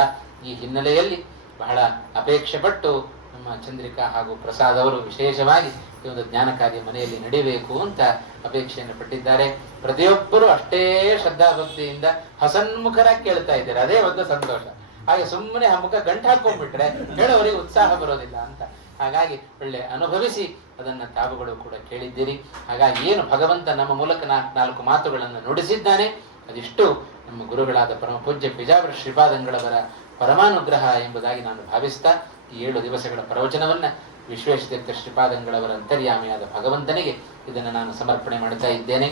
ಈ ಹಿನ್ನೆಲೆಯಲ್ಲಿ ಬಹಳ ಅಪೇಕ್ಷೆ ಪಟ್ಟು ನಮ್ಮ ಚಂದ್ರಿಕಾ ಹಾಗೂ ಪ್ರಸಾದ್ ಅವರು ವಿಶೇಷವಾಗಿ ಈ ಒಂದು ಜ್ಞಾನ ಕಾರ್ಯ ಮನೆಯಲ್ಲಿ ನಡೀಬೇಕು ಅಂತ ಅಪೇಕ್ಷೆಯನ್ನು ಪಟ್ಟಿದ್ದಾರೆ. ಪ್ರತಿಯೊಬ್ಬರು ಅಷ್ಟೇ ಶ್ರದ್ಧಾಭಕ್ತಿಯಿಂದ ಹಸನ್ಮುಖರಾಗಿ ಕೇಳ್ತಾ ಇದ್ದಾರೆ. ಅದೇ ಒಂದು ಸಂತೋಷ. ಹಾಗೆ ಸುಮ್ಮನೆ ಆ ಮುಖ ಗಂಟು ಹಾಕೊಂಡ್ಬಿಟ್ರೆ ಹೇಳೋವರಿಗೆ ಉತ್ಸಾಹ ಬರೋದಿಲ್ಲ ಅಂತ. ಹಾಗಾಗಿ ಒಳ್ಳೆ ಅನುಭವಿಸಿ ಅದನ್ನ ತಾವುಗಳು ಕೂಡ ಕೇಳಿದ್ದೀರಿ. ಹಾಗಾಗಿ ಏನು ಭಗವಂತ ನಮ್ಮ ಮೂಲಕ 4 ಮಾತುಗಳನ್ನು ನುಡಿಸಿದ್ದಾನೆ ಅದಿಷ್ಟು ನಮ್ಮ ಗುರುಗಳಾದ ಪರಮ ಪೂಜ್ಯ ಪಿಜಾವರ ಶ್ರೀಪಾದಂಗಳವರ ಪರಮಾನುಗ್ರಹ ಎಂಬುದಾಗಿ ನಾನು ಭಾವಿಸ್ತಾ ಈ 7 ದಿವಸಗಳ ಪ್ರವಚನವನ್ನ ವಿಶ್ವೇಶತೀರ್ಥ ಶ್ರೀಪಾದಂಗಳವರ ಅಂತರ್ಯಾಮಿಯಾದ ಭಗವಂತನಿಗೆ ಇದನ್ನು ನಾನು ಸಮರ್ಪಣೆ ಮಾಡ್ತಾ ಇದ್ದೇನೆ.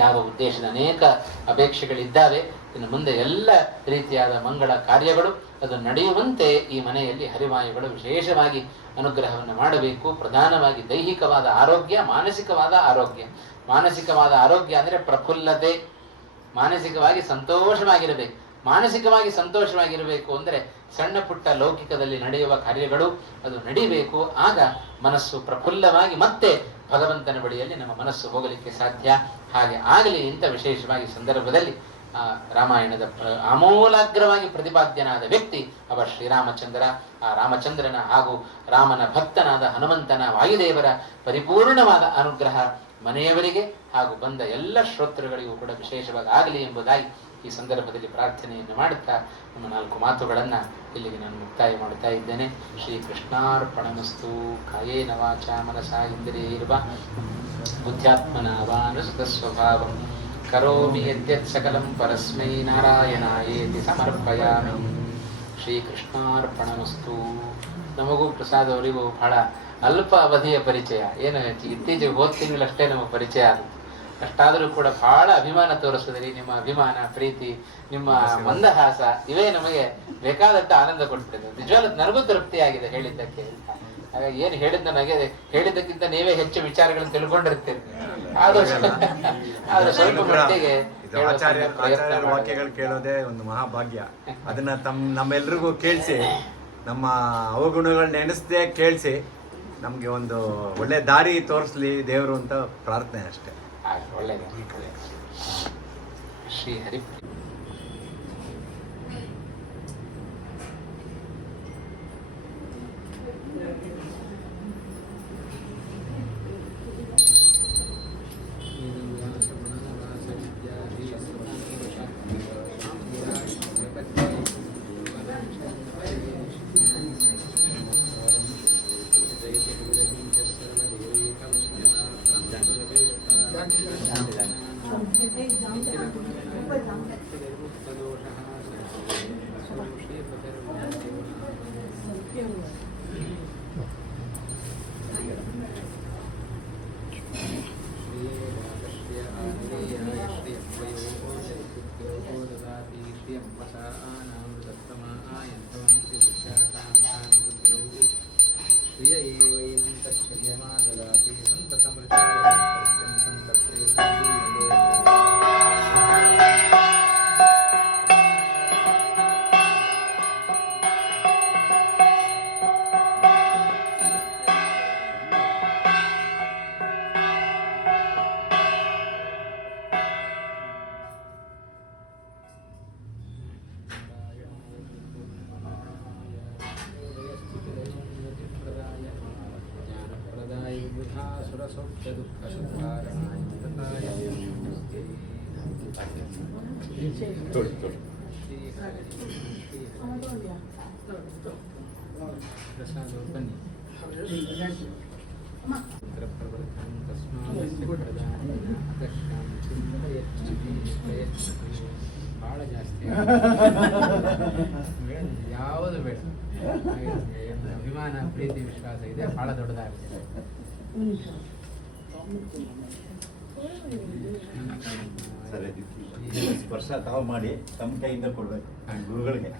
ಯಾವ ಉದ್ದೇಶದ ಅನೇಕ ಅಪೇಕ್ಷೆಗಳಿದ್ದಾವೆ. ಇನ್ನು ಮುಂದೆ ಎಲ್ಲ ರೀತಿಯಾದ ಮಂಗಳ ಕಾರ್ಯಗಳು ಅದು ನಡೆಯುವಂತೆ ಈ ಮನೆಯಲ್ಲಿ ಹರಿವಾಯುಗಳು ವಿಶೇಷವಾಗಿ ಅನುಗ್ರಹವನ್ನು ಮಾಡಬೇಕು. ಪ್ರಧಾನವಾಗಿ ದೈಹಿಕವಾದ ಆರೋಗ್ಯ, ಮಾನಸಿಕವಾದ ಆರೋಗ್ಯ. ಮಾನಸಿಕವಾದ ಆರೋಗ್ಯ ಅಂದರೆ ಪ್ರಫುಲ್ಲತೆ, ಮಾನಸಿಕವಾಗಿ ಸಂತೋಷವಾಗಿರಬೇಕು. ಮಾನಸಿಕವಾಗಿ ಸಂತೋಷವಾಗಿರಬೇಕು ಅಂದರೆ ಸಣ್ಣ ಪುಟ್ಟ ಲೌಕಿಕದಲ್ಲಿ ನಡೆಯುವ ಕಾರ್ಯಗಳು ಅದು ನಡೀಬೇಕು. ಆಗ ಮನಸ್ಸು ಪ್ರಫುಲ್ಲವಾಗಿ ಮತ್ತೆ ಭಗವಂತನ ಬಳಿಯಲ್ಲಿ ನಮ್ಮ ಮನಸ್ಸು ಹೋಗಲಿಕ್ಕೆ ಸಾಧ್ಯ. ಹಾಗೆ ಆಗಲಿ ಅಂತ ವಿಶೇಷವಾಗಿ ಸಂದರ್ಭದಲ್ಲಿ ರಾಮಾಯಣದ ಆಮೂಲಾಗ್ರವಾಗಿ ಪ್ರತಿಪಾದ್ಯನಾದ ವ್ಯಕ್ತಿ ಅವ ಶ್ರೀರಾಮಚಂದ್ರ. ಆ ರಾಮಚಂದ್ರನ ಹಾಗೂ ರಾಮನ ಭಕ್ತನಾದ ಹನುಮಂತನ ವಾಯುದೇವರ ಪರಿಪೂರ್ಣವಾದ ಅನುಗ್ರಹ ಮನೆಯವರಿಗೆ ಹಾಗೂ ಬಂದ ಎಲ್ಲ ಶ್ರೋತೃಗಳಿಗೂ ಕೂಡ ವಿಶೇಷವಾಗಿ ಆಗಲಿ ಎಂಬುದಾಗಿ ಈ ಸಂದರ್ಭದಲ್ಲಿ ಪ್ರಾರ್ಥನೆಯನ್ನು ಮಾಡುತ್ತಾ ನಮ್ಮ 4 ಮಾತುಗಳನ್ನು ಇಲ್ಲಿಗೆ ನಾನು ಮುಕ್ತಾಯ ಮಾಡ್ತಾ ಇದ್ದೇನೆ. ಶ್ರೀ ಕೃಷ್ಣಾರ್ಪಣಮಸ್ತು. ಕಾಯೇನ ವಾಚಾ ಮನಸಾ ಇಂದ್ರಿಯೈರ್ವಾ ಬುದ್ಧ್ಯಾತ್ಮನ ವಾ ಅನುಸೃತ ಸ್ವಭಾವಂ ಕರೋಮಿ ಯದ್ಯತ್ ಸಕಲಂ ಪರಸ್ಮೈ ನಾರಾಯಣಾಯೇತಿ ಸಮರ್ಪಯಾಮಿ. ಶ್ರೀ ಕೃಷ್ಣಾರ್ಪಣಮಸ್ತು. ನಮಗೂ ಪ್ರಸಾದ್ ಅವರಿಗೂ ಬಹಳ ಅಲ್ಪ ಅವಧಿಯ ಪರಿಚಯ. ಏನು ಇತ್ತೀಚೆಗೆ ಹೋದ ತಿಂಗಳಷ್ಟೇ ನಮ್ಮ ಪರಿಚಯ ಆಗುತ್ತೆ. ಅಷ್ಟಾದರೂ ಕೂಡ ಬಹಳ ಅಭಿಮಾನ ತೋರಿಸಿದ್ರಿ. ನಿಮ್ಮ ಅಭಿಮಾನ, ಪ್ರೀತಿ, ನಿಮ್ಮ ಮಂದಹಾಸ ಇವೇ ನಮಗೆ ಬೇಕಾದಷ್ಟು ಆನಂದ ಕೊಡ್ತಿದೆ. ನಿಜವಾಗ್ಲೂ ನನಗೂ ತೃಪ್ತಿಯಾಗಿದೆ ಹೇಳಿದ್ದಕ್ಕೆ. ಹಾಗಾಗಿ ಏನು ಹೇಳಿದ್ ನನಗೆ ಹೇಳಿದ್ದಕ್ಕಿಂತ ನೀವೇ ಹೆಚ್ಚು ವಿಚಾರಗಳನ್ನು ತಿಳ್ಕೊಂಡಿರ್ತೀರಿ. ಆದ್ರೂ ಸ್ವಲ್ಪ ಮಟ್ಟಿಗೆ ಆಚಾರ್ಯರ ವಾಕ್ಯಗಳು ಕೇಳೋದೇ ಒಂದು ಮಹಾಭಾಗ್ಯ. ಅದನ್ನ ನಮ್ಮೆಲ್ರಿಗೂ ಕೇಳಿಸಿ, ನಮ್ಮ ಅವಗುಣಗಳನ್ನ ನೆನೆಸದೆ ಕೇಳಿಸಿ ನಮ್ಗೆ ಒಂದು ಒಳ್ಳೆ ದಾರಿ ತೋರಿಸ್ಲಿ ದೇವರು ಅಂತ ಪ್ರಾರ್ಥನೆ ಅಷ್ಟೇ. ಒಳ್ಳೆಯದು. ಶ್ರೀ ಹರಿ. ಬಹಳ ಜಾಸ್ತಿ ಯಾವುದು ಬೇಡ. ಅಭಿಮಾನ, ಪ್ರೀತಿ, ವಿಶ್ವಾಸ ಇದೆ, ಬಹಳ ದೊಡ್ಡದಾಗಿದೆ. ಸ್ಪರ್ಶ ತಾವು ಮಾಡಿ ತಮ್ಮ ಕೈಯಿಂದ ಕೊಡ್ಬೇಕು ಗುರುಗಳಿಗೆ.